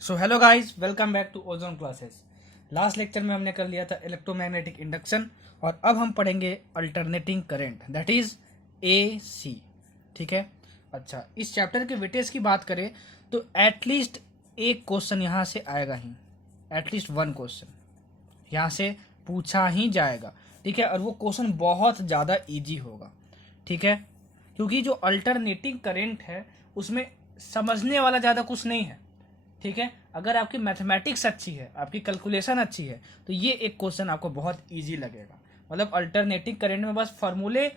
So hello guys, welcome back to Ozone Classes. Last lecture में हमने कर लिया था इलेक्ट्रोमैग्नेटिक इंडक्शन और अब हम पढ़ेंगे alternating current, that is AC. ठीक है। अच्छा, इस चैप्टर के वेटेज की बात करें तो एटलीस्ट एक क्वेश्चन यहाँ से आएगा ही, एटलीस्ट वन क्वेश्चन यहाँ से पूछा ही जाएगा। ठीक है, और वो क्वेश्चन बहुत ज़्यादा इजी होगा। ठीक है, क्योंकि जो अल्टरनेटिंग करंट है उसमें समझने वाला ज़्यादा कुछ नहीं है। ठीक है, अगर आपकी मैथमेटिक्स अच्छी है, आपकी कैलकुलेशन अच्छी है, तो ये एक क्वेश्चन आपको बहुत इजी लगेगा। मतलब अल्टरनेटिंग करंट में बस फॉर्मूले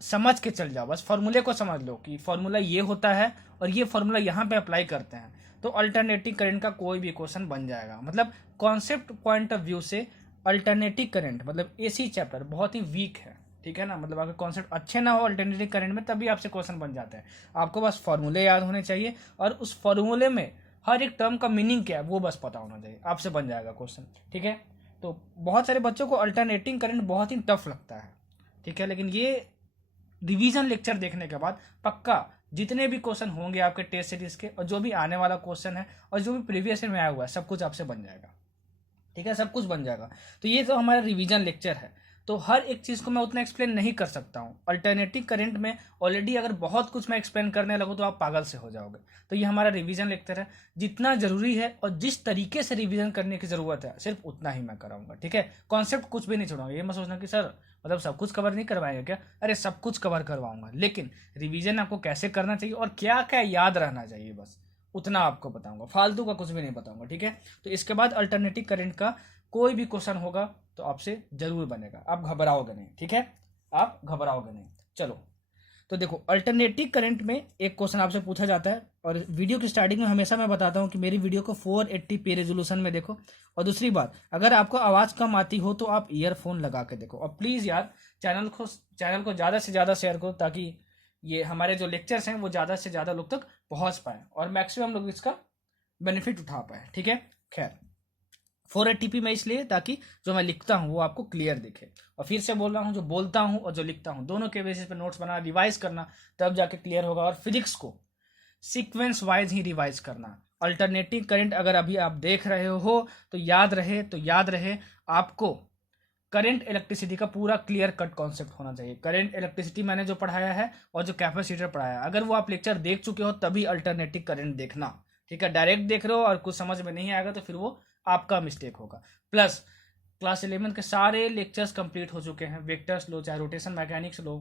समझ के चल जाओ, बस फॉर्मूले को समझ लो कि फॉर्मूला ये होता है और ये फॉर्मूला यहाँ पे अप्लाई करते हैं, तो अल्टरनेटिंग करंट का कोई भी क्वेश्चन बन जाएगा। मतलब कॉन्सेप्ट पॉइंट ऑफ व्यू से अल्टरनेटिव करंट मतलब एसी चैप्टर बहुत ही वीक है। ठीक है ना, मतलब अगर कॉन्सेप्ट अच्छे ना हो अल्टरनेटिव करंट में तभी आपसे क्वेश्चन बन जाते हैं। आपको बस फॉर्मूले याद होने चाहिए और उस फॉर्मूले में हर एक टर्म का मीनिंग क्या है वो बस पता होना चाहिए, आपसे बन जाएगा क्वेश्चन। ठीक है, तो बहुत सारे बच्चों को अल्टरनेटिंग करंट बहुत ही टफ लगता है। ठीक है, लेकिन ये रिवीजन लेक्चर देखने के बाद पक्का जितने भी क्वेश्चन होंगे आपके टेस्ट सीरीज के और जो भी आने वाला क्वेश्चन है और जो भी प्रीवियस ईयर में आया हुआ है सब कुछ आपसे बन जाएगा। ठीक है, सब कुछ बन जाएगा। तो ये तो हमारा रिवीजन लेक्चर है, तो हर एक चीज़ को मैं उतना एक्सप्लेन नहीं कर सकता हूँ। अल्टरनेटिव करंट में ऑलरेडी अगर बहुत कुछ मैं एक्सप्लेन करने लगूँ तो आप पागल से हो जाओगे। तो ये हमारा रिवीजन लेक्चर है, जितना जरूरी है और जिस तरीके से रिवीजन करने की ज़रूरत है सिर्फ उतना ही मैं कराऊंगा। ठीक है, कॉन्सेप्ट कुछ भी नहीं छोड़ूंगा। ये मैं सोचना कि सर मतलब सब कुछ कवर नहीं करवाएंगे क्या? अरे सब कुछ कवर करवाऊंगा, लेकिन रिवीजन आपको कैसे करना चाहिए और क्या क्या याद रहना चाहिए बस उतना आपको बताऊंगा, फालतू का कुछ भी नहीं बताऊंगा। ठीक है, तो इसके बाद अल्टरनेटिव करंट का कोई भी क्वेश्चन होगा तो आपसे जरूर बनेगा, आप घबराओगे नहीं। ठीक है, आप घबराओगे नहीं। चलो, तो देखो अल्टरनेटिव करंट में एक क्वेश्चन आपसे पूछा जाता है और वीडियो की स्टार्टिंग में हमेशा मैं बताता हूं कि मेरी वीडियो को 480p रेजोल्यूशन में देखो। और दूसरी बात, अगर आपको आवाज़ कम आती हो तो आप ईयरफोन लगा के देखो। और प्लीज़ यार चैनल को ज़्यादा से ज़्यादा शेयर करो ताकि ये हमारे जो लेक्चर्स हैं वो ज़्यादा से ज़्यादा लोग तक पहुँच पाए और मैक्सिमम लोग इसका बेनिफिट उठा पाए। ठीक है, खैर 480p में इसलिए ताकि जो मैं लिखता हूँ वो आपको क्लियर दिखे। और फिर से बोल रहा हूँ, जो बोलता हूँ और जो लिखता हूँ दोनों के बेसिस पे नोट्स बना रिवाइज करना, तब जाके क्लियर होगा। और फिजिक्स को सीक्वेंस वाइज ही रिवाइज करना। अल्टरनेटिव करंट अगर अभी आप देख रहे हो तो याद रहे आपको करंट इलेक्ट्रिसिटी का पूरा क्लियर कट कॉन्सेप्ट होना चाहिए। करंट इलेक्ट्रिसिटी मैंने जो पढ़ाया है और जो कैपेसिटर पढ़ाया है, अगर वो आप लेक्चर देख चुके हो तभी अल्टरनेटिव करंट देखना। ठीक है, डायरेक्ट देख रहे हो और कुछ समझ में नहीं आएगा तो फिर वो आपका मिस्टेक होगा। प्लस क्लास 11 के सारे लेक्चर्स कंप्लीट हो चुके हैं। वेक्टर्स लो, चाहे रोटेशन मैकेनिक्स लो,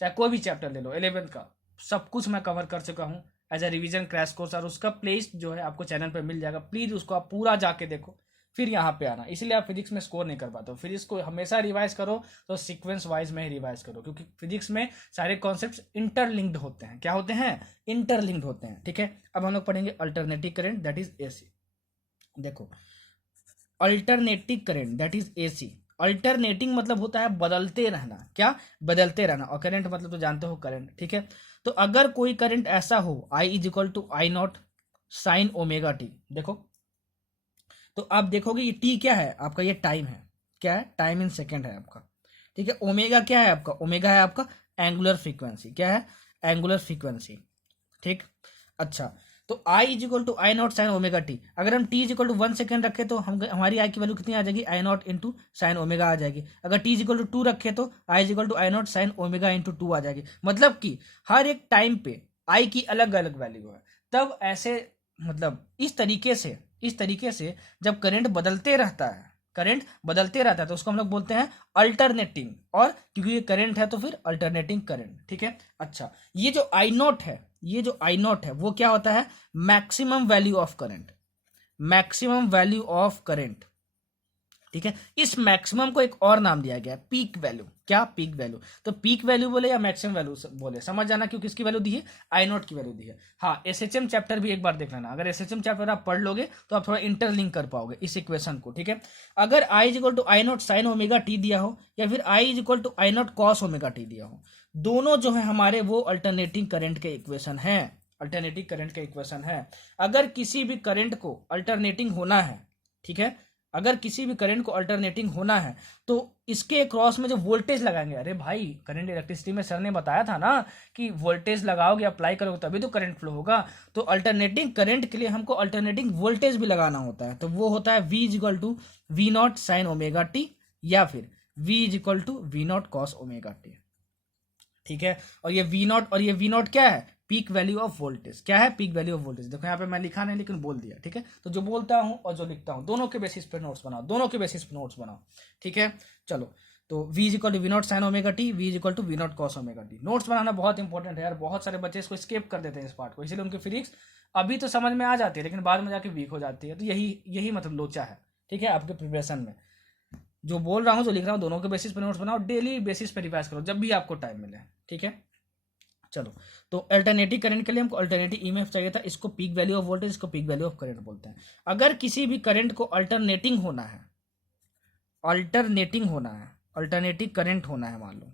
चाहे कोई भी चैप्टर ले लो 11th का, सब कुछ मैं कवर कर चुका हूँ as a revision crash course. और उसका प्लेलिस्ट जो है आपको चैनल पर मिल जाएगा, प्लीज़ उसको आप पूरा जाके देखो फिर यहाँ पे आना। इसलिए आप फिजिक्स में स्कोर नहीं कर पाते हो। फिजिक्स को हमेशा रिवाइज करो तो सीक्वेंस वाइज में ही रिवाइज करो, क्योंकि फिजिक्स में सारे कॉन्सेप्ट्स इंटरलिंक्ड होते हैं। क्या होते हैं? इंटरलिंक्ड होते हैं। ठीक है, अब हम लोग पढ़ेंगे alternative current that is AC. देखो alternative current that is AC, alternating मतलब होता है बदलते रहना। क्या? बदलते रहना। और करंट मतलब तो जानते हो करंट। ठीक है, तो अगर कोई करंट ऐसा हो I is equal to I not sine omega t, देखो तो आप देखोगे ये टी क्या है आपका, ये टाइम है। क्या है? टाइम इन सेकेंड है आपका। ठीक है, ओमेगा क्या है आपका? ओमेगा है आपका एंगुलर फ्रीक्वेंसी। क्या है? Angular frequency. ठीक, अच्छा, तो I is equal to I not sine omega t. अगर हम t is equal to 1 second रखें तो हम हमारी आई की वैल्यू कितनी आ जाएगी? I naught into sine omega आ जाएगी। अगर टी इज इक्वल टू 2 रखें तो I is equal to I not sine omega into 2 आ जाएगी। मतलब कि हर एक टाइम पे आई की अलग अलग वैल्यू है। तब ऐसे मतलब इस तरीके से जब करंट बदलते रहता है, तो उसको हम लोग बोलते हैं अल्टरनेटिंग। और क्योंकि ये करंट है तो फिर अल्टरनेटिंग करंट। ठीक है, अच्छा, ये जो आई नॉट है वो क्या होता है? Maximum value of current, maximum value of current. ठीक है, इस मैक्सिमम को एक और नाम दिया गया है पीक वैल्यू। क्या? Peak value. तो पीक वैल्यू बोले या मैक्सिमम वैल्यू बोले समझ जाना, क्यों किसकी वैल्यू दी है? आई नॉट की वैल्यू दी है। हाँ, एसएचएम चैप्टर भी एक बार देख लेना। अगर एसएचएम चैप्टर आप पढ़ लोगे तो आप थोड़ा इंटरलिंक कर पाओगे इस इक्वेशन को। ठीक है, अगर I is equal to I not sine omega T दिया हो या फिर I is equal to I naught cos omega T दिया हो, दोनों जो है हमारे वो अल्टरनेटिंग करंट के इक्वेशन है। अल्टरनेटिंग करंट के इक्वेशन है। अगर किसी भी करंट को अल्टरनेटिंग होना है, ठीक है, अगर किसी भी करंट को अल्टरनेटिंग होना है तो इसके क्रॉस में जो वोल्टेज लगाएंगे, अरे भाई करंट इलेक्ट्रिसिटी में सर ने बताया था ना कि वोल्टेज लगाओगे अप्लाई करोगे तभी तो करंट फ्लो होगा। तो अल्टरनेटिंग करंट के लिए हमको अल्टरनेटिंग वोल्टेज भी लगाना होता है, तो वो होता है V is equal to V not sine omega t या फिर V is equal to V not cos omega T. ठीक है, और ये वी नॉट और ये वी नॉट क्या है, पीक वैल्यू ऑफ वोल्टेज। क्या है, पीक वैल्यू ऑफ वोल्टेज। देखो यहाँ पे मैं लिखा नहीं लेकिन बोल दिया। ठीक है, तो जो बोलता हूँ और जो लिखता हूँ दोनों के बेसिस पे नोट्स बनाओ, दोनों के बेसिस पे नोट्स बनाओ। ठीक है, चलो तो V is equal to V not sine omega t, V is equal to V not cos omega t. Notes बनाना बहुत इंपॉर्टेंट है यार, बहुत सारे बच्चे इसको स्किप कर देते हैं इस पार्ट को, इसीलिए उनकी फिजिक्स अभी तो समझ में आ जाती है लेकिन बाद में जाके वीक हो जाती है। तो यही मतलब लोचा है। ठीक है, आपके प्रिपरेशन में जो बोल रहा हूँ जो लिख रहा हूँ दोनों के बेसिस पे नोट्स बनाओ, डेली बेसिस पे रिवाइज करो जब भी आपको टाइम मिले। ठीक है, चलो तो अल्टरनेटिव करंट के लिए हमको अल्टरनेटिव ईएमएफ चाहिए था, इसको पीक वैल्यू ऑफ वोल्टेज, इसको पीक वैल्यू ऑफ करंट बोलते हैं। अगर किसी भी करंट को अल्टरनेटिंग होना है, अल्टरनेटिव करंट होना है मान लो,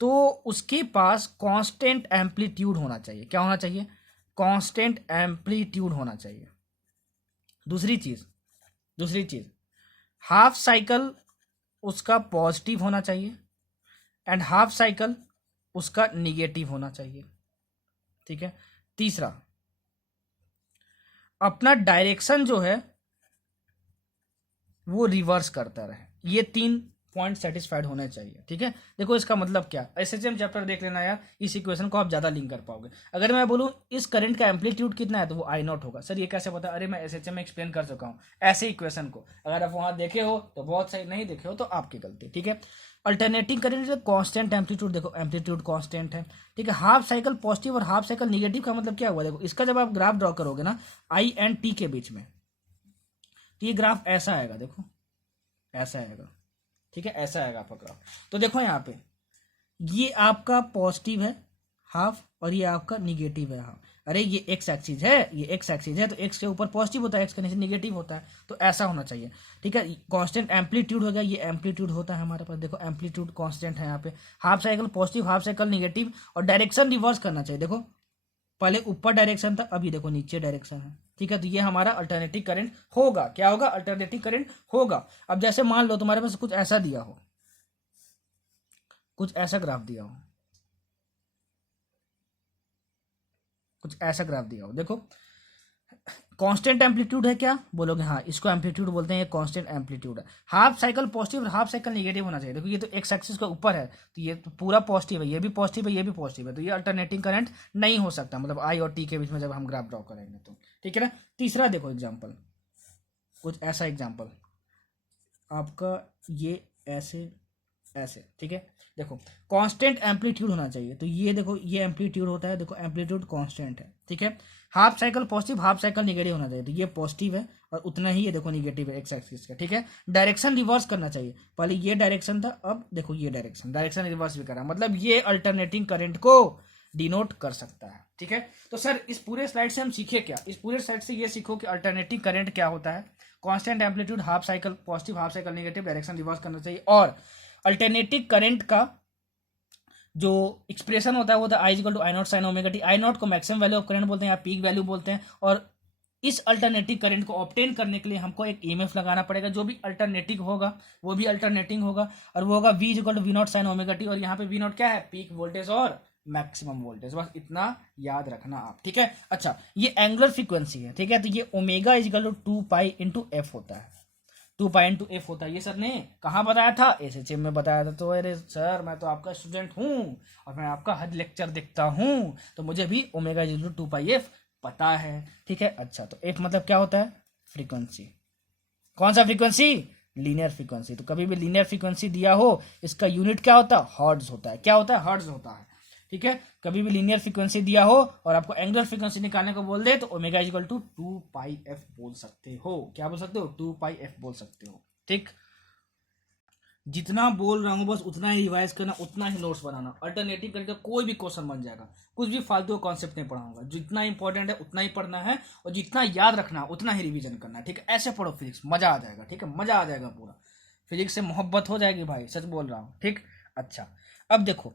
तो उसके पास कांस्टेंट एम्पलीट्यूड होना चाहिए। क्या होना चाहिए, कांस्टेंट एम्पलीट्यूड होना चाहिए। दूसरी चीज हाफ साइकिल उसका पॉजिटिव होना चाहिए एंड हाफ साइकिल उसका निगेटिव होना चाहिए। ठीक है, तीसरा अपना डायरेक्शन जो है वो रिवर्स करता रहे। ये 3 पॉइंट सेटिस्फाइड होने चाहिए। ठीक है, देखो इसका मतलब क्या, एसएचएम चैप्टर देख लेना यार, इस इक्वेशन को आप ज्यादा लिंक कर पाओगे। अगर मैं बोलूं इस करंट का एम्पलीट्यूड कितना है तो वो आई नॉट होगा। सर ये कैसे पता, अरे मैं एसएचएम में एक्सप्लेन कर चुका हूं ऐसे इक्वेशन को, अगर आप वहां देखे हो तो बहुत सही, नहीं देखे हो तो आपकी गलती। ठीक है, अल्टरनेटिंग करंट कांस्टेंट एम्पलीट्यूड, देखो एम्पलीट्यूड कांस्टेंट है। ठीक है, हाफ साइकिल पॉजिटिव और हाफ साइकिल निगेटिव का मतलब क्या हुआ, देखो इसका जब आप ग्राफ ड्रॉ करोगे ना आई एंड टी के बीच में, तो ये ग्राफ ऐसा आएगा, देखो ऐसा आएगा। ठीक है, ऐसा आएगा आपका ग्राफ। तो देखो यहाँ पे ये आपका पॉजिटिव है हाफ और ये आपका निगेटिव है हाफ। अरे ये एक्स एक्सिस है, ये एक्स एक्सिस है तो एक्स के ऊपर पॉजिटिव होता है, एक्स के नीचे निगेटिव होता है, तो ऐसा होना चाहिए। ठीक है, कांस्टेंट एम्पलीट्यूड हो गया, ये एम्पलीट्यूड होता है हमारे पास, देखो एम्पलीट्यूड कांस्टेंट है यहाँ पे। Half cycle positive half cycle negative, और डायरेक्शन रिवर्स करना चाहिए। देखो पहले ऊपर डायरेक्शन था, अभी देखो नीचे डायरेक्शन है। ठीक है, तो ये हमारा अल्टरनेटिव करंट होगा। क्या होगा, अल्टरनेटिव करंट होगा। अब जैसे मान लो तुम्हारे पास कुछ ऐसा दिया हो, कुछ ऐसा ग्राफ दिया हो, कुछ ऐसा ग्राफ दिया हो, देखो कांस्टेंट एम्पलीट्यूड है क्या बोलोगे, हाँ इसको एम्पलीट्यूड बोलते हैं, ये कांस्टेंट एम्पलीट्यूड है। हाफ साइकिल पॉजिटिव और हाफ साइकिल नेगेटिव होना चाहिए। देखो ये तो एक्स एक्सिस के ऊपर है तो ये तो पूरा पॉजिटिव है, ये भी पॉजिटिव है, ये भी पॉजिटिव है, तो ये अल्टरनेटिंग करंट नहीं हो सकता, मतलब आई और टी के बीच में जब हम ग्राफ ड्रॉ करेंगे तो। ठीक है ना, तीसरा देखो एग्जाम्पल, कुछ ऐसा एग्जाम्पल आपका ये ऐसे ऐसे। ठीक है, देखो कांस्टेंट एम्पलीट्यूड होना चाहिए, तो ये देखो ये एम्पलीट्यूड होता है, देखो एम्पलीट्यूड कांस्टेंट है। ठीक है, half cycle positive half cycle negative होना चाहिए, तो ये पॉजिटिव है और उतना ही ये देखो निगेटिव है एक्स एक्सिस का। ठीक है, डायरेक्शन रिवर्स करना चाहिए, पहले ये डायरेक्शन था अब देखो ये डायरेक्शन रिवर्स भी करा, मतलब ये अल्टरनेटिंग करंट को डिनोट कर सकता है। ठीक है, तो सर इस पूरे स्लाइड से हम सीखे क्या, इस पूरे स्लाइड से ये सीखो कि अल्टरनेटिंग करंट क्या होता है, constant amplitude half cycle positive half cycle negative, direction reverse करना चाहिए, और अल्टरनेटिव करंट का जो एक्सप्रेशन होता है वो I equal to I not sine omega t. I naught को मैक्सिमम वैल्यू ऑफ करंट बोलते हैं या पीक वैल्यू बोलते हैं, और इस अल्टरनेटिव करंट को ऑब्टेन करने के लिए हमको एक ईएमएफ लगाना पड़ेगा, जो भी अल्टरनेटिव होगा वो भी अल्टरनेटिंग होगा, और वो होगा V equal to V not sine omega t, और यहाँ पे वी नॉट क्या है, पीक वोल्टेज और मैक्सिमम वोल्टेज, बस इतना याद रखना आप। ठीक है, अच्छा ये एंगुलर फ्रीक्वेंसी है। ठीक है, तो ये omega equal to 2 into f होता है, 2 इंटू एफ होता है। ये सर ने कहाँ बताया था, एसएचएम में बताया था। तो अरे सर मैं तो आपका स्टूडेंट हूँ और मैं आपका हर लेक्चर देखता हूँ, तो मुझे भी ओमेगा इक्वल टू 2 पता है। ठीक है, अच्छा तो एफ मतलब क्या होता है, फ्रीक्वेंसी। कौन सा फ्रीक्वेंसी, लीनियर फ्रीक्वेंसी। तो कभी भी लीनियर फ्रीक्वेंसी दिया हो इसका यूनिट क्या होता है, हर्ट्ज होता है। क्या होता है, हर्ट्ज होता है। ठीक है, कभी भी लीनियर फ्रीक्वेंसी दिया हो और आपको एंगुलर फ्रीक्वेंसी निकालने को बोल दे तो ओमेगा इक्वल टू 2πf बोल सकते हो। क्या बोल सकते हो, 2πf बोल सकते हो। ठीक, जितना बोल रहा हूं बस उतना ही रिवाइज करना, उतना ही नोट्स बनाना। अल्टरनेटिव करके कोई भी क्वेश्चन बन जाएगा, कुछ भी फालतू का कॉन्सेप्ट नहीं पढ़ाऊंगा। जितना इंपॉर्टेंट है उतना ही पढ़ना है और जितना याद रखना उतना ही रिवीजन करना है। ठीक है, ऐसे पढ़ो फिजिक्स, मजा आ जाएगा। ठीक है, मजा आ जाएगा पूरा, फिजिक्स से मोहब्बत हो जाएगी भाई, सच बोल रहा हूँ। ठीक, अच्छा अब देखो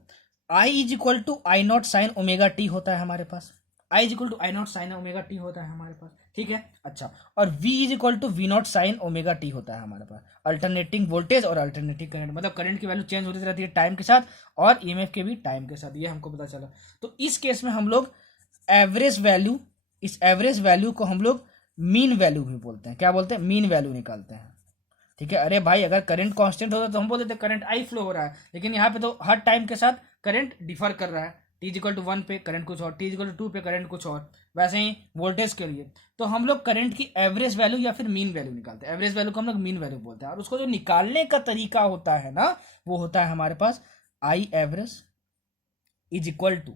I is equal to I not sine omega t होता है हमारे पास। I is equal to I not sine omega t होता है हमारे पास, ठीक है। अच्छा, और V is equal to V not sine omega t होता है हमारे पास। अल्टरनेटिंग वोल्टेज और अल्टरनेटिंग करंट, मतलब करंट की वैल्यू चेंज होती रहती है टाइम के साथ और ईएमएफ के भी टाइम के साथ, ये हमको पता चला। तो इस केस में हम लोग एवरेज वैल्यू, इस एवरेज वैल्यू को हम लोग मीन वैल्यू भी बोलते हैं। क्या बोलते हैं? मीन वैल्यू निकालते हैं, ठीक है। अरे भाई, अगर करंट कांस्टेंट होता तो हम बोल देते करंट आई फ्लो हो रहा है, लेकिन यहाँ पे तो हर टाइम के साथ करंट डिफर कर रहा है। टी इक्वल टू 1 पे करंट कुछ और, टी इक्वल टू 2 पे करंट कुछ और, वैसे ही वोल्टेज के लिए। तो हम लोग करंट की एवरेज वैल्यू या फिर मीन वैल्यू निकालते हैं। एवरेज वैल्यू को हम लोग मीन वैल्यू बोलते हैं, और उसको जो निकालने का तरीका होता है ना, वो होता है हमारे पास I average is equal to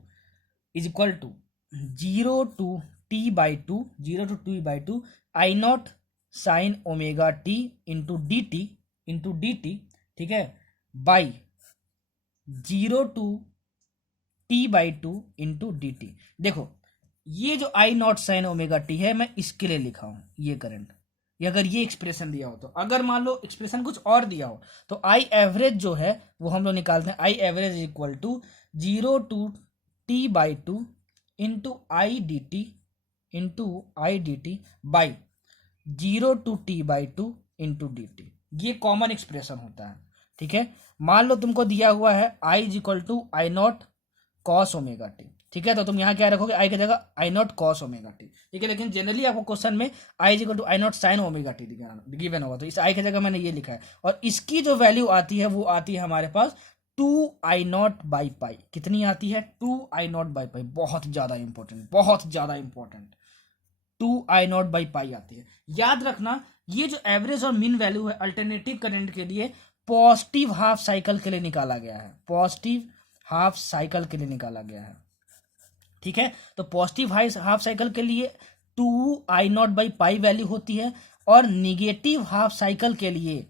0 to t by two, 0 to t by two I not sine omega t into d t, ठीक है, by 0 to t by two into d t. देखो, ये जो I not sine omega t है, मैं इसके लिए लिखा हूं ये करंट। ये अगर ये एक्सप्रेशन दिया हो तो, अगर मान लो एक्सप्रेशन कुछ और दिया हो तो आई एवरेज जो है वो हम लोग निकालते हैं। I average is equal to 0 to t by two into I d t by 0 to t by two into d t. ये कॉमन एक्सप्रेशन होता है, ठीक है। मान लो तुमको दिया हुआ है I is equal to I naught cos omega T, ठीक है, तो तुम यहाँ क्या रखोगे? आई की जगह I naught cos omega T, ठीक है। लेकिन जनरली आपको क्वेश्चन में I is equal to I not sine omega T given होगा, तो इस आई की जगह मैंने ये लिखा है। और इसकी जो वैल्यू आती है वो आती है हमारे पास 2 आई नॉट बाई पाई। कितनी आती है? 2 आई नॉट बाई पाई। बहुत ज्यादा इंपॉर्टेंट, 2 आई नॉट बाई पाई आती है। याद रखना, ये जो एवरेज और मीन वैल्यू है अल्टरनेटिव करंट के लिए पॉजिटिव हाफ साइकिल के लिए निकाला गया है, पॉजिटिव हाफ साइकिल के लिए निकाला गया है, ठीक है। तो पॉजिटिव हाफ साइकिल के लिए 2 I not by pi value होती है, और निगेटिव हाफ साइकिल के लिए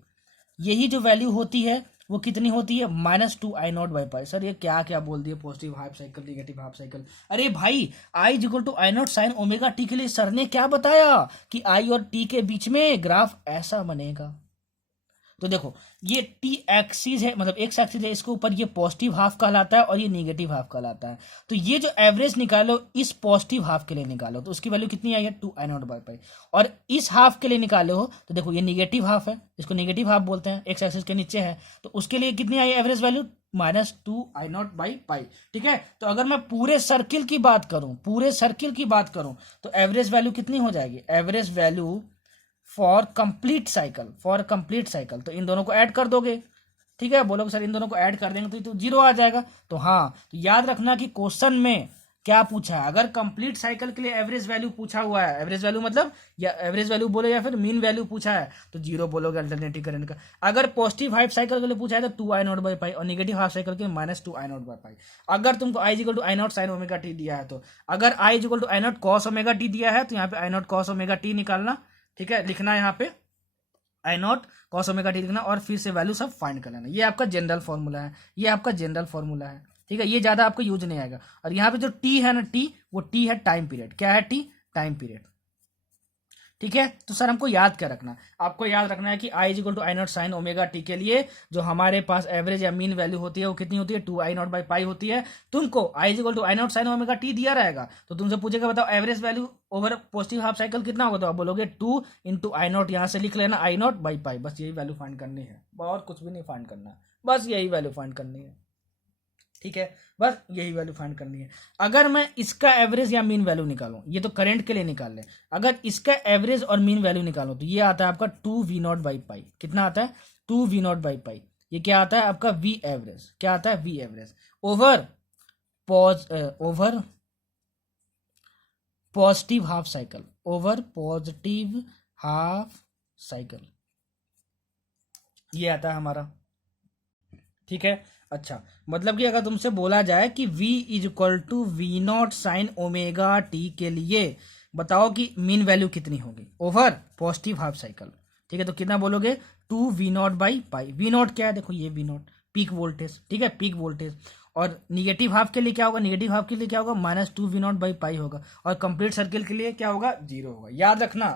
यही जो वैल्यू होती है वो कितनी होती है? -2 I not by pi. Sir ये क्या क्या बोल दिए? Positive half cycle, negative half cycle. अरे भाई, I is equal to I not sine omega T के लिए सर ने क्या बताया कि आई और टी के बीच में ग्राफ ऐसा बनेगा। तो देखो, ये टी एक्सिस है, मतलब एक्स एक्सिस है, इसके ऊपर ये पॉजिटिव हाफ कहलाता है और ये नेगेटिव हाफ कहलाता है। तो ये जो एवरेज निकालो इस पॉजिटिव हाफ के लिए निकालो, तो उसकी वैल्यू कितनी आई है? 2 आई नॉट बाई पाई। और इस हाफ के लिए निकालो हो तो देखो, ये नेगेटिव हाफ है, इसको नेगेटिव हाफ बोलते हैं, एक्स एक्सिस के नीचे है, तो उसके लिए कितनी I average value? -2 I not by पाई, ठीक है। तो अगर मैं पूरे सर्किल की बात करूं तो एवरेज वैल्यू कितनी हो जाएगी? Average value for complete cycle, तो इन दोनों को ऐड कर दोगे, ठीक है। बोलोगे सर इन दोनों को ऐड कर देंगे तो 0 आ जाएगा। तो हाँ, तो याद रखना कि क्वेश्चन में क्या पूछा है। अगर कंप्लीट साइकिल के लिए एवरेज वैल्यू पूछा हुआ है, एवरेज वैल्यू मतलब या एवरेज वैल्यू बोले या फिर मीन वैल्यू पूछा है, तो 0 बोलोगे अल्टरनेटिव करंट का। अगर पॉजिटिव हाफ साइकिल के लिए पूछा है तो 2 आई नॉट बाई पाई, और नेगेटिव हाफ साइकिल के -2 आई नॉट बाई पाई। अगर तुमको I equal to I not sine omega T दिया है, तो अगर I equal to I naught cos omega T दिया है, तो यहाँ पे I naught cos omega T निकालना, ठीक है, लिखना है यहाँ पे I naught cos omega T लिखना, और फिर से वैल्यू सब फाइंड कर लेना। ये आपका जनरल फॉर्मूला है, ठीक है। ये ज्यादा आपको यूज नहीं आएगा। और यहाँ पे जो टी है ना, वो टी है टाइम पीरियड। क्या है? टी टाइम पीरियड, ठीक है। तो सर हमको याद क्या रखना? आपको याद रखना है कि I is equal to I not sine omega T के लिए जो हमारे पास एवरेज या मीन वैल्यू होती है वो कितनी होती है? 2 आई नॉट बाई पाई होती है। तुमको I is equal to I not sine omega T दिया रहेगा तो तुमसे पूछेगा बताओ average value over positive half cycle कितना होगा, तो आप बोलोगे 2 इंटू आई नॉट, यहाँ से लिख लेना आई नॉट बाई पाई। बस यही वैल्यू फाइंड करनी है, और कुछ भी नहीं फाइंड करना है, बस यही वैल्यू फाइंड करनी है, ठीक है। बस यही वैल्यू फाइंड करनी है। अगर मैं इसका एवरेज या मीन वैल्यू निकालूं, ये तो करंट के लिए निकाल लें, अगर इसका एवरेज और मीन वैल्यू निकालूं तो ये आता है आपका 2 वी नॉट बाई पाई। कितना आता है? 2 वी नॉट बाई पाई। ये क्या आता है आपका? V average. क्या आता है? V average over positive half cycle, over positive half cycle, ये आता है हमारा, ठीक है। अच्छा, मतलब कि अगर तुमसे बोला जाए कि v is equal to V not sine omega T के लिए बताओ कि मीन वैल्यू कितनी होगी ओवर पॉजिटिव हाफ साइकिल, ठीक है, तो कितना बोलोगे? 2 V not by pi. V nought क्या है? देखो ये वी नॉट पीक वोल्टेज, ठीक है, पीक वोल्टेज। और निगेटिव हाफ के लिए क्या होगा? निगेटिव हाफ के लिए क्या होगा? -2 वी नॉट बाई पाई होगा। और कंप्लीट सर्किल के लिए क्या होगा? 0 होगा। याद रखना,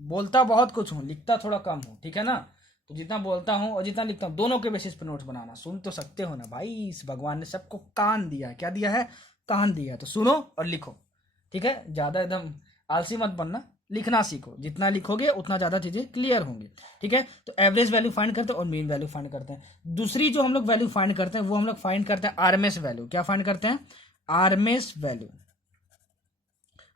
बोलता बहुत कुछ हूँ, लिखता थोड़ा कम हूँ, ठीक है ना। तो जितना बोलता हूँ और जितना लिखता हूँ दोनों के बेसिस पे नोट्स बनाना। सुन तो सकते हो ना भाई, इस भगवान ने सबको कान दिया है। क्या दिया है? कान दिया है, तो सुनो और लिखो, ठीक है, ज़्यादा एकदम आलसी मत बनना, लिखना सीखो, जितना लिखोगे उतना ज़्यादा चीज़ें क्लियर होंगी। ठीक है, तो एवरेज वैल्यू फाइंड करते हैं और मीन वैल्यू फाइंड करते हैं। दूसरी जो हम लोग वैल्यू फाइंड करते हैं वो हम लोग फाइंड करते हैं आरएमएस वैल्यू। क्या फाइंड करते हैं? RMS value.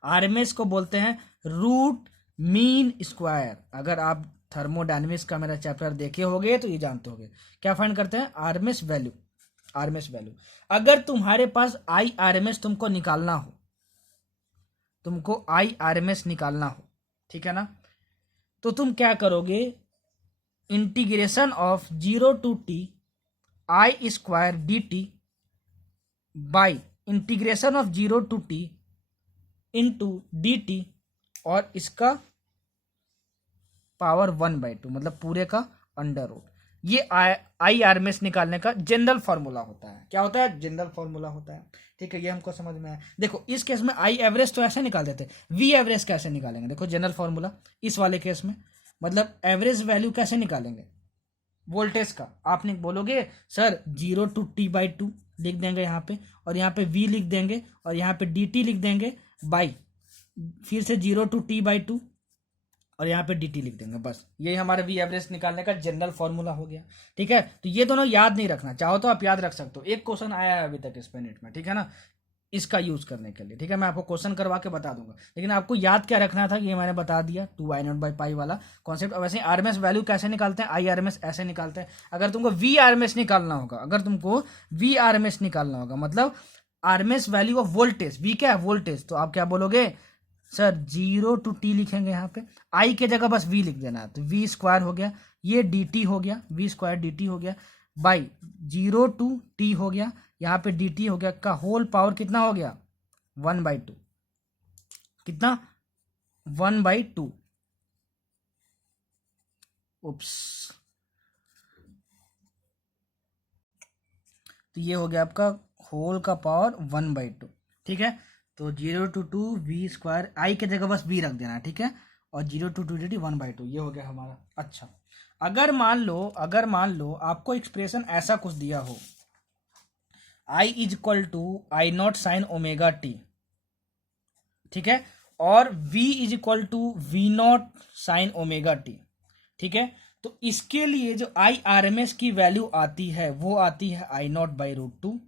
आरएमएस को बोलते हैं रूट मीन स्क्वायर। अगर आप थर्मोडायनेमिक्स का मेरा चैप्टर देखे होगे तो ये जानते होगे। क्या फाइंड करते हैं? RMS value. आरएमएस वैल्यू, अगर तुम्हारे पास आई आरएमएस तुमको निकालना हो, तुमको आई आरएमएस निकालना हो, ठीक है ना, तो तुम क्या करोगे? Integration of 0 to t I square D t by integration of 0 to t into d T और इसका पावर 1/2, मतलब पूरे का अंडर रूट। ये आई आरएमएस निकालने का जनरल फॉर्मूला होता है। क्या होता है? जनरल फॉर्मूला होता है। ठीक है, ये हमको समझ में आया। देखो इस केस में आई एवरेज तो ऐसे निकाल देते, वी एवरेज कैसे निकालेंगे? देखो जनरल फॉर्मूला इस वाले केस में, मतलब एवरेज वैल्यू कैसे निकालेंगे वोल्टेज का? आपने बोलोगे सर 0 to t/2 लिख देंगे यहाँ पे, और यहाँ पे v लिख देंगे, और यहाँ पे dt लिख देंगे बाई फिर से 0 to t/2 और यहाँ पे dt लिख देंगे। बस यही हमारे वी एवरेज निकालने का जनरल फॉर्मूला हो गया। ठीक है, तो ये दोनों याद नहीं रखना, चाहो तो आप याद रख सकते हो। एक क्वेश्चन आया है अभी तक इस पे नेट में, ठीक है ना, इसका यूज करने के लिए। ठीक है, मैं आपको क्वेश्चन करवा के बता दूंगा, लेकिन आपको याद क्या रखना था ये मैंने बता दिया, 2i0/π वाला कॉन्सेप्ट। वैसे आरएमएस वैल्यू कैसे निकालते हैं? आई आरएमएस ऐसे निकालते हैं। अगर तुमको वी आरएमएस निकालना होगा, अगर तुमको वी आरएमएस निकालना होगा, मतलब RMS value of voltage, V क्या है? वोल्टेज। तो आप क्या बोलोगे? सर 0 to t लिखेंगे यहाँ पे, आई के जगह बस v लिख देना है, तो v स्क्वायर हो गया, ये dt हो गया, v स्क्वायर dt हो गया, बाई 0 to t हो गया, यहाँ पे dt हो गया, का होल पावर कितना हो गया? 1/2। कितना? 1/2। उप्स, तो ये हो गया आपका होल का पावर 1/2। ठीक है, तो 0 to 2 v स्क्वायर, आई के जगह बस v रख देना, ठीक है, और 0 to 2 dt 1/2, ये हो गया हमारा। अच्छा, अगर मान लो आपको एक्सप्रेशन ऐसा कुछ दिया हो, I is equal to I not sine omega T, ठीक है, और v is equal to V not sine omega T. ठीक है, तो इसके लिए जो आई आरएमएस की वैल्यू आती है वो आती है I0/√2।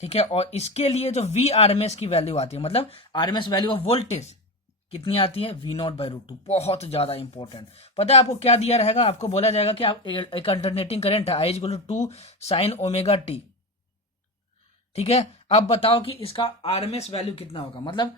ठीक है, और इसके लिए जो वी आरएमएस की वैल्यू आती है, मतलब आरएमएस वैल्यू ऑफ वोल्टेज कितनी आती है? V0/√2। बहुत ज्यादा इंपॉर्टेंट। पता है आपको क्या दिया रहेगा? आपको बोला जाएगा कि आप एक अल्टरनेटिंग करंट है I is equal to 2 sine omega T. ठीक है, अब बताओ कि इसका आरएमएस वैल्यू कितना होगा, मतलब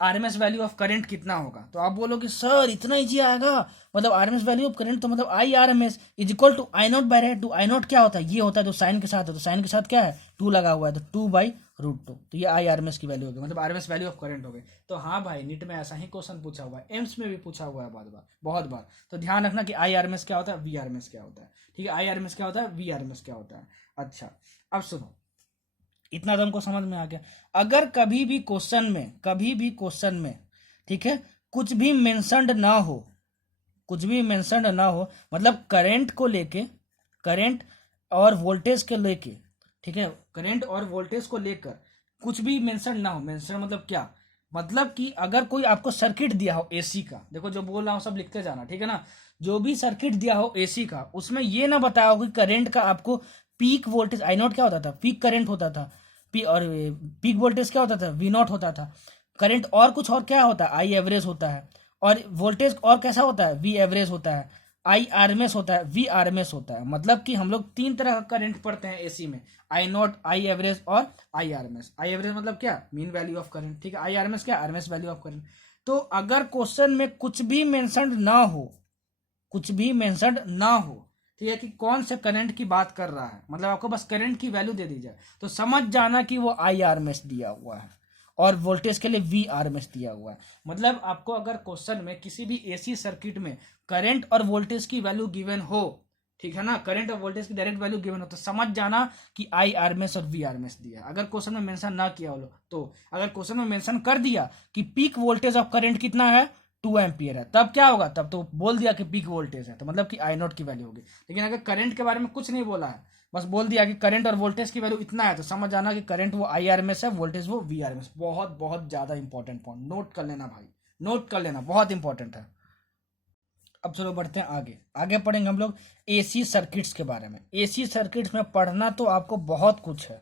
आरएमएस वैल्यू ऑफ करंट कितना होगा? तो आप बोलोगे सर इतना इजी आएगा, मतलब आरएमएस वैल्यू ऑफ करंट तो मतलब I RMS is equal to I0/√2। I0 क्या होता है? ये होता है तो साइन के साथ है, तो साइन के साथ क्या है? 2 लगा हुआ है, तो 2/√2। तो ये आई आरएमएस की वैल्यू होगी, मतलब आरएमएस वैल्यू ऑफ करंट हो गई। तो हाँ भाई, नीट में ऐसा ही क्वेश्चन पूछा हुआ है, एम्स में भी पूछा हुआ है बहुत बार। तो ध्यान रखना कि आई आरएमएस क्या होता है, वी आरएमएस क्या होता है। ठीक है, आई आरएमएस क्या होता है, वी आरएमएस क्या होता है। अच्छा, अब सुनो, इतना तो हमको समझ में आ गया। अगर कभी भी क्वेश्चन में ठीक है कुछ भी मेंशन्ड ना हो, मतलब करंट को लेके, करंट और वोल्टेज के लेके, ठीक है, करंट और वोल्टेज को लेकर कुछ भी मेंशन ना हो। मेंशन मतलब क्या? मतलब कि अगर कोई आपको सर्किट दिया हो एसी का, देखो जो बोल रहा हूँ सब लिखते जाना, ठीक है ना, जो भी सर्किट दिया हो एसी का, उसमें ये ना बताया हो कि करंट का आपको पीक वोल्टेज I0 क्या होता था? पीक करंट होता था, और पीक वोल्टेज क्या होता था? V0 होता था। करंट और कुछ और क्या होता है? आई एवरेज होता है। और वोल्टेज और कैसा होता है? वी एवरेज होता है। आई आरएमएस होता है, वी आरएमएस होता है। मतलब कि हम लोग 3 तरह का करंट पढ़ते हैं एसी में, I0, आई एवरेज और आई आरएमएस। आई एवरेज मतलब क्या? मीन वैल्यू ऑफ करंट, ठीक है। आई आरएमएस क्या? RMS value of current. तो अगर क्वेश्चन में कुछ भी मेंशन्ड ना हो, ठीक है, कि कौन से करंट की बात कर रहा है, मतलब आपको बस करंट की वैल्यू दे दी जाए, तो समझ जाना कि वो आई आरएमएस दिया हुआ है और वोल्टेज के लिए वी आरएमएस दिया हुआ है। मतलब आपको अगर क्वेश्चन में किसी भी एसी सर्किट में करंट और वोल्टेज की वैल्यू गिवन हो, ठीक है ना, करंट और वोल्टेज की डायरेक्ट वैल्यू गिवन हो, तो समझ जाना कि आई आरएमएस और वी आरएमएस दिया। अगर क्वेश्चन में मेंशन ना किया हो तो, अगर क्वेश्चन में मेंशन कर दिया कि पीक वोल्टेज ऑफ करंट कितना है, 2 एम्पियर है, तब क्या होगा? तब तो बोल दिया कि पीक वोल्टेज है, तो मतलब कि I0 की वैल्यू होगी। लेकिन अगर करंट के बारे में कुछ नहीं बोला है, बस बोल दिया कि करंट और वोल्टेज की वैल्यू इतना है, तो समझ जाना कि करंट वो IRMS है, वोल्टेज वो VRMS। बहुत बहुत ज्यादा इंपॉर्टेंट पॉइंट, नोट कर लेना भाई, नोट कर लेना, बहुत इंपॉर्टेंट है। अब चलो बढ़ते हैं आगे। आगे पढ़ेंगे हम लोग AC सर्किट्स के बारे में। AC सर्किट्स में पढ़ना तो आपको बहुत कुछ है,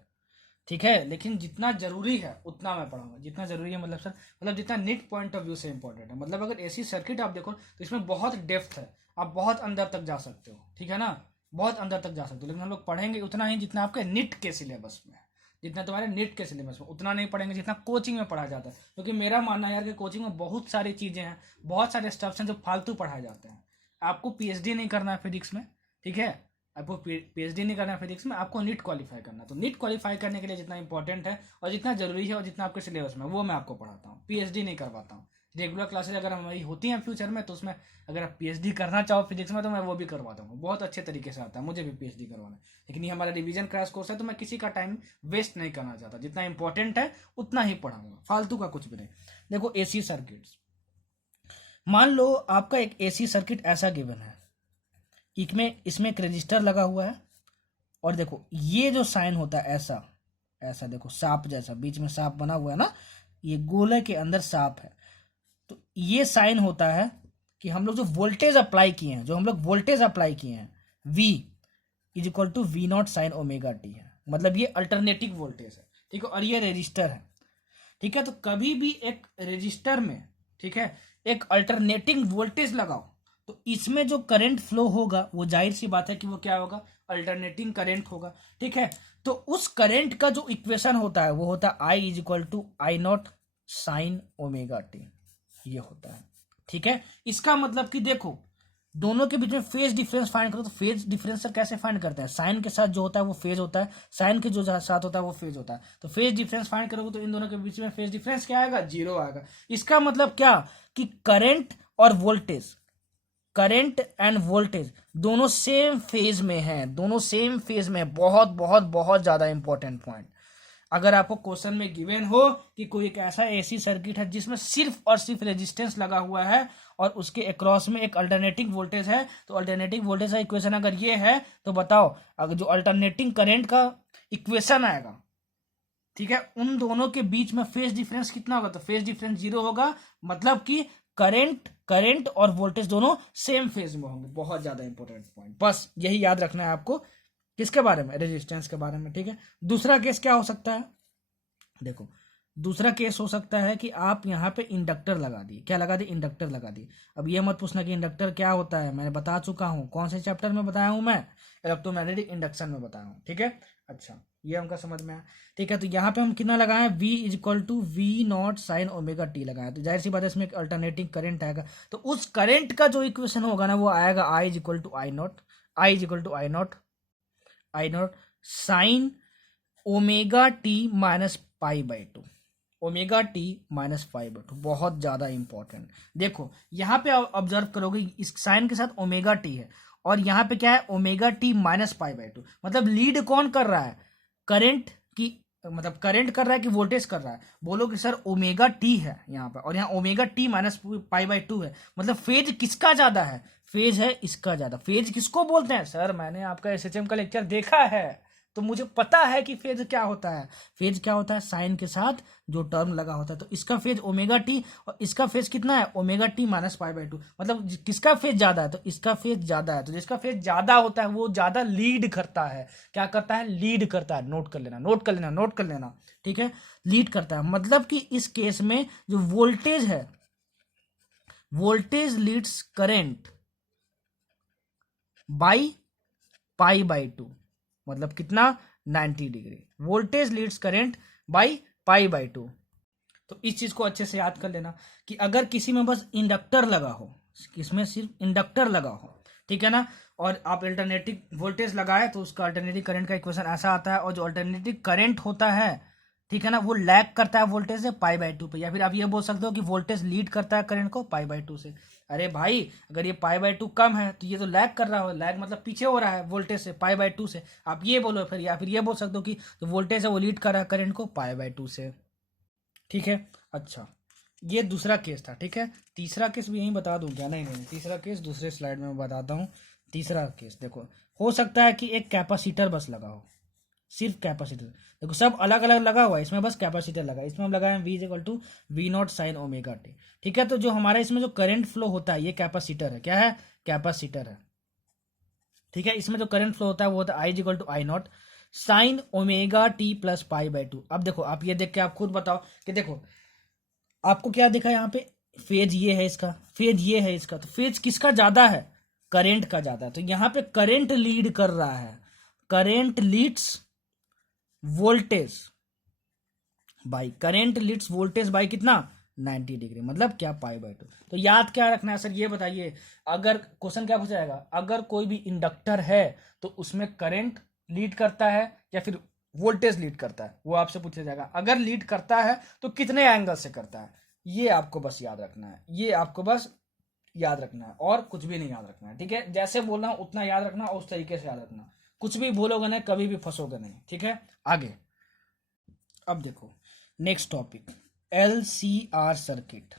ठीक है, लेकिन जितना जरूरी है उतना मैं पढ़ाऊंगा। जितना जरूरी है मतलब सर, मतलब जितना नीट पॉइंट ऑफ व्यू से इंपॉर्टेंट है। मतलब अगर AC सर्किट आप देखो तो इसमें बहुत डेप्थ है, आप बहुत अंदर तक जा सकते हो, ठीक है ना, बहुत अंदर तक जा सकते हो। लेकिन हम लोग पढ़ेंगे उतना ही जितना आपके नीट के सिलेबस में है, जितना तुम्हारे नीट के सिलेबस में, उतना नहीं पढ़ेंगे जितना कोचिंग में पढ़ा जाता है। क्योंकि मेरा मानना है यार कि कोचिंग में बहुत सारी चीजें हैं, बहुत सारे स्टफ्स हैं जो फालतू पढ़ाए जाते हैं। आपको PhD नहीं करना है फिजिक्स में, ठीक है, आपको PhD नहीं करना है फिजिक्स में, आपको नीट क्वालिफाई करना है। तो नीट क्वालिफाई करने के लिए जितना इंपॉर्टेंट है और जितना जरूरी है और जितना आपके सिलेबस में, वो मैं आपको पढ़ाता हूँ, PhD नहीं करवाता हूँ। रेगुलर क्लासेज अगर हमारी होती हैं फ्यूचर में, तो उसमें अगर आप PhD करना चाहो फिजिक्स में तो मैं वो भी करवाता हूँ, बहुत अच्छे तरीके से आता है, मुझे भी PhD करवाना है। लेकिन ये हमारा रिवीजन क्रैश कोर्स है, तो मैं किसी का टाइम वेस्ट नहीं करना चाहता, जितना इंपॉर्टेंट है उतना ही पढ़ाऊंगा, फालतू का कुछ भी नहीं। देखो AC सर्किट्स, मान लो आपका एक AC सर्किट ऐसा गिवन है, इसमें एक रजिस्टर लगा हुआ है, और देखो ये जो साइन होता है ऐसा, ऐसा देखो सांप जैसा बीच में सांप बना हुआ है ना, ये गोले के अंदर सांप है। तो ये साइन होता है कि हम लोग जो वोल्टेज अप्लाई किए हैं, V is equal to V0 sine omega t है, मतलब ये अल्टरनेटिव वोल्टेज है, ठीक है, और ये रजिस्टर है, ठीक है। तो कभी भी एक रजिस्टर में, ठीक है, एक अल्टरनेटिंग वोल्टेज लगाओ, तो इसमें जो करंट फ्लो होगा वो जाहिर सी बात है कि वो क्या होगा, अल्टरनेटिंग करंट होगा, ठीक है। तो उस करंट का जो इक्वेशन होता है वो होता है I is equal to I0 sine omega t, ये होता है, ठीक है। इसका मतलब कि देखो दोनों के बीच में फेज डिफरेंस फाइंड करो, तो फेज डिफरेंस सर कैसे फाइंड करते हैं, साइन के साथ जो होता है वो फेज होता है, साइन के जो साथ होता है वो फेज होता है। तो फेज डिफरेंस फाइंड करोगे तो इन दोनों के बीच में फेज डिफरेंस क्या आएगा, 0 आएगा। इसका मतलब क्या कि करंट और वोल्टेज, करंट एंड वोल्टेज दोनों सेम फेज में हैं, दोनों सेम फेज में। बहुत बहुत बहुत ज्यादा इंपॉर्टेंट पॉइंट। अगर आपको क्वेश्चन में गिवन हो कि कोई एक ऐसा AC सर्किट है जिसमें सिर्फ और सिर्फ रेजिस्टेंस लगा हुआ है और उसके अक्रॉस में एक अल्टरनेटिंग वोल्टेज है, तो अल्टरनेटिंग वोल्टेज का इक्वेशन अगर ये है तो बताओ, अगर जो अल्टरनेटिंग करंट का इक्वेशन आएगा, ठीक है, उन दोनों के बीच में फेज डिफरेंस कितना होगा, तो फेज डिफरेंस 0 होगा, मतलब कि करंट और वोल्टेज दोनों सेम फेज में होंगे। बहुत ज्यादा इंपॉर्टेंट पॉइंट, बस यही याद रखना है आपको, किसके बारे में, रेजिस्टेंस के बारे में, ठीक है। दूसरा केस क्या हो सकता है, देखो दूसरा केस हो सकता है कि आप यहाँ पे इंडक्टर लगा दिए, क्या लगा दिए, इंडक्टर लगा दिए। अब ये मत पूछना कि इंडक्टर क्या होता है, मैंने बता चुका हूँ, कौन से चैप्टर में बताया हूँ मैं, इलेक्ट्रोमैग्नेटिक इंडक्शन में बताया हूँ, ठीक है। अच्छा ये हमका समझ में आया, ठीक है। तो यहाँ पे हम कितना लगाए, V is equal to V0 sine omega t लगाया, तो जाहिर सी बात है इसमें एक अल्टरनेटिंग करंट आएगा, तो उस करंट का जो इक्वेशन होगा ना वो आएगा I is equal to I nought sine omega t minus pi by two, omega t minus pi by two, बहुत ज्यादा इंपॉर्टेंट। देखो यहाँ पे ऑब्जर्व करोगे इस साइन के साथ ओमेगा टी है और यहाँ पे क्या है, omega t minus pi by two, मतलब लीड कौन कर रहा है, करंट की, मतलब करंट कर रहा है कि वोल्टेज कर रहा है, बोलो कि सर ओमेगा टी है यहाँ पर और यहाँ omega t minus pi by to है, मतलब फेज किसका ज्यादा है, फेज है इसका ज्यादा। फेज किसको बोलते हैं, सर मैंने आपका SHM का लेक्चर देखा है तो मुझे पता है कि फेज क्या होता है। फेज क्या होता है, साइन के साथ जो टर्म लगा होता है, तो इसका फेज ओमेगा टी और इसका फेज कितना है, omega t minus pi by two, मतलब किसका फेज ज्यादा है, तो इसका फेज ज्यादा है। तो जिसका फेज ज्यादा होता है वो ज्यादा लीड करता है, क्या करता है, लीड करता है। नोट कर लेना, नोट कर लेना, नोट कर लेना, ठीक है, लीड करता है। मतलब कि इस केस में जो वोल्टेज है, voltage leads current by pi by two, मतलब कितना, 90 degree. Voltage leads current by pi by two. तो इस चीज को अच्छे से याद कर लेना कि अगर किसी में बस इंडक्टर लगा हो, किसमें सिर्फ इंडक्टर लगा हो, ठीक है ना, और आप अल्टरनेटिव वोल्टेज लगाए तो उसका अल्टरनेटिव करंट का इक्वेशन ऐसा आता है, और जो अल्टरनेटिव करंट होता है, ठीक है ना, वो लैग करता है वोल्टेज से पाई बाई टू पे, या फिर आप ये बोल सकते हो कि वोल्टेज लीड करता है करंट को पाई बाई टू से। अरे भाई अगर ये पाई बाई टू कम है तो ये तो लैग कर रहा हो, लैग मतलब पीछे हो रहा है वोल्टेज से पाई बाई टू से, आप ये बोलो फिर, या फिर ये बोल सकते हो कि जो वोल्टेज है वो लीड कर रहा है करंट को पाई बाई टू से, ठीक है। अच्छा ये दूसरा केस था, ठीक है। तीसरा केस भी यहीं बता दूं क्या, नहीं नहीं, तीसरा केस दूसरे स्लाइड में मैं बताता हूँ, तीसरा केस देखो, हो सकता है कि एक कैपेसिटर बस लगा हो, सिर्फ कैपेसिटर। देखो सब अलग अलग लगा हुआ है, इसमें बस कैपेसिटर लगा है। इसमें हम लगाए V equal to V not sine omega T. ठीक है, तो जो हमारा इसमें जो करंट फ्लो होता है ये कैपेसिटर है। क्या है? कैपेसिटर है। ठीक है, इसमें जो करंट फ्लो होता है वो होता है I equal to I not sine omega t plus pi by two. अब देखो आप ये देख के आप खुद बताओ कि देखो आपको क्या दिखा यहाँ पे, फेज ये है इसका, फेज ये है इसका, तो फेज किसका ज्यादा है? करंट का ज्यादा है। तो यहाँ पे करंट लीड कर रहा है, current leads voltage by, current leads voltage by कितना? 90 डिग्री, मतलब क्या? पाई बाई टू। तो याद क्या रखना है सर ये बताइए, अगर क्वेश्चन क्या पूछा जाएगा, अगर कोई भी इंडक्टर है तो उसमें करंट लीड करता है या फिर वोल्टेज लीड करता है, वो आपसे पूछा जाएगा। अगर लीड करता है तो कितने एंगल से करता है, ये आपको बस याद रखना है, ये आपको बस याद रखना है और कुछ भी नहीं याद रखना है। ठीक है, जैसे बोलना उतना याद रखना और उस तरीके से याद रखना, कुछ भी भूलोगे नहीं, कभी भी फंसोगे नहीं। ठीक है, आगे अब देखो next topic, LCR circuit.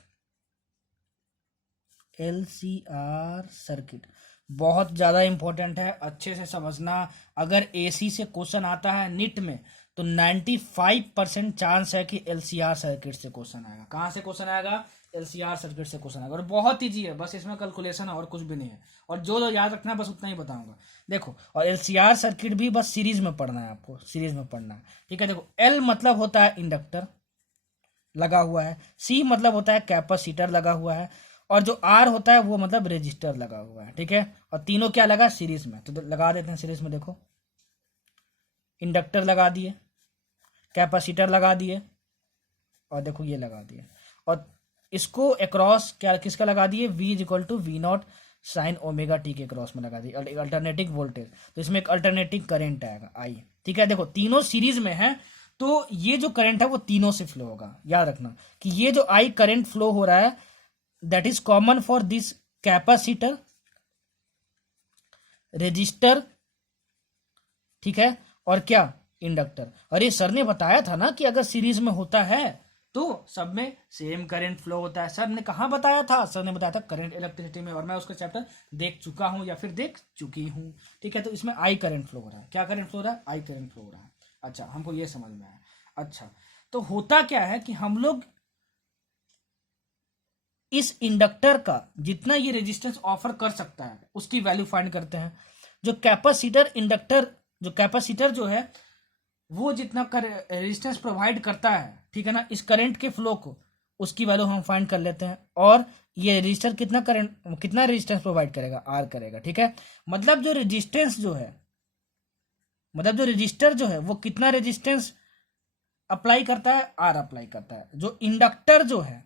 LCR circuit बहुत ज़्यादा इंपॉर्टेंट है, अच्छे से समझना। अगर AC से क्वेश्चन आता है निट में तो 95% चांस है कि LCR सर्किट से क्वेश्चन आएगा। कहाँ से क्वेश्चन आएगा? LCR सर्किट से क्वेश्चन आएगा, और बहुत ईजी है, बस इसमें कैलकुलेशन है और कुछ भी नहीं है। और जो याद रखना है बस उतना ही बताऊंगा। देखो, और LCR सर्किट भी बस सीरीज में पढ़ना है आपको, सीरीज में पढ़ना है। ठीक है, देखो L मतलब होता है इंडक्टर लगा हुआ है, C मतलब होता है कैपेसिटर लगा हुआ है, और जो R होता है वो मतलब रेजिस्टर लगा हुआ है। ठीक है, और तीनों क्या लगा? सीरीज में। तो लगा देते हैं सीरीज में। देखो इंडक्टर लगा दिए, कैपेसिटर लगा दिए, और देखो ये लगा दिए, और इसको अक्रॉस क्या किसका लगा दिए? V equal to V not sine omega T के क्रॉस में लगा दिए, अल्टरनेटिंग वोल्टेज। तो इसमें एक अल्टरनेटिंग करंट आएगा I। ठीक है, देखो तीनों सीरीज में है तो ये जो करंट है वो तीनों से फ्लो होगा। याद रखना कि ये जो I करंट फ्लो हो रहा है that is common for this capacitor, resistor, ठीक है, और क्या? इंडक्टर। अरे सर ने बताया था ना कि अगर सीरीज में होता है तो सब में सेम करंट फ्लो होता है। सर ने कहाँ बताया था? सर ने बताया था करंट इलेक्ट्रिसिटी में, और मैं उसका चैप्टर देख चुका हूं या फिर देख चुकी हूं। ठीक है, तो इसमें I करंट फ्लो हो रहा है। क्या करंट फ्लो हो रहा है? I करंट फ्लो हो रहा है। अच्छा, हमको ये समझ में आया। अच्छा, तो होता क्या है कि हम लोग इस इंडक्टर का जितना ये रेजिस्टेंस ऑफर कर सकता है उसकी वैल्यू फाइंड करते हैं। जो कैपेसिटर इंडक्टर, जो कैपेसिटर जो है वो जितना रेजिस्टेंस प्रोवाइड करता है, ठीक है ना, इस करंट के फ्लो को, उसकी वैल्यू हम फाइंड कर लेते हैं। और ये रेजिस्टर कितना करंट, कितना रेजिस्टेंस प्रोवाइड करेगा? R करेगा। ठीक है, मतलब जो रेजिस्टेंस जो है, मतलब जो रेजिस्टर जो है वो कितना रेजिस्टेंस अप्लाई करता है? R अप्लाई करता है। जो इंडक्टर जो है,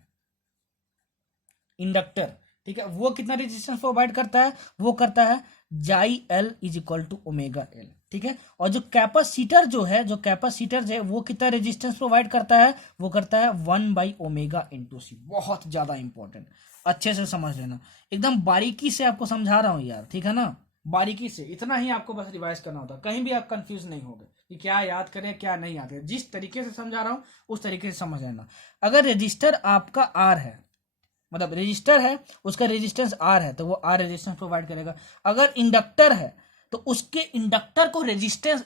इंडक्टर, ठीक है, वो कितना रेजिस्टेंस प्रोवाइड करता है? वो करता है जाई L is equal to omega L। ठीक है, और जो कैपेसिटर जो है, जो कैपेसिटर जो है वो कितना रेजिस्टेंस प्रोवाइड करता है? वो करता है 1 बाई ओमेगा इंटू सी। बहुत ज्यादा इंपॉर्टेंट, अच्छे से समझ लेना, एकदम बारीकी से आपको समझा रहा हूं यार। ठीक है ना, बारीकी से, इतना ही आपको बस रिवाइज करना होता है, कहीं भी आप कंफ्यूज नहीं होगे कि क्या याद करें क्या नहीं याद करें। जिस तरीके से समझा रहा हूं उस तरीके से समझ लेना। अगर रजिस्टर आपका R है, मतलब रेजिस्टर है, उसका रेजिस्टेंस R है, तो वो R रेजिस्टेंस प्रोवाइड करेगा। अगर इंडक्टर है तो उसके इंडक्टर को रेजिस्टेंस,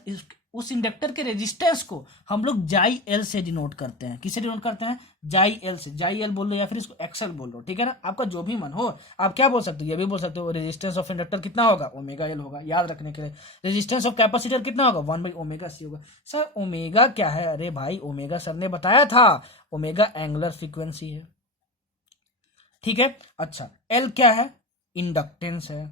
उस इंडक्टर के रेजिस्टेंस को हम लोग जाई L से डिनोट करते हैं। किसे डिनोट करते हैं? जाई L से। जाई L बोल लो या फिर इसको एक्सएल बोल लो। ठीक है ना, आपका जो भी मन हो। आप क्या बोल सकते हो? ये भी बोल सकते हो रेजिस्टेंस ऑफ इंडक्टर कितना होगा? ओमेगा L होगा। याद रखने के लिए रेजिस्टेंस ऑफ कैपेसिटर कितना होगा? 1 बाई ओमेगा C होगा। सर ओमेगा क्या है? अरे भाई ओमेगा सर ने बताया था, ओमेगा एंगुलर फ्रीक्वेंसी है। ठीक है, अच्छा L क्या है? इंडक्टेंस है।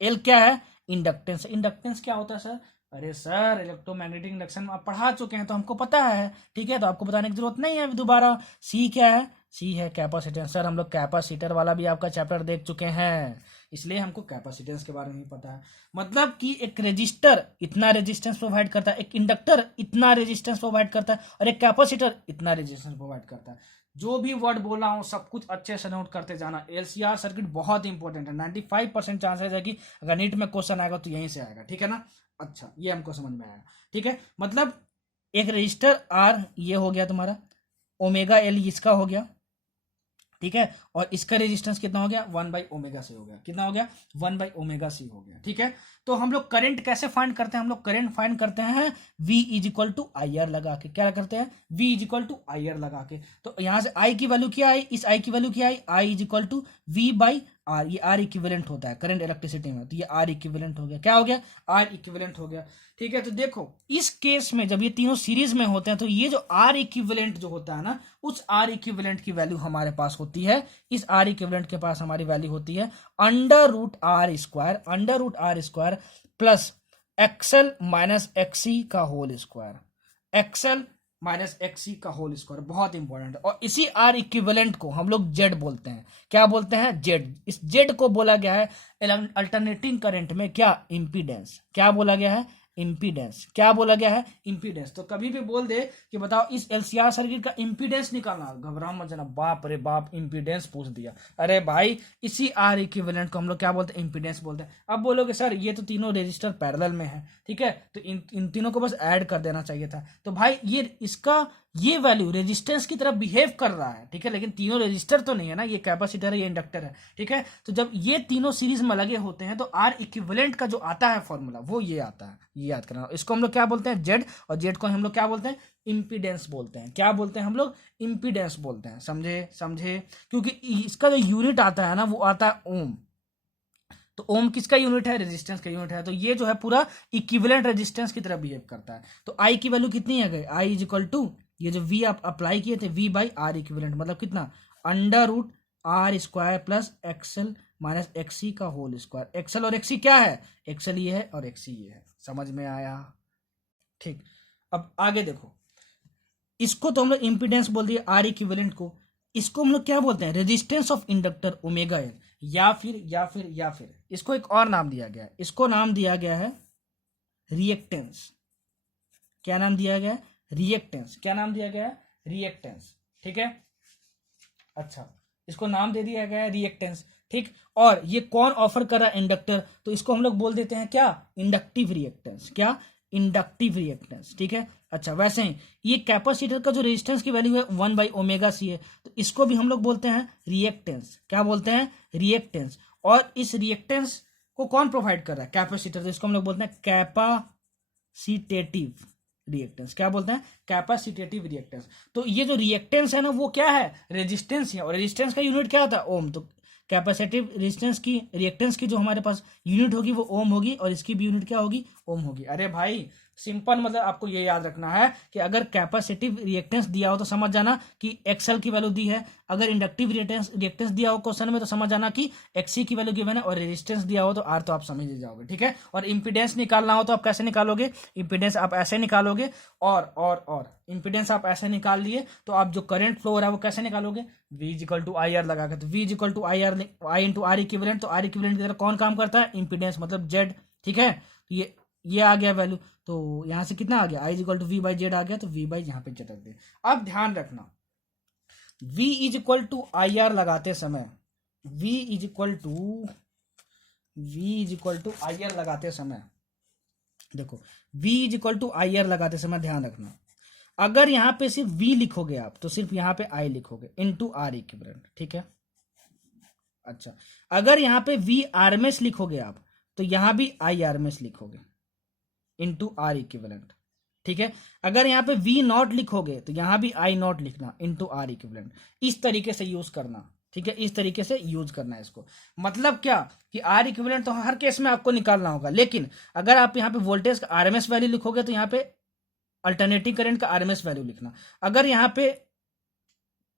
L क्या है? इंडक्टेंस। इंडक्टेंस क्या होता है सर? अरे सर इलेक्ट्रोमैग्नेटिक इंडक्शन आप पढ़ा चुके हैं तो हमको पता है। ठीक है, तो आपको बताने की जरूरत नहीं है अभी दोबारा। C क्या है? C है कैपेसिटेंस। सर हम लोग कैपेसिटर वाला भी आपका चैप्टर देख चुके हैं, इसलिए हमको कैपेसिटेंस के बारे में पता है। मतलब कि एक रेजिस्टर इतना रेजिस्टेंस प्रोवाइड करता है, एक इंडक्टर इतना रेजिस्टेंस प्रोवाइड करता है, और एक कैपेसिटर इतना रेजिस्टेंस प्रोवाइड करता है। जो भी वर्ड बोला हूँ सब कुछ अच्छे से नोट करते जाना। LCR सर्किट बहुत इंपॉर्टेंट है, 95% चांसेस है कि अगर नीट में क्वेश्चन आएगा तो यहीं से आएगा। ठीक है ना, अच्छा ये हमको समझ में आया। ठीक है, मतलब एक रजिस्टर R ये हो गया तुम्हारा, ओमेगा L इसका हो गया, ठीक है। और इसका रेजिस्टेंस कितना हो गया, 1/ओमेगा सी हो गया। कितना हो गया, 1/ओमेगा सी हो गया। ठीक है। तो हम लोग करंट कैसे फाइंड करते हैं, हम लोग करंट फाइंड करते हैं V is equal to I R लगा के। क्या करते हैं, V is equal to I R लगा के। तो यहां से I की वैल्यू क्या आई, इस I की वैल्यू क्या आई, I is equal to V/R। ये R इक्विवेलेंट होता है करंट इलेक्ट्रिसिटी में, तो ये R इक्विवेलेंट हो गया। क्या हो गया, R इक्विवेलेंट हो गया। ठीक है। तो देखो इस केस में जब ये तीनों सीरीज में होते हैं तो ये जो R इक्विवेलेंट जो होता है ना, उस R इक्विवेलेंट की वैल्यू हमारे पास होती है, इस R इक्विवेलेंट के पास हमारी वैल्यू होती है √R² plus XL minus XC का whole square. XL minus XC का होल स्क्वायर बहुत इंपॉर्टेंट है। और इसी R इक्विवेलेंट को हम लोग Z बोलते हैं। क्या बोलते हैं, Z। इस Z को बोला गया है अल्टरनेटिंग करंट में क्या, इंपीडेंस। क्या बोला गया है, इंपीडेंस। क्या बोला गया है, इंपीडेंस। तो कभी भी बोल दे कि बताओ इस एलसीआर सर्किट का इंपीडेंस निकालना, घबरा मत जाना, बाप रे बाप इंपीडेंस पूछ दिया। अरे भाई इसी आर इक्विवेलेंट को हम लोग क्या बोलते हैं, इंपीडेंस बोलते हैं। अब बोलोगे सर ये तो तीनों रेजिस्टर पैरेलल में है, ठीक है, तो इन तीनों को बस ऐड कर देना चाहिए था। तो भाई ये इसका ये वैल्यू रेजिस्टेंस की तरह बिहेव कर रहा है, ठीक है, लेकिन तीनों रेजिस्टर तो नहीं है ना, ये कैपेसिटर है, ये इंडक्टर है, ठीक है। तो जब ये तीनों सीरीज में लगे होते हैं तो आर इक्विवेलेंट का जो आता है फॉर्मूला वो ये आता है, ये याद करना। इसको हम लोग क्या बोलते हैं, जेड, और जेड को हम लोग क्या बोलते हैं, इंपीडेंस बोलते हैं। क्या बोलते हैं हम लोग, इंपीडेंस बोलते हैं। समझे, समझे, क्योंकि इसका जो यूनिट आता है ना वो आता है ओम। तो ओम किसका यूनिट है, रेजिस्टेंस का यूनिट है। तो ये जो है पूरा इक्विवेलेंट रेजिस्टेंस की तरह बिहेव करता है। तो आई की वैल्यू कितनी है गई, आई इज इक्वल टू, ये जो वी आप अप्लाई किए थे V/R इक्विवेलेंट, मतलब कितना, √R² plus XL minus XC का होल स्क्वायर। XL और XC क्या है, XL ये है और XC ये है। समझ में आया, ठीक। अब आगे देखो, इसको तो हम लोग इंपीडेंस बोल दिए आर इक्विवेलेंट को। इसको हम लोग क्या बोलते हैं, resistance of inductor omega L, या फिर इसको एक और नाम दिया गया है, इसको नाम दिया गया है रिएक्टेंस। क्या नाम दिया गया है, रिएक्टेंस। क्या नाम दिया गया है, रिएक्टेंस, ठीक है। अच्छा, इसको नाम दे दिया गया है रिएक्टेंस, ठीक। और ये कौन ऑफर कर रहा है, इंडक्टर, तो इसको हम लोग बोल देते हैं क्या, इंडक्टिव रिएक्टेंस। क्या, इंडक्टिव रिएक्टेंस, ठीक है। अच्छा, वैसे ही ये कैपेसिटर का जो रेजिस्टेंस की वैल्यू है 1/ओमेगा सी है, तो इसको भी हम लोग बोलते हैं रिएक्टेंस। क्या बोलते हैं, रिएक्टेंस। और इस रिएक्टेंस को कौन प्रोवाइड कर रहा है, कैपेसिटर, तो इसको हम लोग बोलते हैं कैपेसिटेटिव रिएक्टेंस। क्या बोलते हैं, कैपेसिटेटिव रिएक्टेंस। तो ये जो रिएक्टेंस है ना वो क्या है, रेजिस्टेंस है, और रेजिस्टेंस का यूनिट क्या होता है, ओम। तो कैपेसिटिव रेजिस्टेंस की, रिएक्टेंस की जो हमारे पास यूनिट होगी वो ओम होगी, और इसकी भी यूनिट क्या होगी, ओम होगी। अरे भाई सिंपल, मतलब आपको ये याद रखना है कि अगर कैपेसिटिव रिएक्टेंस दिया हो तो समझ जाना कि एक्सएल की वैल्यू दी है, अगर इंडक्टिव रिएक्टेंस दिया हो क्वेश्चन में तो समझ जाना कि एक्सी की वैल्यू गिवन है, और रेजिस्टेंस दिया हो तो आर, तो आप समझ ही जाओगे, ठीक है। और इंपीडेंस निकालना हो तो आप कैसे निकालोगे, इंपीडेंस आप ऐसे निकालोगे, और इंपीडेंस आप ऐसे निकाल लिए तो आप जो करंट फ्लो हो रहा है वो कैसे निकालोगे, V equal to I R लगा के। तो V equal to I into R equivalent, तो आर इक्विवेलेंट की तरह कौन काम करता है, इंपीडेंस, मतलब Z, ठीक है। तो ये आ गया वैल्यू, तो यहां से कितना आ गया, I इक्वल टू V/Z आ गया, तो V यहाँ पे Z रख दे। अब ध्यान रखना, V is equal to I R लगाते समय, V is equal to I R लगाते समय, देखो V is equal to I R लगाते समय ध्यान रखना, अगर यहां पे सिर्फ V लिखोगे आप तो सिर्फ यहां पे I लिखोगे इनटू आर इक्विवेलेंट, ठीक है। अच्छा, अगर यहां पे V RMS लिखोगे आप तो यहां भी I RMS लिखोगे इनटू आर इक्विवेलेंट, ठीक है। अगर यहाँ पे V0 लिखोगे तो यहां भी I0 लिखना इनटू आर इक्विवेलेंट। इस तरीके से यूज करना, ठीक है, इस तरीके से यूज करना है इसको। मतलब क्या कि आर इक्विवेलेंट तो हर केस में आपको निकालना होगा, लेकिन अगर आप यहाँ पे वोल्टेज का आरएमएस वैल्यू लिखोगे तो यहाँ पे अल्टरनेटिंग करंट का आरएमएस वैल्यू लिखना। अगर यहाँ पे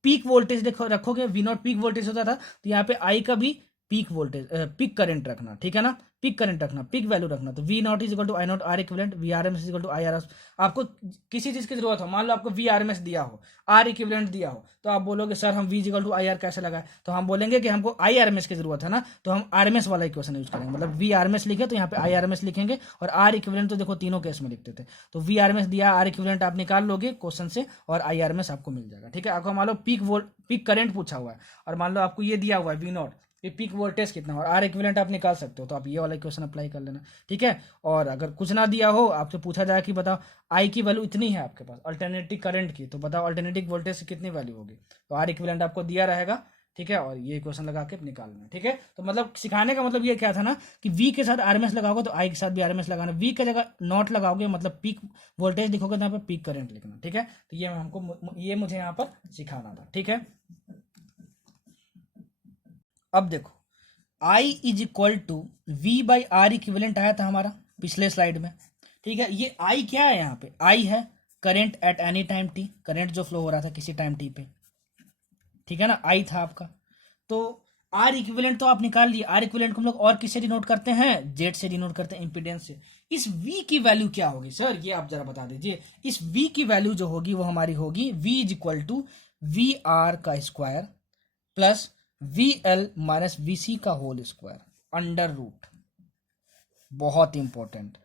पीक वोल्टेज रखोगे, V0 पीक वोल्टेज होता था, तो यहाँ पे आई का भी पीक वोल्टेज, पीक करंट रखना, ठीक है ना, पीक करंट रखना, पीक वैल्यू रखना। तो V0 is equal to I not R equivalent, VRMS is equal to IRS। आपको किसी चीज की जरूरत हो, मान लो आपको VRMS दिया हो, आर इक्विवेलेंट दिया हो, तो आप बोलोगे सर हम V is equal to IR कैसे लगाए, तो हम बोलेंगे कि हमको IRMS की जरूरत है ना, तो हम RMS वाला इक्वेशन यूज करेंगे। मतलब VRMS लिखे तो यहाँ पे IRMS लिखेंगे, और आर इक्विवेलेंट तो देखो तीनों केस में लिखते थे। तो VRMS दिया, आर इक्विवेलेंट आप निकाल लोगे क्वेश्चन से, और IRMS आपको मिल जाएगा, ठीक है। आपको मान लो पीक करंट पूछा हुआ है, और मान लो आपको ये दिया हुआ है V0, ये पीक वोल्टेज कितना, और आर इक्विवेलेंट आप निकाल सकते हो, तो आप ये वाला इक्वेशन अप्लाई कर लेना, ठीक है। और अगर कुछ ना दिया हो, आपसे पूछा जाए कि बताओ आई की वैल्यू इतनी है आपके पास अल्टरनेटिव करंट की, तो बताओ अल्टरनेटिव वोल्टेज से कितनी वैल्यू होगी, तो आर इक्विवेलेंट आपको दिया रहेगा, ठीक है, और ये क्वेश्चन लगा के निकालना है। ठीक है, तो मतलब सिखाने का मतलब ये क्या था ना कि V के साथ RMS लगाओगे तो I के साथ भी RMS लगाना, V की जगह नॉट लगाओगे मतलब पीक वोल्टेज लिखोगे तो यहाँ पे पीक करंट लिखना। ठीक है, तो ये मुझे यहाँ पर सिखाना था। ठीक है, अब देखो I is equal to V/R equivalent आया था हमारा पिछले स्लाइड में। ठीक है, ये I क्या है, यहाँ पे I है current at any time t, current जो फ्लो हो रहा था किसी टाइम t पे। ठीक है ना, I था आपका। तो R इक्विवेलेंट तो आप निकाल लिए, R इक्विवेलेंट को हम लोग और किससे डिनोट करते हैं, Z से डिनोट करते हैं, इंपीडेंस से। इस V की वैल्यू क्या होगी सर, ये आप जरा बता दीजिए। इस V की वैल्यू जो होगी वो हमारी होगी V is equal to VR का square plus VL minus VC का होल स्क्वायर अंडर रूट। बहुत इंपॉर्टेंट,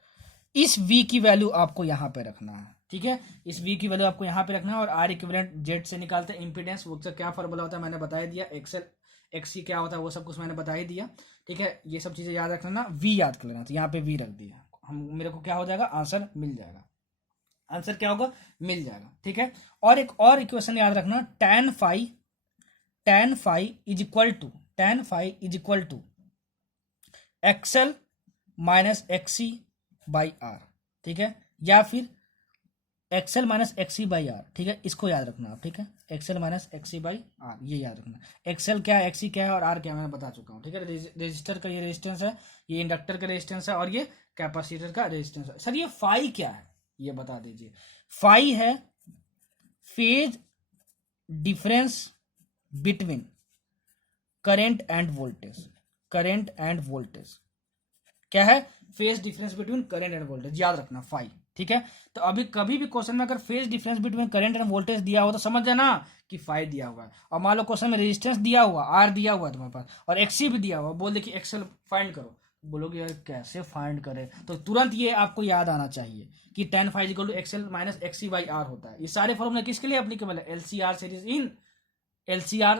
इस V की वैल्यू आपको यहां पे रखना है। ठीक है, इस V की वैल्यू आपको यहां पे रखना है। और R इक्विवेलेंट Z से निकालते हैं, इंपीडेंस वो क्या फॉर्मूला होता है मैंने बता दिया, एक्सएल XC क्या होता है वो सब कुछ मैंने बता ही दिया। ठीक है, ये सब चीजें याद रखना ना, V याद कर लेना। तो यहाँ पे V रख दिया, हम मेरे को क्या हो जाएगा, आंसर मिल जाएगा। आंसर क्या होगा, मिल जाएगा। ठीक है, और एक और इक्वेशन याद रखना, tan phi is equal to XL minus XC by R। ठीक है, या फिर XL minus XC by R। ठीक है, इसको याद रखना आप। ठीक है, XL minus XC by R, ये याद रखना। XL क्या है, XC क्या है और R क्या है मैंने बता चुका हूँ। ठीक है, रेजिस्टर का ये रेजिस्टेंस है, ये इंडक्टर का रेजिस्टेंस है, और ये कैपेसिटर का रेजिस्टेंस है। सर ये फाई क्या है, ये बता दीजिए। फाई है phase difference between current end voltage. क्या है, phase difference between current end voltage, याद रखना फाई। ठीक है, तो अभी कभी भी क्वेश्चन में अगर phase difference between current end voltage दिया हो तो समझ जाना कि फाई दिया हुआ है। और मान लो क्वेश्चन में रेजिस्टेंस दिया हुआ, आर दिया हुआ है तुम्हारे पास, और एक्सी भी दिया हुआ, बोल दे कि एक्सएल फाइंड करो, बोलोगे यार कैसे फाइंड करें, तो तुरंत ये आपको याद आना चाहिए कि tan phi equal to XL minus XC by R होता है। ये सारे फॉर्मूला किसके लिए एप्लीकेबल है, LCR सीरीज इन LCR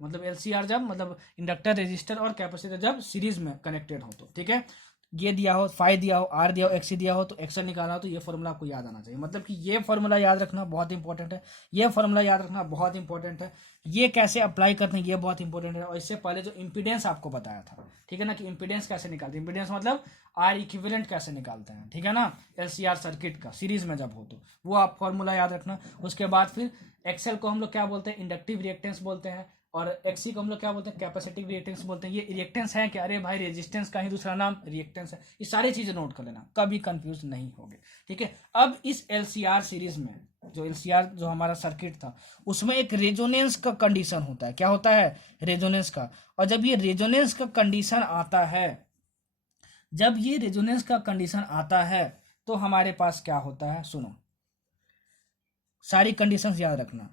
मतलब LCR जब मतलब इंडक्टर रेजिस्टर और कैपेसिटर जब सीरीज में कनेक्टेड हो तो। ठीक है, ये दिया हो, फाई दिया हो, आर दिया हो, एक्सी दिया हो, तो एक्सएल निकालना हो तो ये फॉर्मूला आपको याद आना चाहिए। मतलब कि ये फॉर्मूला याद रखना बहुत इंपॉर्टेंट है, ये फॉर्मूला याद रखना बहुत इंपॉर्टेंट है, ये कैसे अप्लाई करते हैं ये बहुत इंपॉर्टेंट है। और इससे पहले जो इंपीडेंस आपको बताया था, ठीक है ना, कि इंपीडेंस कैसे निकालते हैं, इंपीडेंस मतलब आर इक्विवेलेंट कैसे निकालते हैं। ठीक है ना, LCR सर्किट का सीरीज में जब हो तो वो आप फॉर्मूला याद रखना। उसके बाद फिर एक्सएल को हम लोग क्या बोलते हैं, इंडक्टिव रिएक्टेंस बोलते हैं, और एक्सी को हम लोग क्या बोलते हैं, कैपेसिटिव रिएक्टेंस बोलते हैं। ये रिएक्टेंस है कि अरे भाई रेजिस्टेंस का ही दूसरा नाम रिएक्टेंस है, ये सारी चीजें नोट कर लेना, कभी कंफ्यूज नहीं होगे। ठीक है, अब इस LCR सीरीज में जो LCR जो हमारा सर्किट था उसमें एक रेजोनेंस का कंडीशन होता है। क्या होता है, रेजोनेंस का। और जब ये रेजोनेंस का कंडीशन आता है, जब ये रेजोनेंस का कंडीशन आता है तो हमारे पास क्या होता है, सुनो सारी कंडीशंस याद रखना।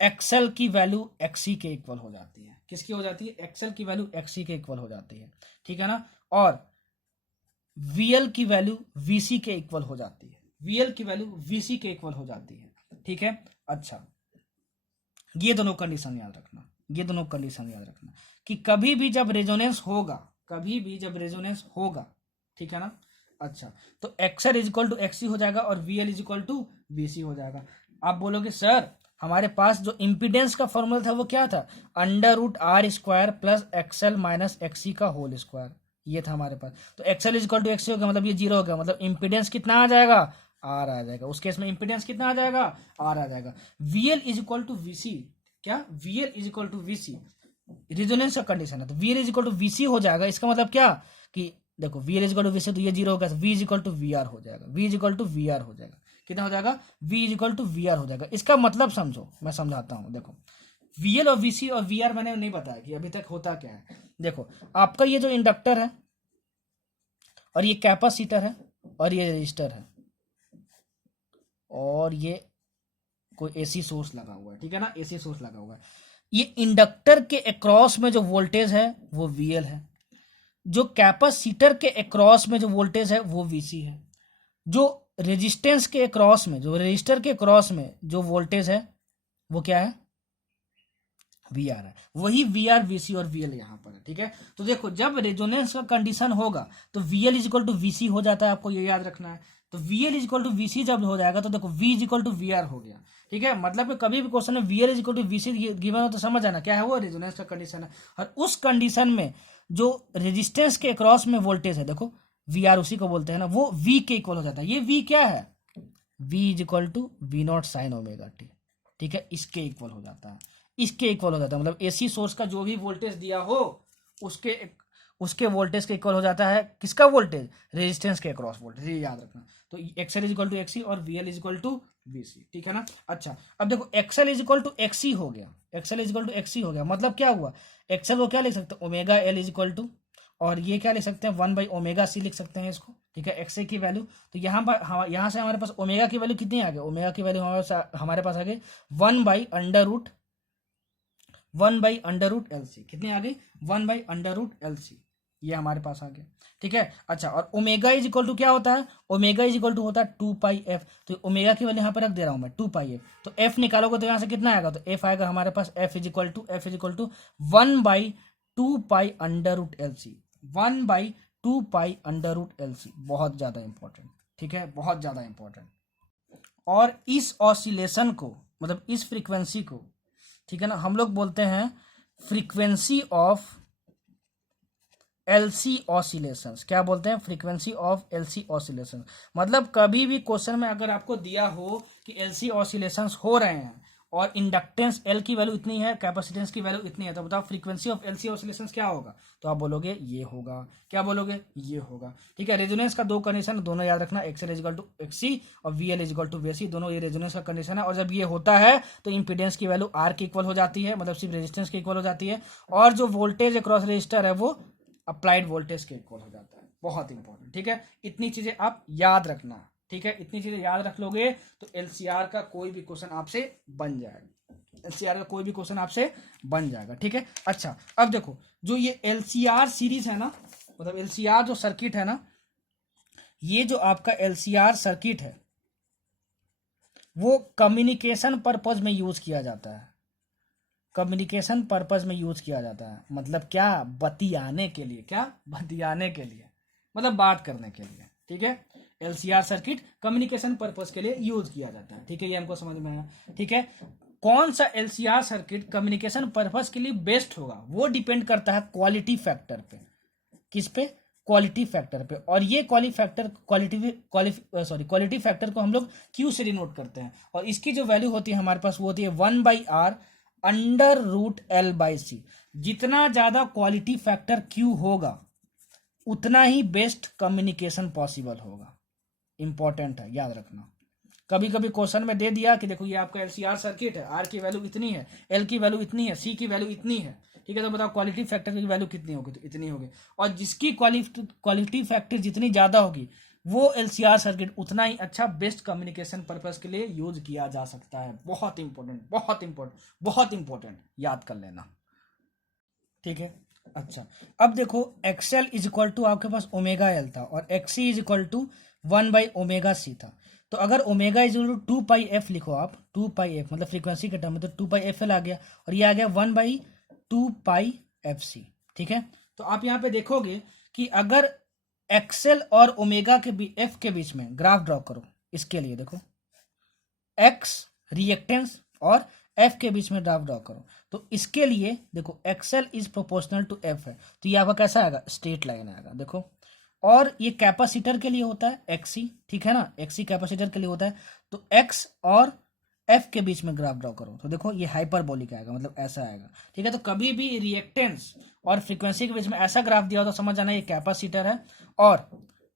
एक्सएल की वैल्यू XC के इक्वल हो जाती है, किसकी हो जाती है, एक्सएल की वैल्यू XC के इक्वल हो जाती है। ठीक है ना, और VL की वैल्यू VC के इक्वल हो जाती है, VL की वैल्यू VC के इक्वल हो जाती है। ठीक है, अच्छा ये दोनों कंडीशन याद रखना, ये दोनों कंडीशन याद रखना कि कभी भी जब रेजोनेंस होगा, कभी भी जब रेजोनेंस होगा, ठीक है ना, अच्छा तो XL is equal to XC हो जाएगा और VL is equal to VC हो जाएगा। आप बोलोगे सर हमारे पास जो इम्पीडेंस का फॉर्मूला था वो क्या था, under root R square plus XL minus XC का होल स्क्वायर, ये था हमारे पास। तो XL is equal to XC हो गया, मतलब ये 0 हो गया, मतलब इम्पीडेंस कितना आ जाएगा, R आ जाएगा। उस केस में इम्पीडेंस कितना आ जाएगा, R आ जाएगा। VL is equal to VC, क्या VL is equal to VC resonance का कंडीशन है, तो VL is equal to VC हो जाएगा। इसका मतलब क्या कि देखो VL is equal to VC तो ये 0 हो गया, V is equal to VR हो जाएगा, V is equal to VR हो जाएगा, कितना हो जाएगा, V is equal to VR हो जाएगा। इसका मतलब समझो, मैं समझाता हूं। देखो VL और VC और VR मैंने नहीं बताया कि अभी तक होता क्या है। देखो आपका ये जो इंडक्टर है और ये कैपेसिटर है और ये रेजिस्टर है और ये कोई AC सोर्स लगा हुआ है, ठीक है ना, AC सोर्स लगा हुआ है। ये इंडक्टर के अक्रॉस में जो वोल्टेज है वो VL है, जो कैपेसिटर के अक्रॉस में जो वोल्टेज है वो VC है, जो रेजिस्टेंस के अक्रॉस में, जो रेजिस्टर के अक्रॉस में जो वोल्टेज है वो क्या है, VR है। वही VR, VC और VL यहाँ पर है। ठीक है, तो देखो जब रेजोनेंस का कंडीशन होगा तो VL is equal to VC हो जाता है, आपको ये याद रखना है। तो VL is equal to VC जब हो जाएगा तो देखो V is equal to VR हो गया। ठीक है, मतलब कि कभी भी क्वेश्चन में VL is equal to VC given हो तो समझ आना क्या है वो रेजोनेंस का कंडीशन है। और उस कंडीशन में जो रेजिस्टेंस के अक्रॉस में वोल्टेज है, देखो VR उसी को बोलते हैं ना, वो V के इक्वल हो जाता है। ये V क्या है, V is equal to V0 sine omega T, ठीक है, इसके इक्वल हो जाता है, इसके इक्वल हो जाता है। मतलब AC सोर्स का जो भी वोल्टेज दिया हो उसके वोल्टेज के इक्वल हो जाता है। किसका वोल्टेज, रेजिस्टेंस के अक्रॉस वोल्टेज, ये याद रखना। तो XL is equal to XC और VL is equal to VC, ठीक है ना। अच्छा, अब देखो XL is equal to XC हो गया, XL is equal to XC हो गया, मतलब क्या हुआ, XL को क्या लिख सकते हैं, omega L is equal to, और ये क्या लिख सकते हैं, 1 बाई ओमेगा C लिख सकते हैं इसको, ठीक है, XA की वैल्यू। तो यहाँ पर यहाँ से हमारे पास ओमेगा की वैल्यू कितनी आ गई, ओमेगा की वैल्यू हमारे पास आ गई 1 बाई अंडर रूट LC, कितनी आ गई, 1 बाई अंडर रूट LC, ये हमारे पास आ गया, ठीक है। अच्छा, और ओमेगा इज इक्वल टू क्या होता है, ओमेगा इज इक्वल टू होता है 2 पाई f, तो ओमेगा की वैल्यू यहाँ पे रख दे रहा हूँ मैं 2 पाई f, तो f निकालोगे तो यहाँ से कितना आएगा, तो f आएगा हमारे पास f is equal to 1 by 2 pi under root LC, 1 by 2 pi under root LC, बहुत ज़्यादा इंपॉर्टेंट, ठीक है, बहुत ज़्यादा इंपॉर्टेंट। और इस ऑसिलेशन को, मतलब इस फ्रीक्वेंसी को, ठीक है ना, हम लोग बोलते हैं फ्रीक्वेंसी ऑफ LC ऑसिलेशंस। क्या बोलते हैं, फ्रीक्वेंसी ऑफ LC ऑसिलेशंस। मतलब कभी भी क्वेश्चन में अगर आपको दिया हो कि LC ऑसिलेशंस हो रहे हैं और इंडक्टेंस L की वैल्यू इतनी है, कैपेसिटेंस की वैल्यू इतनी है, तो बताओ फ्रीक्वेंसी ऑफ LC ऑसिलेशंस क्या होगा, तो आप बोलोगे ये होगा, क्या बोलोगे, ये होगा, ठीक है। रेजोनेंस का दो कंडीशन दोनों याद रखना, XL इक्वल टू XC और VL इक्वल टू VC, दोनों ये रेजोनेंस का कंडीशन है। और जब ये होता है तो इंपीडेंस की वैल्यू R के इक्वल हो जाती है, मतलब सिर्फ रेजिस्टेंस के इक्वल हो जाती है, और जो वोल्टेज अक्रॉस रजिस्टर है वो अप्लाइड वोल्टेज के इक्वल हो जाता है। बहुत इंपॉर्टेंट, ठीक है, इतनी चीजें आप याद रखना, ठीक है, इतनी चीजें याद रख लोगे तो LCR का कोई भी क्वेश्चन आपसे बन जाएगा, LCR का कोई भी क्वेश्चन आपसे बन जाएगा, ठीक है। अच्छा, अब देखो जो ये LCR सीरीज है ना, मतलब LCR जो सर्किट है ना, ये जो आपका LCR सर्किट है वो कम्युनिकेशन पर्पज में यूज किया जाता है, कम्युनिकेशन पर्पज में यूज किया जाता है। मतलब क्या, बतियाने के लिए, क्या, बतियाने के लिए, मतलब बात करने के लिए, ठीक है। LCR सर्किट कम्युनिकेशन पर्पज के लिए यूज किया जाता है, ठीक है, ये हमको समझ में आया, ठीक है। कौन सा LCR सर्किट कम्युनिकेशन पर्पज के लिए बेस्ट होगा, वो डिपेंड करता है क्वालिटी फैक्टर पे, किस पे, क्वालिटी फैक्टर पे। और ये क्वालिटी फैक्टर को हम लोग Q से डिनोट करते हैं, और इसकी जो वैल्यू होती है हमारे पास वो होती है 1/R अंडर रूट L/C। जितना ज्यादा क्वालिटी फैक्टर Q होगा उतना ही बेस्ट कम्युनिकेशन पॉसिबल होगा। इंपॉर्टेंट है, याद रखना। कभी कभी क्वेश्चन में दे दिया कि देखो ये आपका LCR सर्किट है, R की वैल्यू इतनी है, L की वैल्यू इतनी है, C की वैल्यू इतनी है, ठीक है, तो बताओ क्वालिटी फैक्टर की वैल्यू कितनी होगी, तो इतनी होगी। और जिसकी क्वालिटी फैक्टर जितनी ज्यादा होगी वो LCR सर्किट उतना ही अच्छा बेस्ट कम्युनिकेशन पर्पस के लिए यूज किया जा सकता है। बहुत इंपॉर्टेंट, बहुत इंपॉर्टेंट, बहुत इंपॉर्टेंट, याद कर लेना, ठीक है। अच्छा, अब देखो XL इज इक्वल टू आपके पास ओमेगा L था और XC is equal to 1 by omega C था। तो अगर ओमेगा is equal to 2 pi f लिखो आप, 2 पाई f मतलब फ्रीक्वेंसी के टर्म में, तो 2 पाई FL आ गया और ये आ गया 1 बाई 2 पाई FC, ठीक है। तो आप यहाँ पे देखोगे कि अगर XL और ओमेगा के F के बीच में ग्राफ ड्रॉ करो, इसके लिए देखो X रिएक्टेंस और F के बीच में ग्राफ ड्रॉ करो, तो इसके लिए देखो XL is proportional to F है, तो ये आपका कैसा आएगा, स्ट्रेट लाइन आएगा, देखो। और ये कैपेसिटर के लिए होता है XC, ठीक है ना, XC कैपेसिटर के लिए होता है, तो X और F के बीच में ग्राफ ड्रॉ करो, तो देखो ये हाइपरबोलिक आएगा, मतलब ऐसा आएगा, ठीक है। तो कभी भी रिएक्टेंस और फ्रीक्वेंसी के बीच में ऐसा ग्राफ दिया हो तो समझ जाना ये कैपेसिटर है, और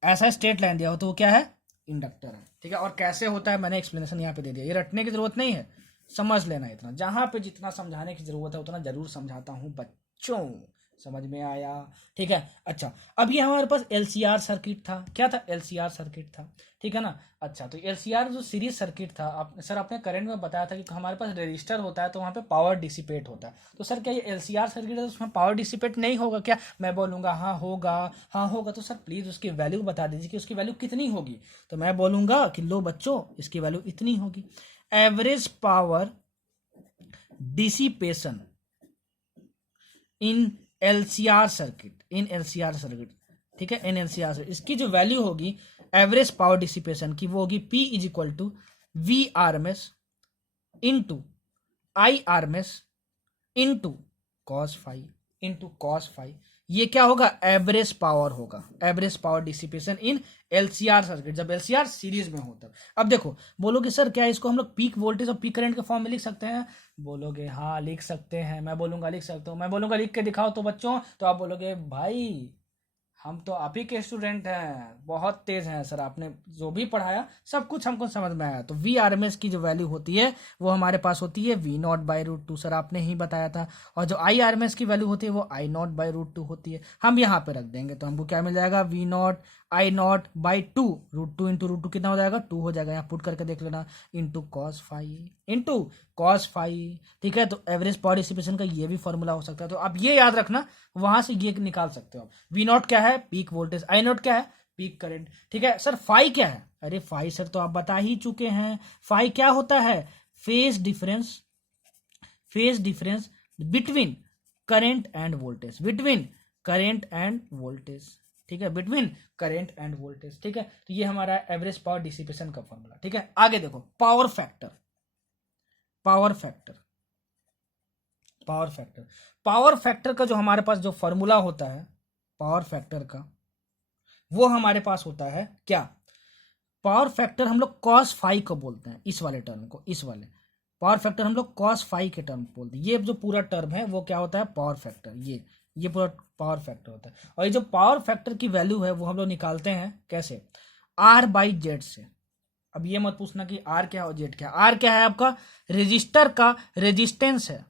ऐसा स्ट्रेट लाइन दिया हो तो वो क्या है, इंडक्टर है, ठीक है। और कैसे होता है मैंने एक्सप्लेनेशन यहाँ पे दे दिया, ये रटने की जरूरत नहीं है, समझ लेना इतना, जहां पे जितना समझाने की जरूरत है उतना जरूर समझाता हूं बच्चों, समझ में आया, ठीक है। अच्छा, अब ये हमारे पास LCR सर्किट था, क्या था, LCR सर्किट था, ठीक है ना। अच्छा, तो LCR जो सीरीज सर्किट था, सर आपने करंट में बताया था कि हमारे पास रेजिस्टर होता है तो वहाँ पे पावर डिसिपेट होता है, तो सर क्या ये LCR सर्किट है तो उसमें पावर डिसिपेट नहीं होगा क्या, मैं बोलूँगा हाँ होगा, हाँ होगा, तो सर प्लीज़ उसकी वैल्यू बता दीजिए कि उसकी वैल्यू कितनी होगी, तो मैं बोलूँगा कि लो बच्चों इसकी वैल्यू इतनी होगी। एवरेज पावर डिसिपेशन इन LCR सर्किट, ठीक है, इन LCR सर्किट, इसकी जो वैल्यू होगी एवरेज पावर डिसिपेशन की वो होगी P is equal to V RMS into I RMS into cos phi, ये क्या होगा, एवरेज पावर होगा, average power dissipation in LCR circuit, जब एलसीआर सीरीज में हो तब। अब देखो, बोलोगे सर क्या इसको हम लोग पीक वोल्टेज और पीक करंट के फॉर्म में लिख सकते हैं? बोलोगे हाँ लिख सकते हैं, मैं बोलूंगा लिख सकते हो, मैं बोलूंगा लिख के दिखाओ तो बच्चों, तो आप बोलोगे भाई हम तो आप ही के स्टूडेंट हैं, बहुत तेज हैं सर, आपने जो भी पढ़ाया सब कुछ हमको समझ में आया। तो वी आर एम एस की जो वैल्यू होती है वो हमारे पास होती है V0/√2, सर आपने ही बताया था। और जो आई आर एम एस की वैल्यू होती है वो I0/√2 होती है। हम यहाँ पे रख देंगे तो हमको क्या मिल जाएगा, V0I0/2, √2 इंटू √2 कितना हो जाएगा, 2 हो जाएगा, यहाँ पुट करके देख लेना, इंटू कॉस फाई। ठीक है, तो एवरेज पावर डिसिपेशन का ये भी फॉर्मूला हो सकता है, तो आप ये याद रखना, वहां से ये निकाल सकते हो। V0 क्या है, पीक वोल्टेज, I0 क्या है, पीक करंट। ठीक है सर, फाई क्या है, अरे फाई सर तो आप बता ही चुके हैं, फाई क्या होता है, phase difference between current end voltage, ठीक है, बिटवीन करंट एंड वोल्टेज। ठीक है, तो ये हमारा एवरेज पावर डिसिपेशन का फॉर्मूला। ठीक है, आगे देखो, पावर फैक्टर का जो हमारे पास जो फॉर्मूला होता है पावर फैक्टर का, वो हमारे पास होता है क्या, पावर फैक्टर हम लोग कॉस फाई को बोलते हैं, इस वाले टर्म को, इस वाले पावर फैक्टर हम लोग कॉस फाई के टर्म बोलते हैं। ये जो पूरा टर्म है वो क्या होता है, पावर फैक्टर, ये पूरा पावर फैक्टर होता है। और ये जो पावर फैक्टर की वैल्यू है वो हम लोग निकालते हैं कैसे, R/Z से। अब ये मत पूछना कि आर क्या और जेड क्या, आर क्या है आपका रेजिस्टर का रेजिस्टेंस है,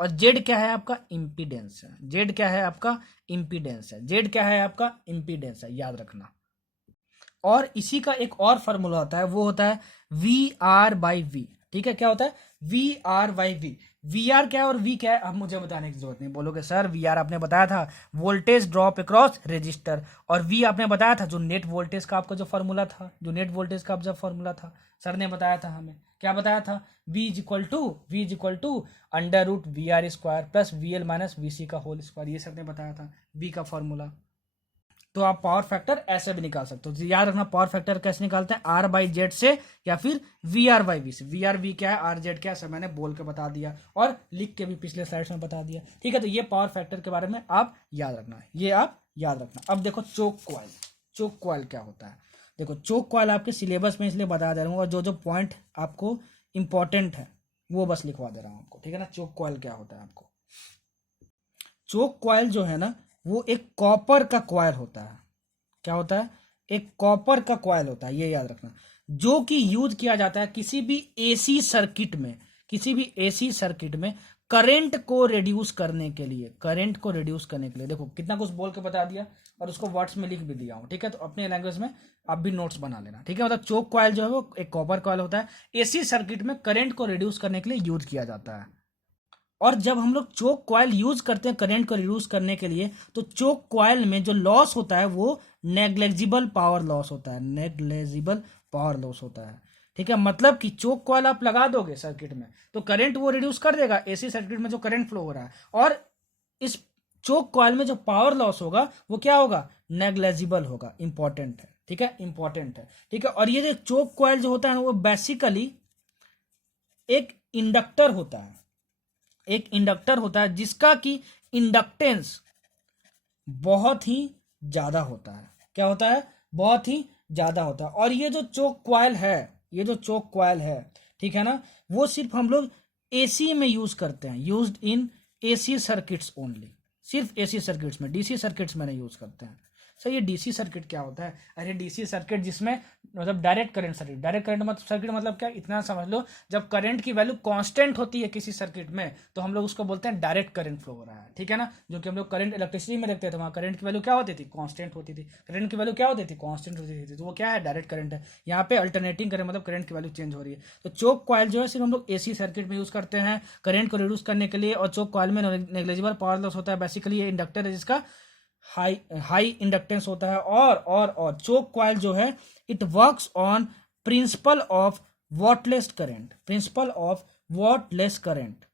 और जेड क्या है आपका इम्पीडेंस है, याद रखना। और इसी का एक और फॉर्मूला होता है, वो होता है VR/V। ठीक है, क्या होता है, VR/V। VR क्या है और V क्या है, अब मुझे बताने की जरूरत नहीं। बोलोगे सर VR आपने बताया था वोल्टेज ड्रॉप अक्रॉस रेजिस्टर, और V आपने बताया था जो नेट वोल्टेज का आपका जो फॉर्मूला था, सर ने बताया था हमें, क्या बताया था, V is equal to √VR² plus VL minus VC का होल स्क्वायर, ये सर ने बताया था V का फॉर्मूला। तो आप पावर फैक्टर ऐसे भी निकाल सकते हो, तो याद रखना पावर फैक्टर कैसे निकालते हैं, R/Z से या फिर VR/V से। VR/V क्या है, RZ क्या है, सब मैंने बोल के बता दिया और लिख के भी पिछले स्लाइड्स में बता दिया। ठीक है, तो ये पावर फैक्टर के बारे में आप याद रखना, अब देखो चोक कॉइल क्या होता है। देखो चोक कॉइल आपके सिलेबस में इसलिए बता दे रहा हूँ, और जो पॉइंट आपको इंपॉर्टेंट है वो बस लिखवा दे रहा हूँ आपको। ठीक है ना, चोक कॉइल क्या होता है, आपको चोक कॉइल जो है ना वो एक कॉपर का कॉइल होता है। क्या होता है, एक कॉपर का कॉइल होता है, ये याद रखना, जो कि यूज किया जाता है किसी भी एसी सर्किट में करंट को रिड्यूस करने के लिए, देखो कितना कुछ बोल के बता दिया और उसको वर्ड्स में लिख भी दिया हूं। ठीक है, तो अपने लैंग्वेज में आप भी नोट्स बना लेना। ठीक है, मतलब चोक कॉइल जो है वो एक कॉपर कॉइल होता है, एसी सर्किट में करंट को रिड्यूस करने के लिए यूज किया जाता है। और जब हम लोग चोक कॉइल यूज करते हैं करंट को रिड्यूस करने के लिए, तो चोक कॉइल में जो लॉस होता है वो नेग्लेजिबल पावर लॉस होता है। ठीक है, मतलब कि चोक कॉइल आप लगा दोगे सर्किट में तो करंट वो रिड्यूस कर देगा, एसी सर्किट में जो करंट फ्लो हो रहा है, और इस चोक कॉइल में जो पावर लॉस होगा वो क्या होगा, नेग्लेजिबल होगा। इंपॉर्टेंट है, ठीक है। और ये जो चोक कॉइल जो होता है वो बेसिकली एक इंडक्टर होता है, जिसका कि इंडक्टेंस बहुत ही ज्यादा होता है। क्या होता है, बहुत ही ज्यादा होता है। और ये जो चोक कॉइल है, ठीक है ना, वो सिर्फ हम लोग एसी में यूज करते हैं, used in AC circuits only, सिर्फ एसी सर्किट्स में, डीसी सर्किट्स में नहीं यूज करते हैं। सर ये डीसी सर्किट क्या होता है, अरे डीसी सर्किट जिसमें मतलब डायरेक्ट करंट सर्किट मतलब क्या, इतना समझ लो, जब करंट की वैल्यू कांस्टेंट होती है किसी सर्किट में तो हम लोग उसको बोलते हैं डायरेक्ट करंट फ्लो हो रहा है। ठीक है ना, जो कि हम लोग करंट इलेक्ट्रिसिटी में देखते थे, वहां करंट की वैल्यू क्या होती थी, कांस्टेंट होती थी, तो वो क्या है, डायरेक्ट करंट है। यहाँ पे अल्टरनेटिंग करंट मतलब करंट की वैल्यू चेंज हो रही है। तो चोक कॉइल जो है सिर्फ हम लोग एसी सर्किट में यूज करते हैं करंट को रिड्यूस करने के लिए, और चोक कॉइल में नेग्लिजिबल पावर लॉस होता है। बेसिकली ये इंडक्टर है जिसका हाई इंडक्टेंस होता है। और चोक कॉइल जो है it works on principle of wattless current.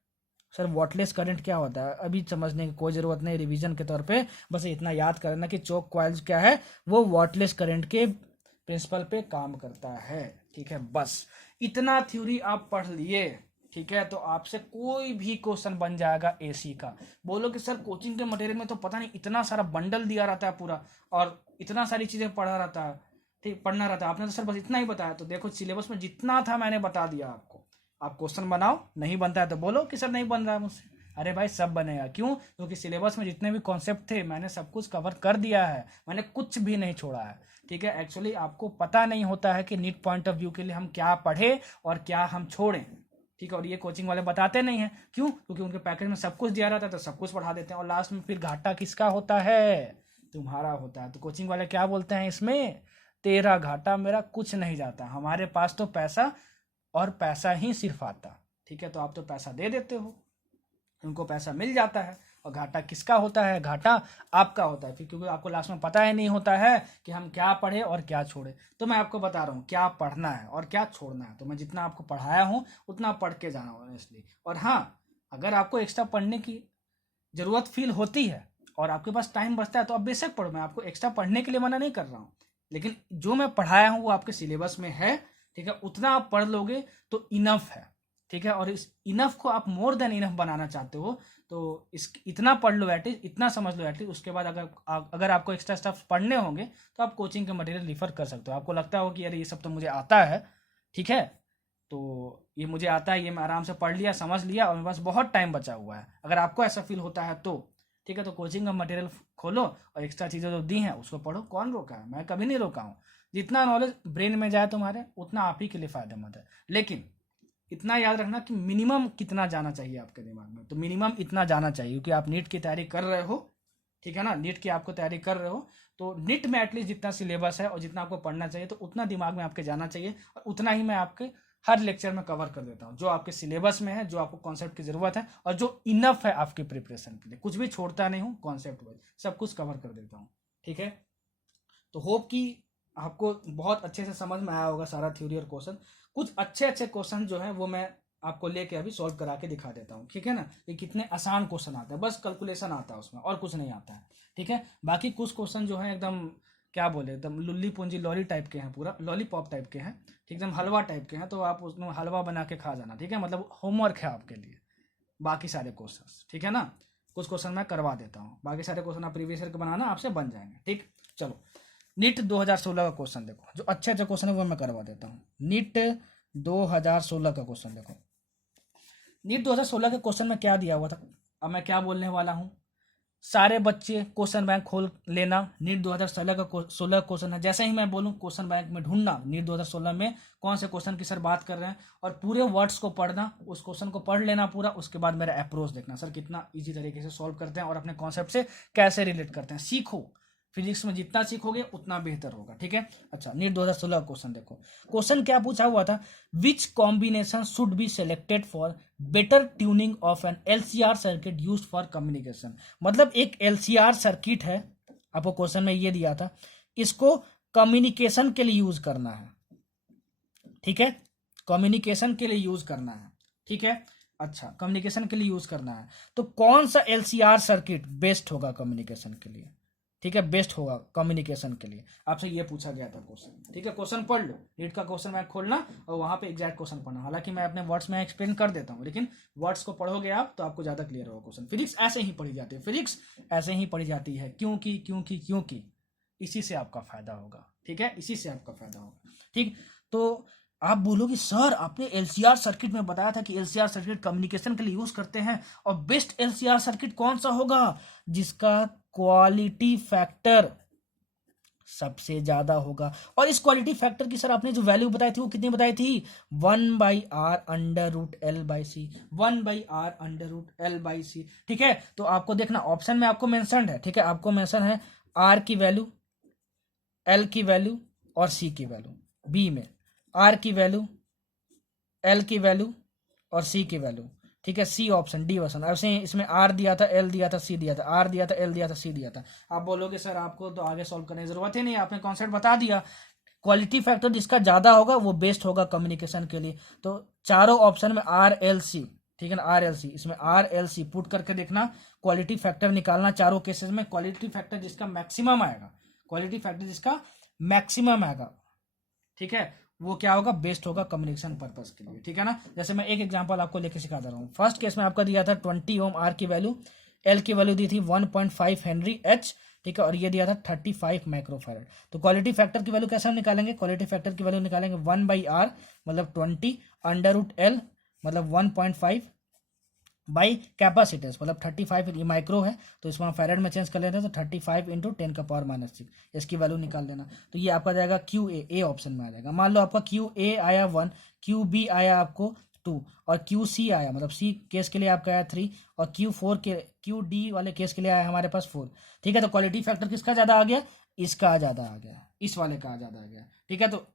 Sir wattless current क्या होता है, अभी समझने की कोई जरूरत नहीं, रिवीजन के तौर पे बस इतना याद करना कि चोक कॉइल क्या है, वो वॉटलेस करंट के प्रिंसिपल पे काम करता है। ठीक है, बस इतना थ्योरी आप पढ़ लिए, ठीक है, तो आपसे कोई भी क्वेश्चन बन जाएगा एसी का। बोलो कि सर कोचिंग के मटेरियल में तो पता नहीं इतना सारा बंडल दिया रहता है पूरा, और इतना सारी चीजें पढ़ा रहता है, ठीक, पढ़ना रहता है, आपने तो सर बस इतना ही बताया। तो देखो सिलेबस में जितना था मैंने बता दिया आपको। आप क्वेश्चन बनाओ, नहीं बनता है तो बोलो कि सर नहीं बन रहा है मुझसे। अरे भाई सब बनेगा, क्यों? क्योंकि सिलेबस में जितने भी कॉन्सेप्ट थे मैंने सब कुछ कवर कर दिया है, मैंने कुछ भी नहीं छोड़ा है, ठीक है। एक्चुअली आपको पता नहीं होता है कि नीट पॉइंट ऑफ व्यू के लिए हम क्या पढ़े और क्या हम छोड़ें, ठीक है। और ये कोचिंग वाले बताते नहीं हैं, क्यों? क्योंकि उनके पैकेज में सब कुछ दिया रहता है तो सब कुछ पढ़ा देते हैं, और लास्ट में फिर घाटा किसका होता है? तुम्हारा होता है। तो कोचिंग वाले क्या बोलते हैं इसमें? तेरा घाटा मेरा कुछ नहीं जाता, हमारे पास तो पैसा और पैसा ही सिर्फ आता, ठीक है। तो आप तो पैसा दे देते हो, उनको पैसा मिल जाता है, और घाटा किसका होता है? घाटा आपका होता है फिर, क्योंकि आपको लास्ट में पता ही नहीं होता है कि हम क्या पढ़े और क्या छोड़े। तो मैं आपको बता रहा हूँ क्या पढ़ना है और क्या छोड़ना है। तो मैं जितना आपको पढ़ाया हूँ उतना पढ़ के जाना ऑनेस्टली। और हाँ, अगर आपको एक्स्ट्रा पढ़ने की जरूरत फील होती है और आपके पास टाइम बचता है तो आप बेशक पढ़ो, मैं आपको एक्स्ट्रा पढ़ने के लिए मना नहीं कर रहा हूँ, लेकिन जो मैं पढ़ाया हूँ वो आपके सिलेबस में है, ठीक है। उतना आप पढ़ लोगे तो इनफ है, ठीक है। और इस इनफ को आप मोर देन इनफ बनाना चाहते हो तो इस इतना पढ़ लो एटलीस्ट, इतना समझ लो एटलीस्ट। उसके बाद अगर आपको एक्स्ट्रा स्टफ पढ़ने होंगे तो आप कोचिंग के मटेरियल रिफर कर सकते हो। आपको लगता हो कि अरे ये सब तो मुझे आता है, ठीक है, तो ये मुझे आता है, ये मैं आराम से पढ़ लिया, समझ लिया, और मेरे पास बहुत टाइम बचा हुआ है, अगर आपको ऐसा फील होता है तो ठीक है, तो कोचिंग का मटेरियल खोलो और एक्स्ट्रा चीज़ें जो दी हैं उसको पढ़ो। कौन रोका है? मैं कभी नहीं रोका हूँ। जितना नॉलेज ब्रेन में जाए तुम्हारे उतना आप ही के लिए फायदेमंद है, लेकिन इतना याद रखना कि मिनिमम कितना जाना चाहिए आपके दिमाग में। तो मिनिमम इतना जाना चाहिए, क्योंकि आप नीट की तैयारी कर रहे हो, ठीक है ना, नीट की आपको तैयारी कर रहे हो, तो नीट में एटलीस्ट जितना सिलेबस है और जितना आपको पढ़ना चाहिए तो उतना दिमाग में आपके जाना चाहिए, और उतना ही मैं आपके हर लेक्चर में कवर कर देता हूँ जो आपके सिलेबस में है, जो आपको कॉन्सेप्ट की जरूरत है और जो इनफ है आपकी प्रिपरेशन के लिए। कुछ भी छोड़ता नहीं हूँ, कॉन्सेप्ट वाइज सब कुछ कवर कर देता हूँ, ठीक है। तो होप कि आपको बहुत अच्छे से समझ में आया होगा सारा थ्योरी और क्वेश्चन। कुछ अच्छे अच्छे क्वेश्चन जो है वो मैं आपको लेके अभी सॉल्व करा के दिखा देता हूँ, ठीक है ना। ये कितने आसान क्वेश्चन आते हैं, बस कैलकुलेशन आता है उसमें और कुछ नहीं आता है, ठीक है। बाकी कुछ क्वेश्चन जो है एकदम क्या बोले, एकदम लुल्ली पूंजी लॉली टाइप के हैं, पूरा लॉलीपॉप टाइप के हैं, ठीक, एकदम हलवा टाइप के हैं, तो आप उसमें हलवा बना के खा जाना, ठीक है। मतलब होमवर्क है आपके लिए बाकी सारे क्वेश्चन, ठीक है ना। कुछ क्वेश्चन मैं करवा देता हूँ, बाकी सारे क्वेश्चन आप प्रीवियस ईयर के बनाना, आपसे बन जाएंगे, ठीक। चलो नीट 2016 का क्वेश्चन देखो, जो अच्छे अच्छे क्वेश्चन है वो मैं करवा देता हूँ। नीट 2016 का क्वेश्चन देखो। नीट 2016 के क्वेश्चन में क्या दिया हुआ था, अब मैं क्या बोलने वाला हूँ। सारे बच्चे क्वेश्चन बैंक खोल लेना, नीट 2016 का 16 क्वेश्चन है, जैसे ही मैं बोलूँ क्वेश्चन बैंक में ढूंढना नीट 2016 में कौन से क्वेश्चन की सर बात कर रहे हैं, और पूरे वर्ड्स को पढ़ना, उस क्वेश्चन को पढ़ लेना पूरा। उसके बाद मेरा अप्रोच देखना, सर कितना इजी तरीके से सॉल्व करते हैं और अपने कॉन्सेप्ट से कैसे रिलेट करते हैं। सीखो, फिजिक्स में जितना सीखोगे उतना बेहतर होगा, ठीक है। अच्छा, नीट 2016 क्वेश्चन देखो। क्वेश्चन क्या पूछा हुआ था, which combination should be selected for better tuning of an LCR circuit used for communication. मतलब एक एलसीआर सर्किट है, आपको क्वेश्चन में ये दिया था, इसको कम्युनिकेशन के लिए यूज करना है, ठीक है, कम्युनिकेशन के लिए यूज करना है, ठीक है। अच्छा, कम्युनिकेशन के लिए यूज करना है, तो कौन सा एलसीआर सर्किट बेस्ट होगा कम्युनिकेशन के लिए, ठीक है, बेस्ट होगा कम्युनिकेशन के लिए। आपसे ये पूछा गया था क्वेश्चन, ठीक है। क्वेश्चन पढ़ लो, नीट का क्वेश्चन मैं खोलना और वहां पे एग्जैक्ट क्वेश्चन पढ़ना। हालांकि मैं अपने वर्ड्स में एक्सप्लेन कर देता हूँ, लेकिन वर्ड्स को पढ़ोगे आप तो आपको ज्यादा क्लियर होगा क्वेश्चन। फिजिक्स ऐसे ही पढ़ी जाती है, फिजिक्स ऐसे ही पढ़ी जाती है, क्योंकि क्योंकि क्योंकि इसी से आपका फायदा होगा, ठीक है, इसी से आपका फायदा होगा, ठीक। तो आप बोलोगे सर आपने एलसीआर सर्किट में बताया था कि एलसीआर सर्किट कम्युनिकेशन के लिए यूज करते हैं, और बेस्ट एलसीआर सर्किट कौन सा होगा, जिसका क्वालिटी फैक्टर सबसे ज्यादा होगा। और इस क्वालिटी फैक्टर की सर आपने जो वैल्यू बताई थी वो कितनी बताई थी, 1/r√L/c, 1/r√L/c, ठीक है। तो आपको देखना ऑप्शन में आपको मेंशन है, ठीक है, आपको मेंशन है आर की वैल्यू, एल की वैल्यू और सी की वैल्यू। बी में आर की वैल्यू, एल की वैल्यू और सी की वैल्यू, ठीक है, सी ऑप्शन डी ऑप्शन। ऐसे इसमें आर दिया था, एल दिया था, सी दिया था, आर दिया था, एल दिया था, सी दिया था। आप बोलोगे सर आपको तो आगे सॉल्व करने की जरूरत ही नहीं, आपने कॉन्सेप्ट बता दिया। क्वालिटी फैक्टर जिसका ज्यादा होगा वो बेस्ट होगा कम्युनिकेशन के लिए। तो चारों ऑप्शन में आर एल सी, ठीक है ना, आर एल सी, इसमें आर एल सी पुट करके देखना, क्वालिटी फैक्टर निकालना। चारों केसेस में क्वालिटी फैक्टर जिसका मैक्सिमम आएगा, क्वालिटी फैक्टर जिसका मैक्सिमम आएगा, ठीक है, वो क्या होगा, बेस्ट होगा कम्युनिकेशन पर्पस के लिए, ठीक है ना। जैसे मैं एक एग्जांपल आपको लेके सिखा दे रहा हूँ। फर्स्ट केस में आपका दिया था 20 ओम आर की वैल्यू, एल की वैल्यू दी थी 1.5 हेनरी एच, ठीक है, और ये दिया था 35 माइक्रोफैरड। तो क्वालिटी फैक्टर की वैल्यू कैसे हम निकालेंगे, क्वालिटी फैक्टर की वैल्यू निकालेंगे 1/r मतलब 20 √L मतलब 1.5 बाई कैपेसिटेंस मतलब 35 ये माइक्रो है तो इसमें हम फैरेड में चेंज कर लेते हैं, तो 35 इंटू 10⁻⁻6 इसकी वैल्यू निकाल देना। तो ये आपका जाएगा क्यू ए ऑप्शन में आ जाएगा। मान लो आपका क्यू ए आया 1, क्यू बी आया आपको 2 और क्यू सी आया, मतलब सी केस के लिए आपका आया 3 और क्यू डी वाले केस के लिए आया हमारे पास 4, ठीक है। तो क्वालिटी फैक्टर किसका ज़्यादा आ गया, इसका ज़्यादा आ गया, इस वाले का ज़्यादा आ गया, ठीक है। तो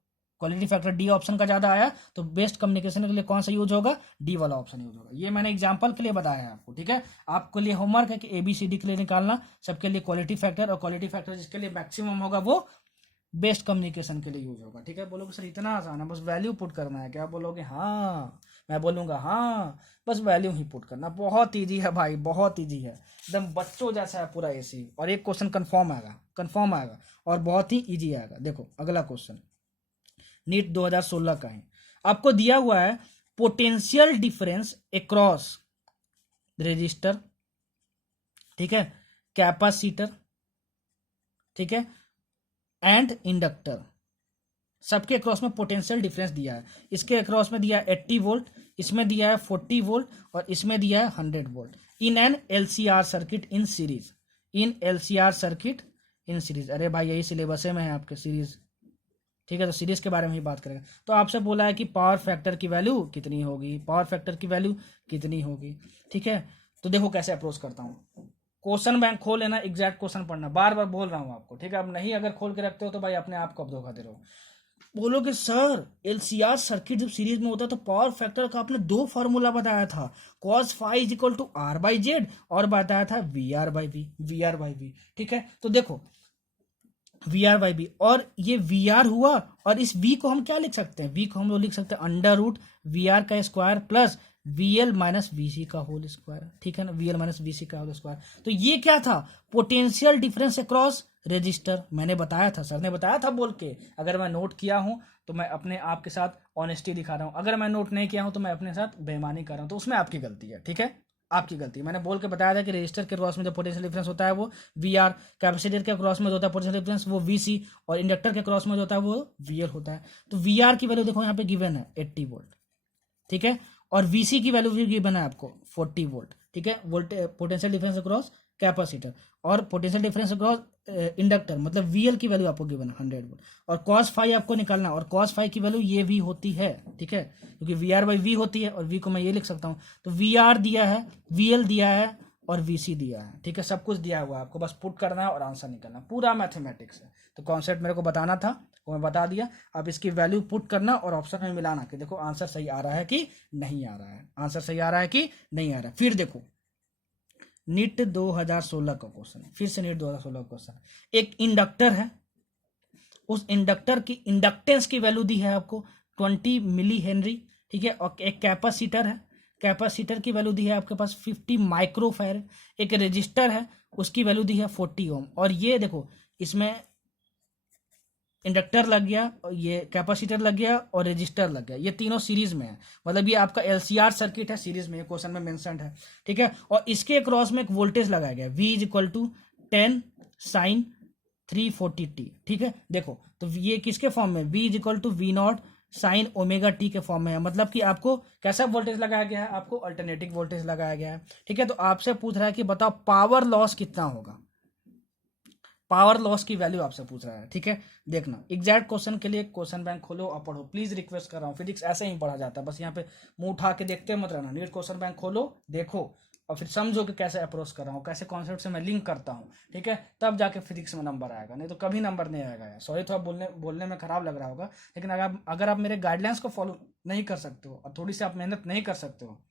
क्वालिटी फैक्टर डी ऑप्शन का ज़्यादा आया, तो बेस्ट कम्युनिकेशन के लिए कौन सा यूज होगा, डी वाला ऑप्शन यूज होगा। ये मैंने एग्जांपल के लिए बताया है आपको, ठीक है। आपके लिए होमवर्क है कि ABCD के लिए निकालना सबके लिए क्वालिटी फैक्टर, और क्वालिटी फैक्टर जिसके लिए मैक्सिमम होगा वो बेस्ट कम्युनिकेशन के लिए यूज होगा, ठीक है। बोलोगे सर इतना आसान है, बस वैल्यू पुट करना है क्या, बोलोगे हाँ, मैं बोलूँगा हाँ, बस वैल्यू ही पुट करना। बहुत ईजी है भाई, बहुत ईजी है, एकदम बच्चों जैसा है पूरा एसी। और एक क्वेश्चन कन्फर्म आएगा और बहुत ही ईजी आएगा। देखो अगला क्वेश्चन नीट 2016 का है, आपको दिया हुआ है पोटेंशियल डिफरेंस अक्रॉस रेजिस्टर, ठीक है, कैपेसिटर, ठीक है, एंड इंडक्टर, सबके अक्रॉस में पोटेंशियल डिफरेंस दिया है। इसके अक्रॉस में दिया है 80 वोल्ट, इसमें दिया है 40 वोल्ट और इसमें दिया है 100 volt in an LCR circuit in series, अरे भाई यही सिलेबस में है आपके सीरीज, ठीक है। तो सीरीज के बारे में ही बात करेंगे। तो आपसे बोला है कि पावर फैक्टर की वैल्यू कितनी होगी, ठीक है। तो देखो कैसे अप्रोच करता हूँ, क्वेश्चन बैंक खोल लेना, एग्जैक्ट क्वेश्चन पढ़ना, बार बार बोल रहा हूँ आपको, ठीक है। अब नहीं अगर खोल के रखते हो तो भाई अपने आप को अब धोखा दे रहे हो। बोलोगे सर LCR सर्किट जब सीरीज में होता है तो पावर फैक्टर का आपने 2 फार्मूला बताया था, cos phi is equal to R/Z और बताया था VR/V, ठीक है। तो देखो VR/V और ये VR हुआ, और इस V को हम क्या लिख सकते हैं, V को हम लोग लिख सकते हैं √VR का square plus VL minus VC का होल स्क्वायर, ठीक है ना, VL माइनस VC का होल स्क्वायर। तो ये क्या था, पोटेंशियल डिफरेंस अक्रॉस रजिस्टर। मैंने बताया था, सर ने बताया था बोल के, अगर मैं नोट किया हूं तो मैं अपने आप के साथ ऑनेस्टी दिखा रहा हूं, अगर मैं नोट नहीं किया हूं तो मैं अपने साथ बेईमानी कर रहा हूं, तो उसमें आपकी गलती है, ठीक है, आपकी गलती। मैंने बोल के बताया था कि रजिस्टर के क्रॉस में जो पोटेंशियल डिफरेंस होता है वो VR, कैपेसिटर के क्रॉस में जो होता है पोटेंशियल डिफरेंस वो VC, और इंडक्टर के क्रॉस में जो होता है वो VL होता है। तो VR की वैल्यू देखो यहाँ पे गिवन है 80 वोल्ट, ठीक है, और VC की वैल्यू भी गिवन है आपको 40 वोल्ट, ठीक है। पोटेंशियल डिफरेंस अक्रॉस कैपेसिटर और पोटेंशियल डिफरेंस अक्रॉस इंडक्टर, मतलब VL की वैल्यू आपको गिवन है 100 वोल्ट, और cos फाई आपको निकालना, और cos फाई की वैल्यू ये भी होती है, ठीक है, क्योंकि VR/V होती है, और V को मैं ये लिख सकता हूँ। तो VR दिया है, VL दिया है और VC दिया है, ठीक है, सब कुछ दिया हुआ है, आपको बस पुट करना है और आंसर निकालना, पूरा मैथमेटिक्स है। तो कॉन्सेप्ट मेरे को बताना था वो मैं बता दिया, अब इसकी वैल्यू पुट करना और ऑप्शन में मिलाना कि देखो आंसर सही आ रहा है कि नहीं आ रहा है, आंसर सही आ रहा है कि नहीं आ रहा है। फिर देखो नीट 2016 का क्वेश्चन है, फिर से नीट 2016 का क्वेश्चन, एक इंडक्टर है, उस इंडक्टर की इंडक्टेंस की वैल्यू दी है आपको 20 मिली हेनरी, ठीक है, और एक कैपेसिटर है, कैपेसिटर की वैल्यू दी है आपके पास 50 माइक्रोफैरड, एक रजिस्टर है उसकी वैल्यू दी है 40 ओम, और ये देखो इसमें इंडक्टर लग गया और ये कैपेसिटर लग गया और रजिस्टर लग गया, ये तीनों सीरीज में है, मतलब ये आपका LCR सर्किट है, सीरीज में क्वेश्चन में मेंशन है, ठीक है। और इसके क्रॉस में एक वोल्टेज लगाया गया V is equal to 10 sine 340t, ठीक है। देखो तो ये किसके फॉर्म में, V is equal to V0 sine omega T के फॉर्म में है, मतलब कि आपको कैसा वोल्टेज लगाया गया है, आपको अल्टरनेटिंग वोल्टेज लगाया गया है, ठीक है। तो आपसे पूछ रहा है कि बताओ पावर लॉस कितना होगा, पावर लॉस की वैल्यू आपसे पूछ रहा है, ठीक है। देखना एग्जैक्ट क्वेश्चन के लिए क्वेश्चन बैंक खोलो और पढ़ो, प्लीज रिक्वेस्ट कर रहा हूँ, फिजिक्स ऐसे ही पढ़ा जाता है, बस यहाँ पे मुंह उठा के देखते मत रहना, नीट क्वेश्चन बैंक खोलो देखो और फिर समझो कि कैसे अप्रोच कर रहा हूँ, कैसे कॉन्सेप्ट से मैं लिंक करता हूँ, ठीक है, तब जाके फिजिक्स में नंबर आएगा, नहीं तो कभी नंबर नहीं आएगा यार। सॉरी थोड़ा बोलने में खराब लग रहा होगा, लेकिन अगर आप मेरे गाइडलाइंस को फॉलो नहीं कर सकते हो और थोड़ी सी आप मेहनत नहीं कर सकते हो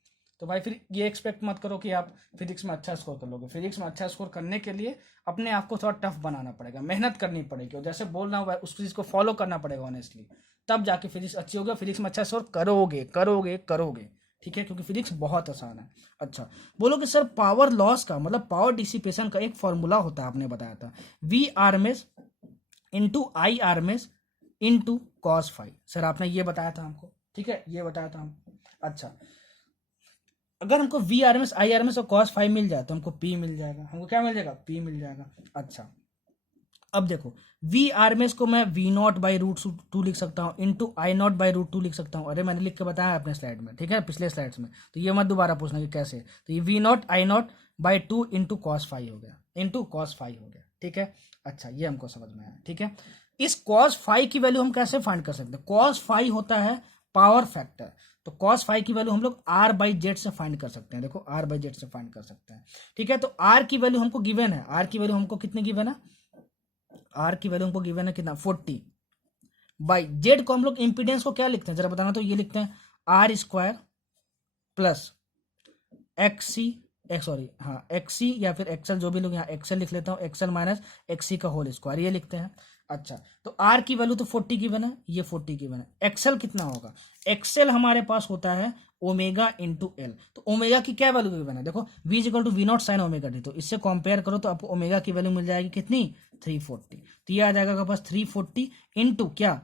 तो भाई फिर ये एक्सपेक्ट मत करो कि आप फिजिक्स में अच्छा स्कोर कर लोगे। फिजिक्स में अच्छा स्कोर करने के लिए अपने आप को थोड़ा टफ बनाना पड़ेगा, मेहनत करनी पड़ेगी, और जैसे बोल रहा हूँ उस चीज़ को फॉलो करना पड़ेगा ऑनेस्टली, तब जाके फिजिक्स अच्छी होगी, फिजिक्स में अच्छा स्कोर करोगे, ठीक है, क्योंकि फिजिक्स बहुत आसान है। अच्छा बोलोगे सर पावर लॉस का मतलब पावर डिसिपेशन का एक फॉर्मूला होता है, आपने बताया था, V RMS into I RMS into cos five. Sir आपने ये बताया था हमको, ठीक है, ये बताया था हमको। अच्छा, अगर हमको V R M S, I R M S और कॉस फाइव मिल जाए तो हमको पी मिल जाएगा। हमको क्या मिल जाएगा? पी मिल जाएगा। अच्छा, अब देखो वी आर एम एस को मैं V not by root two लिख सकता हूँ, into I not by root two लिख सकता हूँ। अरे मैंने लिख के बताया अपने स्लाइड में, ठीक है, पिछले स्लाइड्स में, तो ये मत दोबारा पूछना कि कैसे। तो ये V not I not by two into cos phi हो गया, इंटू कॉस फाइव हो गया, ठीक है। अच्छा, ये हमको समझ में आया, ठीक है। इस कॉस फाइव की वैल्यू हम कैसे फाइंड कर सकते हैं? कॉस फाइव होता है पावर फैक्टर, तो कॉस फाइव की वैल्यू हम लोग आर बाई जेड से फाइंड कर सकते हैं। देखो आर बाई जेड से फाइंड कर सकते हैं, ठीक है। तो आर की वैल्यू हमको गिवन है, आर की वैल्यू हमको कितनी गिवन है? आर की वैल्यू हमको गिवन है कितना? 40 बाई जेड को हम लोग इंपीडेंस को क्या लिखते हैं जरा बताना। तो ये लिखते हैं R square plus XC, sorry हाँ एक्सी या फिर एक्सएल, जो भी लोग यहाँ एक्सएल लिख लेता हूँ, एक्सएल माइनस एक्सी का होल स्क्वायर, ये लिखते हैं। अच्छा, तो आर की वैल्यू तो 40 गिवन है, ये 40 गिवन है। एक्सएल कितना होगा? एक्सएल हमारे पास होता है ओमेगा इंटू एल। तो ओमेगा की क्या वैल्यू गिवन है? देखो V is equal to V not sine omega t, तो इससे कंपेयर करो तो आपको ओमेगा की वैल्यू मिल जाएगी कितनी? 340। तो ये आ जाएगा आपके पास 340 इंटू क्या?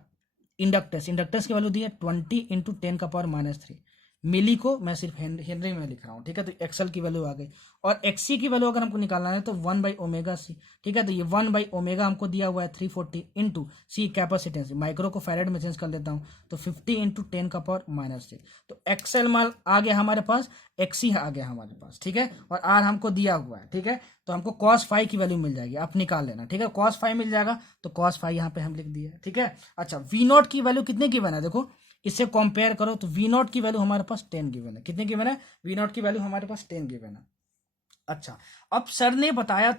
इंडक्टेंस, इंडक्टेंस की वैल्यू दी है 20 इंटू 10⁻³ मिली को मैं सिर्फ हेनरी में लिख रहा हूँ, ठीक है। तो एक्सएल की वैल्यू आ गई, और एक्सी की वैल्यू अगर हमको निकालना है तो 1/ω/c, ठीक है। तो ये 1/ω हमको दिया हुआ है 340 इंटू सी कैपेसिटेंस, माइक्रो को फैरेड में चेंज कर लेता हूँ, तो 50 इंटू 10⁻⁻6। तो एक्सएल माल आ गया हमारे पास, एक्सी आ गया हमारे पास, ठीक है, और आर हमको दिया हुआ है, ठीक है। तो हमको कॉस फाइव की वैल्यू मिल जाएगी, आप निकाल लेना, ठीक है। कॉस फाइव मिल जाएगा, तो कॉस फाइव यहाँ पे हम लिख दिए, ठीक है। अच्छा, वी नॉट की वैल्यू कितने गिवन है? देखो इससे कंपेयर करो तो वी नॉट की वैल्यू हमारे पास 10 गिवन है। कितने गिवन है? वी नॉट की वैल्यू हमारे पास 10 गिवन है। अच्छा, अब सर ने बताया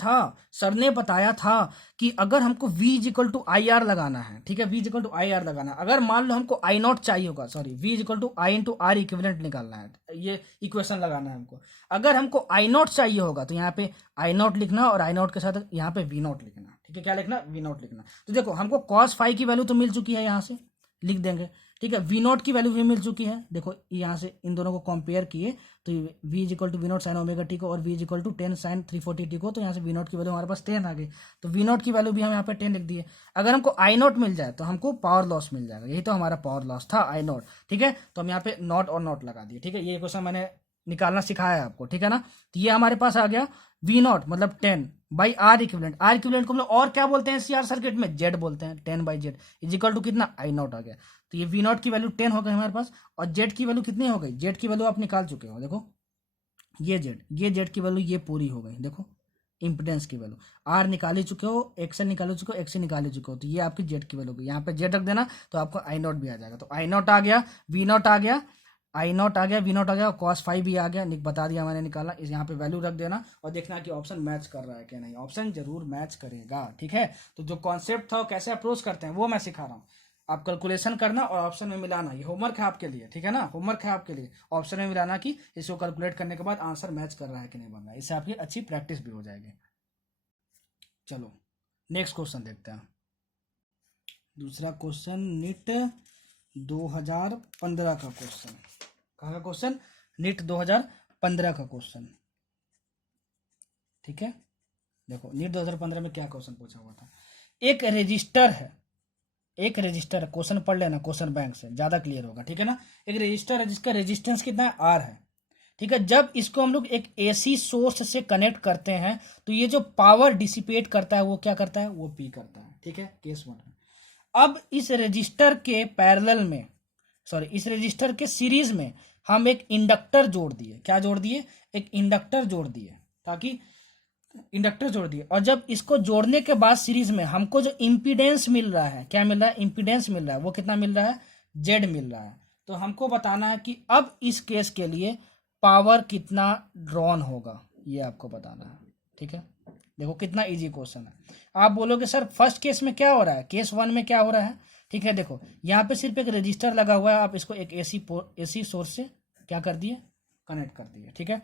था कि अगर हमको v is equal to I R लगाना है, ठीक है, v is equal to I R लगाना है, अगर मान लो हमको आई नॉट चाहिए होगा, sorry v is equal to I into R equivalent निकालना है, ये इक्वेशन लगाना है हमको। अगर हमको आई नॉट चाहिए होगा तो यहाँ पे आई नॉट लिखना, और आई नॉट के साथ यहाँ पे वी नॉट लिखना, ठीक है। क्या लिखना? वी नॉट लिखना। तो देखो हमको कॉस फाइव की वैल्यू तो मिल चुकी है, यहाँ से लिख देंगे, ठीक है। वी नॉट की वैल्यू भी मिल चुकी है, देखो यहाँ से इन दोनों को कंपेयर किए तो v is equal to V not sine omega t को और v is equal to 10 sine 340 t को, तो यहाँ से वी नॉट की वैल्यू हमारे पास 10 आ गई। तो वी नॉट की वैल्यू भी हम यहाँ पे 10 लिख दिए। अगर हमको आई नॉट मिल जाए तो हमको पावर लॉस मिल जाएगा, यही तो हमारा पावर लॉस था, आई नॉट, ठीक है। तो हम यहाँ पे नॉट और नॉट लगा दिए, ठीक है। ये क्वेश्चन मैंने निकालना सिखाया है आपको, ठीक है ना। तो ये हमारे पास आ गया वी नॉट मतलब 10 by R equivalent, R equivalent को हम लोग और क्या बोलते हैं सीआर सर्किट में? जेड बोलते हैं। 10 by Z is equal to कितना? आई नॉट आ गया। तो ये वी नॉट की वैल्यू 10 हो गई हमारे पास, और जेड की वैल्यू कितनी हो गई? जेड की वैल्यू आप निकाल चुके हो, देखो ये जेड की वैल्यू ये पूरी हो गई, देखो इंपिडेंस की वैल्यू आर निकाल ही चुके हो, एक्सएल निकाल ही चुके हो, एक्सी निकाल ही चुके हो, तो ये आपकी जेड की वैल्यू होगी। यहाँ पे जेड रख देना तो आपको आई नॉट भी आ जाएगा। तो आई नॉट आ गया, वी नॉट आ गया, आई नॉट आ गया, वी नॉट आ गया, कॉस फाइव भी आ गया, बता दिया मैंने निकाला। इस यहाँ पे वैल्यू रख देना और देखना कि ऑप्शन मैच कर रहा है क्या नहीं। ऑप्शन जरूर मैच करेगा, ठीक है। तो जो कॉन्सेप्ट था वो कैसे अप्रोच करते हैं वो मैं सिखा रहा हूँ। आप कैलकुलेशन करना और ऑप्शन में मिलाना, ये होमवर्क है आपके लिए, ठीक है ना, होमवर्क है आपके लिए। ऑप्शन में मिलाना कि इसको कैलकुलेट करने के बाद आंसर मैच कर रहा है कि नहीं बन रहा है, इससे आपकी अच्छी प्रैक्टिस भी हो जाएगी। चलो नेक्स्ट क्वेश्चन देखते हैं। दूसरा क्वेश्चन नीट 2015 का क्वेश्चन। कहाँ का क्वेश्चन? नीट 2015 का क्वेश्चन, ठीक है। देखो नीट 2015 में क्या क्वेश्चन पूछा हुआ था। एक रजिस्टर है, क्वेश्चन पढ़ लेना क्वेश्चन बैंक से, ज्यादा क्लियर होगा, ठीक है ना। एक रजिस्टर है जिसका रेजिस्टेंस कितना है? आर है, ठीक है। जब इसको हम लोग एक एसी सोर्स से कनेक्ट करते हैं तो ये जो पावर डिसिपेट करता है वो क्या करता है? वो पी करता है, ठीक है, केस 1 में। अब इस रजिस्टर के पैरेलल में, सॉरी इस रजिस्टर के सीरीज में हम एक इंडक्टर जोड़ दिए। क्या जोड़ दिए? एक इंडक्टर जोड़ दिए, ताकि इंडक्टर जोड़ दिए। और जब इसको जोड़ने के बाद सीरीज में हमको जो इम्पीडेंस मिल रहा है, क्या मिल रहा है? इम्पीडेंस मिल रहा है, वो कितना मिल रहा है? जेड मिल रहा है। तो हमको बताना है कि अब इस केस के लिए पावर कितना ड्रॉन होगा, ये आपको बताना है, ठीक है। देखो कितना इजी क्वेश्चन है। आप बोलोगे सर फर्स्ट केस में क्या हो रहा है, केस 1 में क्या हो रहा है, ठीक है। देखो यहाँ पे सिर्फ एक रजिस्टर लगा हुआ है, आप इसको एक एसी सोर्स से क्या कर दिए? कनेक्ट कर दिए, ठीक है।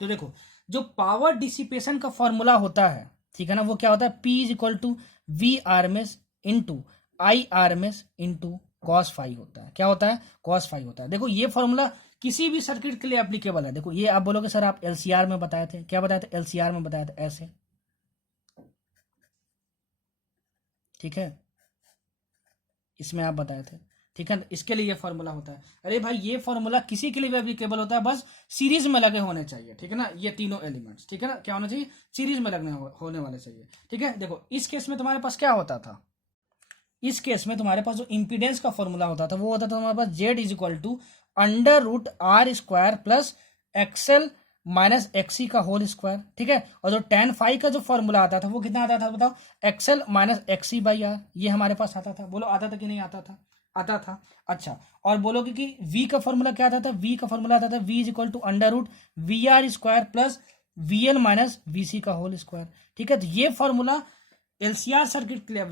तो देखो जो पावर डिसिपेशन का फॉर्मूला होता है, ठीक है ना, वो क्या होता है? P is equal to V R M S into I R M S into cos phi होता है। क्या होता है? कॉस फाइव होता है। देखो ये फॉर्मूला किसी भी सर्किट के लिए एप्लीकेबल है। देखो ये आप बोलोगे सर आप एलसीआर में बताए थे, क्या बताए थे? एलसीआर में बताया था ऐसे, ठीक है। इसमें आप बताए थे, ठीक है। इसके लिए ये फॉर्मूला होता है। अरे भाई ये फॉर्मूला किसी के लिए भी एप्लीकेबल होता है, बस सीरीज में लगे होने चाहिए, ठीक है ना। ये तीनों एलिमेंट्स, ठीक है ना, क्या होना चाहिए, सीरीज में लगने होने वाले चाहिए, ठीक है। देखो इस केस में तुम्हारे पास क्या होता था, इस केस में तुम्हारे पास जो इम्पीडेंस का फॉर्मूला होता था वो होता था तुम्हारे पास Z is equal to under root R square plus XL minus XC का होल स्क्वायर, ठीक है। और जो tan फाई का जो फॉर्मूला आता था वो कितना आता था बताओ, XL minus XC by R, ये हमारे पास आता था। बोलो आता था कि नहीं आता था, आता था। अच्छा, और बोलोगे कि v का फॉर्मूला क्या आता था, v का फॉर्मूला आता था v is equal to under root V R square plus V L minus V C का होल स्क्वायर, ठीक है। तो ये फॉर्मूला एलसीआर सर्किट के लिए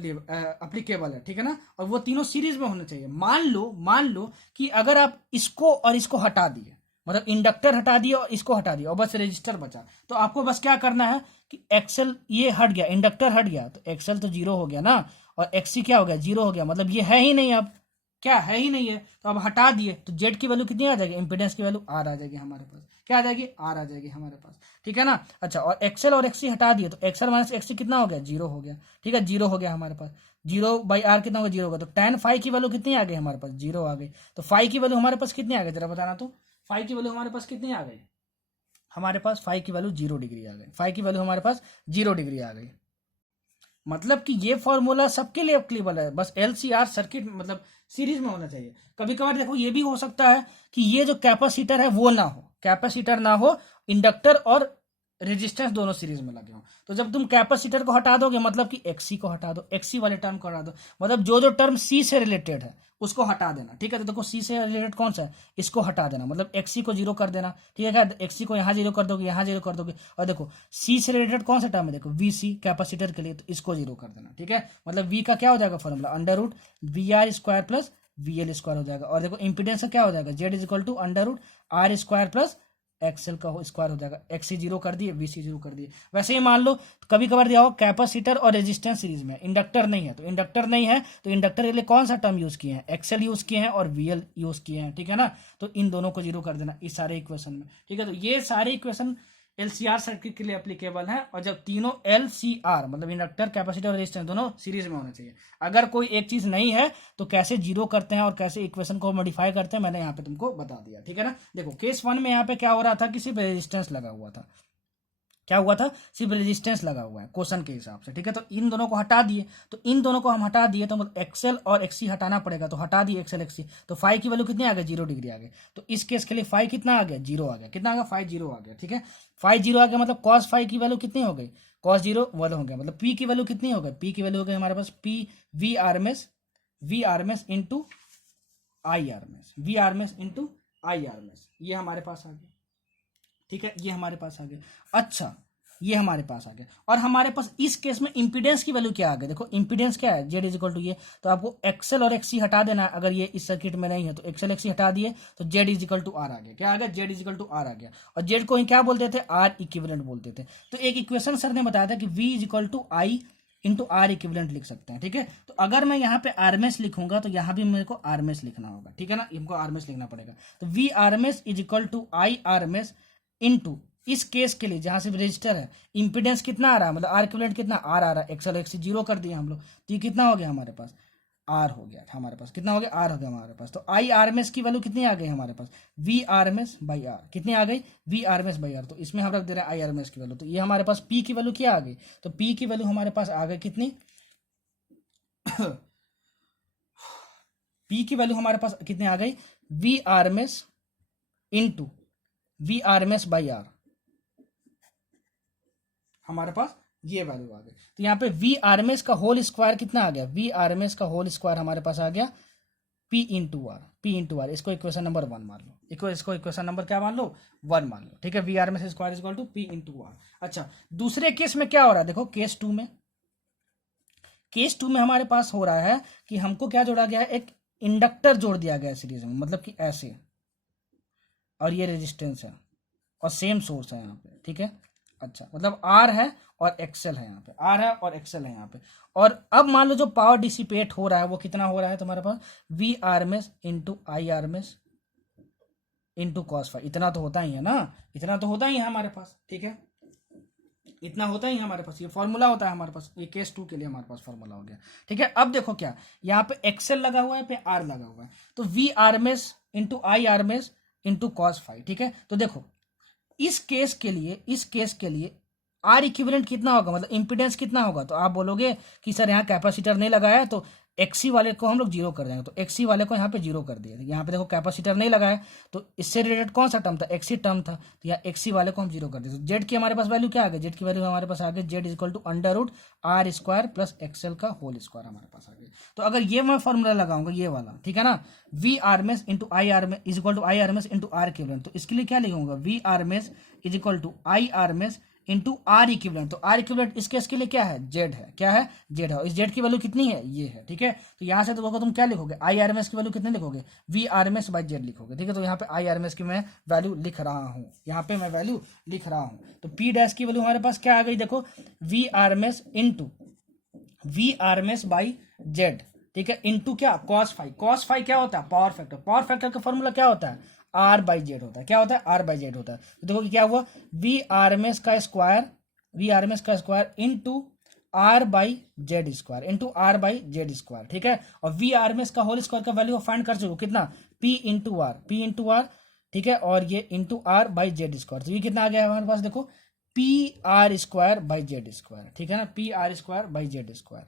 अप्लीकेबल है, ठीक है ना। और वो तीनों सीरीज में होने चाहिए। मान लो कि अगर आप इसको और इसको हटा दिए, मतलब इंडक्टर हटा दिया और इसको हटा दिया और बस रेजिस्टर बचा, तो आपको बस क्या करना है कि एक्सएल ये हट गया, इंडक्टर हट गया, तो एक्सएल तो जीरो हो गया ना, और एक्सी क्या हो गया, जीरो हो गया, मतलब ये है ही नहीं, अब क्या है ही नहीं है, तो अब हटा दिए तो जेड की वैल्यू कितनी आ जाएगी, इंपीडेंस की वैल्यू आर आ जाएगी हमारे पास, क्या आ जाएगी, आर आ जाएगी हमारे पास, ठीक है ना। अच्छा, और एक्सएल और एक्सी हटा दिए तो एक्सएल माइनस एक्सी कितना हो गया, जीरो हो गया, ठीक है, जीरो हो गया हमारे पास। जीरो बाई आर कितना होगा, जीरो होगा, तो tan फाई की वैल्यू कितनी आ गई हमारे पास, जीरो आ गई। तो फाई की वैल्यू हमारे पास कितनी आ गई, जरा बताना तो, फाई की वैल्यू हमारे पास कितनी आ गई, हमारे पास फाई की वैल्यू 0 डिग्री आ गई, फाई की वैल्यू हमारे पास 0 डिग्री आ गई। मतलब कि ये फॉर्मूला सबके लिए एप्लीकेबल है, बस एलसीआर सर्किट मतलब सीरीज में होना चाहिए। कभी कभार देखो ये भी हो सकता है कि ये जो कैपेसिटर है वो ना हो, कैपेसिटर ना हो, इंडक्टर और रेजिस्टेंस दोनों सीरीज में लगे हो, तो जब तुम कैपेसिटर को हटा दोगे मतलब कि एक्सी को हटा दो, एक्सी वाले टर्म को हटा दो, मतलब जो जो टर्म सी से रिलेटेड है उसको हटा देना, ठीक है। तो देखो सी से रिलेटेड कौन सा है, इसको हटा देना, मतलब एक्सी को जीरो कर देना, ठीक है। क्या एक्सी को यहाँ जीरो कर दोगे, यहाँ जीरो कर दोगे, और देखो सी से रिलेटेड कौन सा टर्म है, देखो वी सी कैपेसिटर के लिए, तो इसको जीरो कर देना, ठीक है। मतलब वी का क्या हो जाएगा formula, under root V R square plus V L square हो जाएगा। और देखो इंपीडेंस का क्या हो जाएगा, Z is equal to under root R square plus XL का स्क्वायर हो जाएगा। एक्सी जीरो कर दिए, वीसी जीरो कर दिए। वैसे ही मान लो कभी कभार दिया हो कैपेसिटर और रेजिस्टेंस सीरीज में, इंडक्टर नहीं है, तो इंडक्टर नहीं है तो इंडक्टर के लिए कौन सा टर्म यूज किए हैं, एक्सएल यूज किए हैं और वीएल यूज किए हैं, ठीक है ना। तो इन दोनों को जीरो कर देना इस सारे इक्वेशन में, ठीक है। तो ये सारे इक्वेशन एलसीआर सर्किट के लिए एप्लीकेबल है, और जब तीनों एलसीआर मतलब इंडक्टर कैपेसिटर और रेजिस्टेंस दोनों सीरीज में होना चाहिए। अगर कोई एक चीज नहीं है तो कैसे जीरो करते हैं और कैसे इक्वेशन को मॉडिफाई करते हैं मैंने यहाँ पे तुमको बता दिया, ठीक है ना। देखो केस 1 में यहाँ पे क्या हो रहा था कि सिर्फ रेजिस्टेंस लगा हुआ था, क्या हुआ था, सिर्फ रेजिस्टेंस लगा हुआ है क्वेश्चन के हिसाब से, ठीक है। तो इन दोनों को हटा दिए, तो इन दोनों को हम हटा दिए तो मतलब एक्सएल और एक्सी हटाना पड़ेगा, तो हटा दिए एक्सएल एक्सी, तो फाई की वैल्यू कितनी आ गई, 0 डिग्री आ गई। तो इस केस के लिए फाई कितना आ गया, जीरो आ गया, कितना आ गया, फाई जीरो आ गया, ठीक है। फाई जीरो आ गया मतलब कॉस फाई की वैल्यू कितनी हो गई, कॉस जीरो वाला हो गया, मतलब पी की वैल्यू कितनी हो गई, पी की वैल्यू हो गई हमारे पास P V R M S into I R M S, V R M S into I R M S, ये हमारे पास आ गया, ठीक है, ये हमारे पास आ गया। अच्छा, ये हमारे पास आ गया, और हमारे पास इस केस में इंपीडेंस की वैल्यू क्या आ गई, देखो इंपीडेंस क्या है, जेड इज इक्वल टू ये, तो आपको एक्सएल और एक्सी हटा देना है, अगर ये इस सर्किट में नहीं है तो एक्सएल एक्सी हटा दिए तो Z is equal to R आ गया, क्या आ गया, Z is equal to R आ गया। और जेड को ही क्या बोलते थे, आर इक्विवेलेंट बोलते थे। तो एक इक्वेशन सर ने बताया था कि V is equal to I into R equivalent लिख सकते हैं, ठीक है। तो अगर मैं यहाँ पे आरएमएस लिखूंगा तो यहाँ भी मेरे को आरएमएस लिखना होगा, ठीक है ना, इनको आरएमएस लिखना पड़ेगा। तो V RMS is equal to I RMS into, इस केस के लिए जहां से रजिस्टर है इंपीडेंस कितना आ रहा है, मतलब आर इक्विवेलेंट कितना आर आ रहा है, एक्सएल एक्सी जीरो कर दिए हम लोग, तो ये कितना हो गया हमारे पास, आर हो गया हमारे पास, कितना हो गया, आर हो गया हमारे पास। तो आई आर एम एस की वैल्यू कितनी आ गई हमारे पास, V R M S by R, कितनी आ गई, V R M S by R. तो इसमें हम रख दे रहे हैं आई आर एम एस की वैल्यू, तो ये हमारे पास पी की वैल्यू क्या आ गई, तो पी की वैल्यू हमारे पास आ गई कितनी पी की वैल्यू हमारे पास कितनी आ गई, V R M S into V R M S by R, हमारे पास ये वैल्यू आ गई। तो यहाँ पे वी आर एम एस का होल स्क्वायर कितना आ गया, वी आर एम एस का होल स्क्वायर हमारे पास आ गया P into R, P into R, इसको इक्वेशन नंबर 1 मान लो, इसको इक्वेशन नंबर क्या मान लो, 1 मान लो, ठीक है। V R M S square equal to P into R. अच्छा, दूसरे केस में क्या हो रहा है, देखो केस 2 में, केस 2 में हमारे पास हो रहा है कि हमको क्या जोड़ा गया है, एक इंडक्टर जोड़ दिया गया है सीरीज में, मतलब कि ऐसे, और ये रेजिस्टेंस है और सेम सोर्स है यहाँ पे, ठीक है। अच्छा, मतलब आर है और एक्सएल है यहाँ पे, आर है और एक्सएल है यहाँ पे। और अब मान लो जो पावर डिसिपेट हो रहा है वो कितना हो रहा है तुम्हारे पास, V R M S into I R M S into cos phi, इतना तो होता ही है ना, इतना तो होता ही है हमारे पास, ठीक है। इतना होता ही हमारे पास, ये फॉर्मूला होता है हमारे पास, ये केस 2 के लिए हमारे पास फॉर्मूला हो गया। ठीक है, अब देखो क्या, यहाँ पे एक्सएल लगा हुआ है, पे आर लगा हुआ है, तो V RMS into I RMS into cos phi. ठीक है, तो देखो इस केस के लिए आर इक्विवेलेंट कितना होगा, मतलब इम्पीडेंस कितना होगा। तो आप बोलोगे कि सर यहाँ कैपेसिटर नहीं लगाया है, तो एक्सी वाले को हम लोग जीरो कर देंगे, तो एक्सी वाले को यहाँ पे जीरो कर दिया। यहाँ पे देखो कैपेसिटर नहीं लगाया, तो इससे रिलेटेड कौन सा टर्म था, एक्सी टर्म था, तो यहाँ एक्सी वाले को हम जीरो कर देते। तो जेड की हमारे पास वैल्यू क्या आ गई, जेड की वैल्यू हमारे पास आ गई Z is equal to under root R square plus XL का होल स्क्वायर हमारे पास आ गई। तो अगर ये मैं फॉर्मूला लगाऊंगा ये वाला, ठीक है ना, V RMS into I RMS is equal to I RMS into R equivalent, तो इसके लिए क्या लिखूंगा, V RMS is equal to I RMS into R equivalent. तो आर इक्विवेलेंट इस केस के लिए क्या है, जेड है, क्या है, जेड है। इस जेड की वैल्यू कितनी है, ये है। ठीक है, तो यहाँ से तो तुम क्या लिखोगे, आई आर एम एस की वैल्यू कितने लिखोगे, V R M S by Z लिखोगे। ठीक है, तो यहाँ पे आई आर एम एस की मैं वैल्यू लिख रहा हूँ, यहाँ पे मैं वैल्यू लिख रहा हूँ। तो पी डैश की वैल्यू हमारे पास क्या आ गई, देखो V R M S into V R M S by Z. ठीक है, इंटू क्या, कॉस फाइव। कॉस फाइव क्या होता है, पावर फैक्टर। पावर फैक्टर का फॉर्मूला क्या होता है, आर बाई जेड होता है। क्या होता है, आर बाई जेड होता है। तो देखो क्या हुआ, वी आर एम एस का square, V R M S का square into R by Z square, into R by Z square. ठीक है, और वी आर एम एस का होल स्क्वायर का वैल्यू फाइंड कर चुके कितना, P into R, P into R. ठीक है, और ये into R by Z square, तो ये कितना आ गया हमारे पास, देखो P R square by Z square. ठीक है ना, P R square by Z square,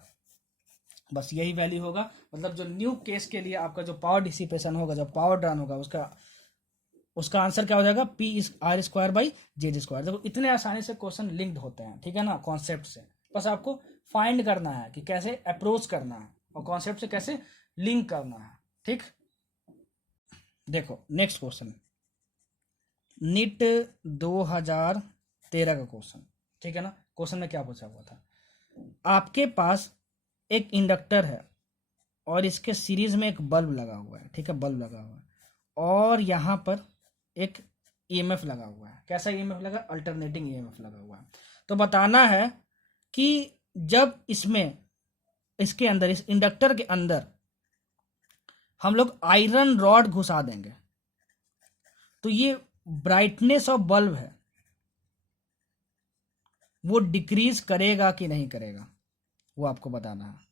बस यही वैल्यू होगा। मतलब जो न्यू केस के लिए आपका जो पावर डिसिपेशन होगा, जो पावर ड्रॉन होगा, उसका आंसर क्या हो जाएगा, P R square by Z square. देखो इतने आसानी से क्वेश्चन लिंक्ड होते हैं, ठीक है ना, कॉन्सेप्ट से। बस आपको फाइंड करना है कि कैसे अप्रोच करना है और कॉन्सेप्ट से कैसे लिंक करना है। ठीक, देखो नेक्स्ट क्वेश्चन, नीट 2013 का क्वेश्चन। ठीक है ना, क्वेश्चन में क्या पूछा हुआ था, आपके पास एक इंडक्टर है और इसके सीरीज में एक बल्ब लगा हुआ है। ठीक है, बल्ब लगा हुआ है और यहाँ पर एक ईएमएफ लगा हुआ है। कैसा ईएमएफ लगा, अल्टरनेटिंग ईएमएफ लगा हुआ है। तो बताना है कि जब इसके अंदर, इस इंडक्टर के अंदर हम लोग आयरन रॉड घुसा देंगे तो ये ब्राइटनेस ऑफ बल्ब है वो डिक्रीज करेगा कि नहीं करेगा, वो आपको बताना है।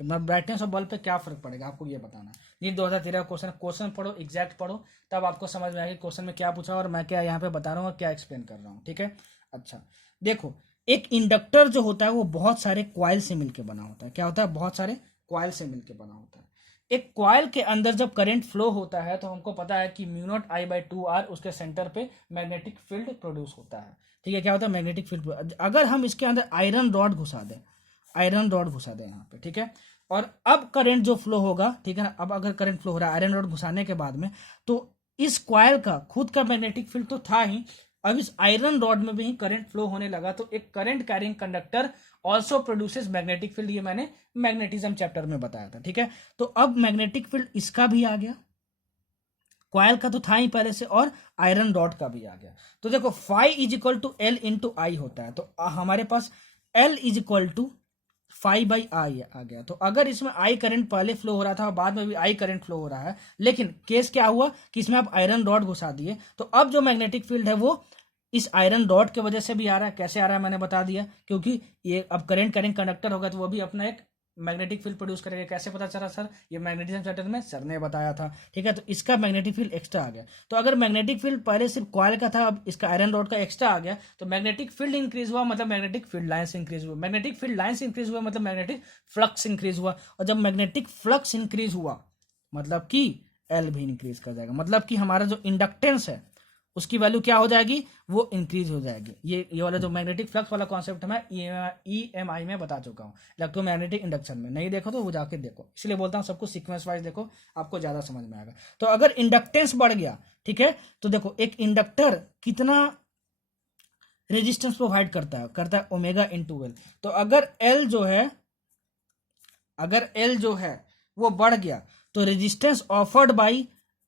तो ब्राइटनेस ऑफ बल्ब पे क्या फर्क पड़ेगा आपको ये बताना है। नीट 2013 क्वेश्चन, क्वेश्चन पढ़ो, एग्जैक्ट पढ़ो, तब आपको समझ में आएगा क्वेश्चन में क्या पूछा और मैं क्या यहाँ पे बता रहा हूँ और क्या एक्सप्लेन कर रहा हूँ। ठीक है, अच्छा देखो, एक इंडक्टर जो होता है वो बहुत सारे क्वाइल से मिलकर बना होता है। क्या होता है, बहुत सारे क्वाइल से मिलकर बना होता है। एक क्वाइल के अंदर जब करंट फ्लो होता है तो हमको पता है कि mu not I by 2r उसके सेंटर पे मैग्नेटिक फील्ड प्रोड्यूस होता है। ठीक है, क्या होता है, मैग्नेटिक फील्ड। अगर हम इसके अंदर आयरन रॉड घुसा दें, आयरन रॉड घुसा दें यहाँ पे, ठीक है, और अब करंट जो फ्लो होगा, ठीक है ना, अब अगर करंट फ्लो हो रहा है आयरन रॉड घुसाने के बाद में, तो इस क्वाइल का खुद का मैग्नेटिक फील्ड तो था ही, अब इस आयरन रॉड में भी करंट फ्लो होने लगा, तो एक current carrying conductor also produces magnetic field. ये मैंने मैग्नेटिज्म चैप्टर में बताया था। ठीक है, तो अब मैग्नेटिक फील्ड इसका भी आ गया, क्वाइल का तो था ही पहले से, और आयरन रॉड का भी आ गया। तो देखो phi is equal to L into I होता है, तो हमारे पास L is equal to phi by I आ गया। तो अगर इसमें आई करंट पहले फ्लो हो रहा था और बाद में भी आई करंट फ्लो हो रहा है, लेकिन केस क्या हुआ कि इसमें आप आयरन रॉड घुसा दिए, तो अब जो मैग्नेटिक फील्ड है वो इस आयरन रॉड की वजह से भी आ रहा है। कैसे आ रहा है मैंने बता दिया, क्योंकि ये अब करंट कैरिंग कंडक्टर होगा तो वो भी अपना एक मैग्नेटिक फील्ड प्रोड्यूस करेगा। कैसे पता चला सर, ये मैग्नेटिज्म चैप्टर में सर ने बताया था। ठीक है, तो इसका मैग्नेटिक फील्ड एक्स्ट्रा आ गया। तो अगर मैग्नेटिक फील्ड पहले सिर्फ कॉइल का था, अब इसका आयरन रॉड का एक्स्ट्रा आ गया, तो मैग्नेटिक फील्ड इंक्रीज हुआ मतलब मैग्नेटिक फील्ड लाइन्स इंक्रीज हुआ, मैग्नेटिक फील्ड लाइन्स इंक्रीज हुआ मतलब मैग्नेटिक फ्लक्स इंक्रीज हुआ, और जब मैग्नेटिक फ्लक्स इंक्रीज हुआ मतलब कि एल भी इंक्रीज कर जाएगा, मतलब कि हमारा जो इंडक्टेंस है उसकी वैल्यू क्या हो जाएगी, वो इंक्रीज हो जाएगी। ये वाला जो मैग्नेटिक फ्लक्स वाला कॉन्सेप्ट मैं EMI में बता चुका हूँ, इलेक्ट्रोमैग्नेटिक इंडक्शन में। नहीं देखो तो वो जाके देखो, इसलिए बोलता हूँ सबको सीक्वेंस वाइज देखो, आपको ज्यादा समझ में आएगा। तो अगर इंडक्टेंस बढ़ गया, ठीक है, तो देखो एक इंडक्टर कितना रेजिस्टेंस प्रोवाइड करता है ओमेगा इंटू एल। तो अगर एल जो है वो बढ़ गया तो रेजिस्टेंस ऑफर्ड बाई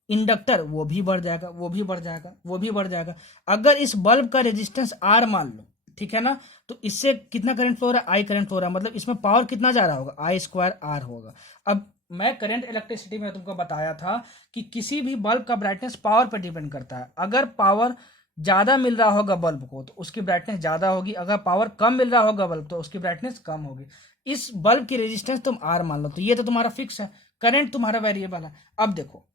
इंडक्टर वो भी बढ़ जाएगा। अगर इस बल्ब का रेजिस्टेंस आर मान लो, ठीक है ना, तो इससे कितना करंट फ्लो हो रहा है, आई करंट फ्लो हो रहा है, मतलब इसमें पावर कितना जा रहा होगा, आई स्क्वायर आर होगा। अब मैं करंट इलेक्ट्रिसिटी में तुमको बताया था कि किसी भी बल्ब का ब्राइटनेस पावर पर डिपेंड करता है। अगर पावर ज़्यादा मिल रहा होगा बल्ब को तो उसकी ब्राइटनेस ज़्यादा होगी, अगर पावर कम मिल रहा होगा बल्ब तो उसकी ब्राइटनेस कम होगी। इस बल्ब की रेजिस्टेंस तुम आर मान लो, तो ये तो तुम्हारा फिक्स है, करंट तुम्हारा वेरिएबल है। अब देखो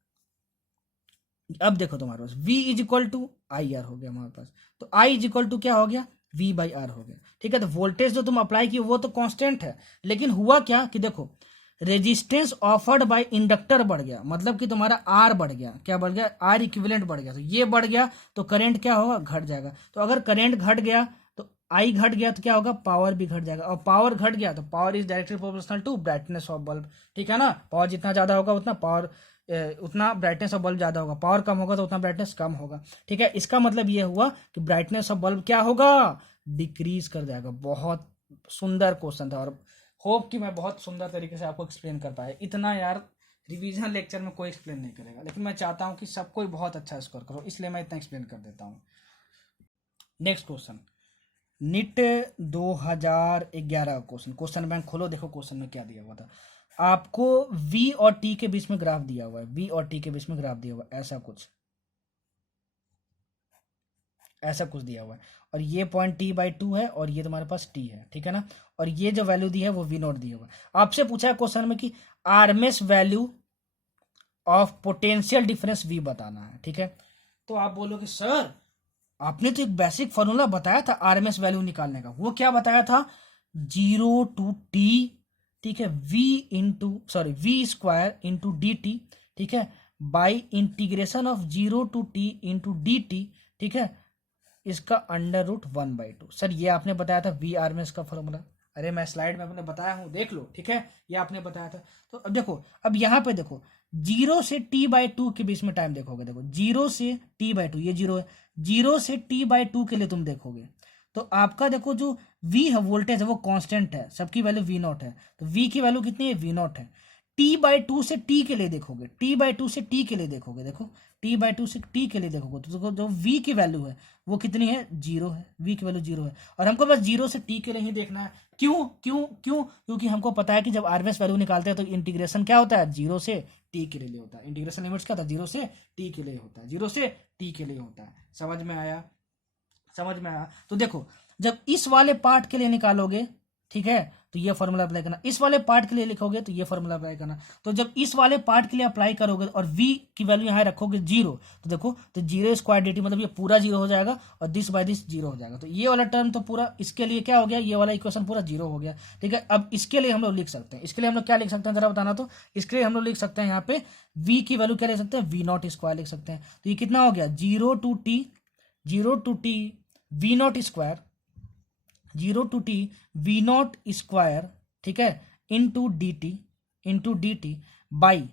तुम्हारे पास V is equal to I R हो गया हमारे पास, तो I इज इक्वल टू क्या हो गया, V बाई आर हो गया। ठीक है, तो वोल्टेज जो तुम अप्लाई किए वो तो कांस्टेंट है, लेकिन हुआ क्या कि देखो रेजिस्टेंस ऑफर्ड बाय इंडक्टर बढ़ गया, मतलब कि तुम्हारा R बढ़ गया, क्या बढ़ गया, R इक्विवेलेंट बढ़ गया, तो ये बढ़ गया तो करंट क्या होगा, घट जाएगा। तो अगर करंट घट गया तो I घट गया तो क्या होगा, पावर भी घट जाएगा, और पावर घट गया तो power is directly proportional to brightness of bulb. ठीक है ना, पावर जितना ज्यादा होगा उतना पावर उतना ब्राइटनेस ऑफ बल्ब ज्यादा होगा, पावर कम होगा तो उतना ब्राइटनेस कम होगा। ठीक है, इसका मतलब ये हुआ कि ब्राइटनेस ऑफ बल्ब क्या होगा, डिक्रीज कर जाएगा। बहुत सुंदर क्वेश्चन था, और होप कि मैं बहुत सुंदर तरीके से आपको एक्सप्लेन कर पाया। इतना यार रिवीजन लेक्चर में कोई एक्सप्लेन नहीं करेगा, लेकिन मैं चाहता हूँ कि सब कोई बहुत अच्छा स्कोर करो, इसलिए मैं इतना एक्सप्लेन कर देता हूँ। Next question, NEET 2011 question bank खोलो, देखो क्वेश्चन में क्या दिया हुआ था। आपको V और T के बीच में ग्राफ दिया हुआ है, V और T के बीच में ग्राफ दिया हुआ है, ऐसा कुछ दिया हुआ है, और ये पॉइंट T/2 है और ये तुम्हारे पास T है। ठीक है ना, और ये जो वैल्यू दी है वो V नॉट दिया हुआ है। आपसे पूछा है क्वेश्चन में कि RMS value of potential difference V बताना है। ठीक है, तो आप बोलोगे सर आपने तो एक बेसिक फॉर्मूला बताया था आरएमएस वैल्यू निकालने का, वो क्या बताया था, 0 टू T, ठीक है, V स्क्वायर इंटू dt, ठीक है, by integration of 0 to T into dt, ठीक है, इसका √1/2। सर ये आपने बताया था V आरएमएस का फॉर्मूला, अरे मैं स्लाइड में अपने बताया हूँ, देख लो। ठीक है, ये आपने बताया था। तो अब देखो, अब यहाँ पे देखो 0 से T/2 के बीच में टाइम देखोगे, देखो 0 से T/2, ये 0 है, 0 से T/2 के लिए तुम देखोगे तो आपका देखो जो V है, वोल्टेज है, वो कांस्टेंट है, सबकी वैल्यू V नॉट है, तो V की वैल्यू कितनी है, V नॉट है। T/2 से T के लिए देखोगे, T/2 से T के लिए देखोगे, देखो T/2 से T के लिए देखोगे तो देखो जो V की वैल्यू है वो कितनी है, 0 है, V की वैल्यू 0 है, और हमको बस 0 से T के लिए ही देखना है। क्यों क्यों क्यों, क्योंकि हमको पता है कि जब आरएमएस वैल्यू निकालते हैं तो इंटीग्रेशन क्या होता है, 0 से T के लिए होता है, इंटीग्रेशन लिमिट्स क्या होता है, 0 से T के लिए होता है, 0 से T के लिए होता है। समझ में आया, तो देखो जब इस वाले पार्ट के लिए निकालोगे, ठीक है, तो ये फॉर्मूला अप्लाई करना, इस वाले पार्ट के लिए लिखोगे तो ये फॉर्मूला अप्लाई करना। तो जब इस वाले पार्ट के लिए अप्लाई करोगे और V की वैल्यू यहाँ रखोगे 0, तो देखो तो 0 स्क्वायर dt, मतलब ये पूरा 0 हो जाएगा और दिस बाय दिस 0 हो जाएगा, तो ये वाला टर्म तो पूरा इसके लिए क्या हो गया, ये वाला इक्वेशन पूरा 0 हो गया। ठीक है, अब इसके लिए हम लोग लिख सकते हैं, इसके लिए हम लोग क्या लिख सकते हैं जरा बताना, तो इसके लिए हम लोग लिख सकते हैं यहाँ पे V की वैल्यू क्या लिख सकते हैं, V नॉट स्क्वायर लिख सकते हैं। तो ये कितना हो गया, 0 to T V not square, 0 to T V not square, ठीक है, into dt by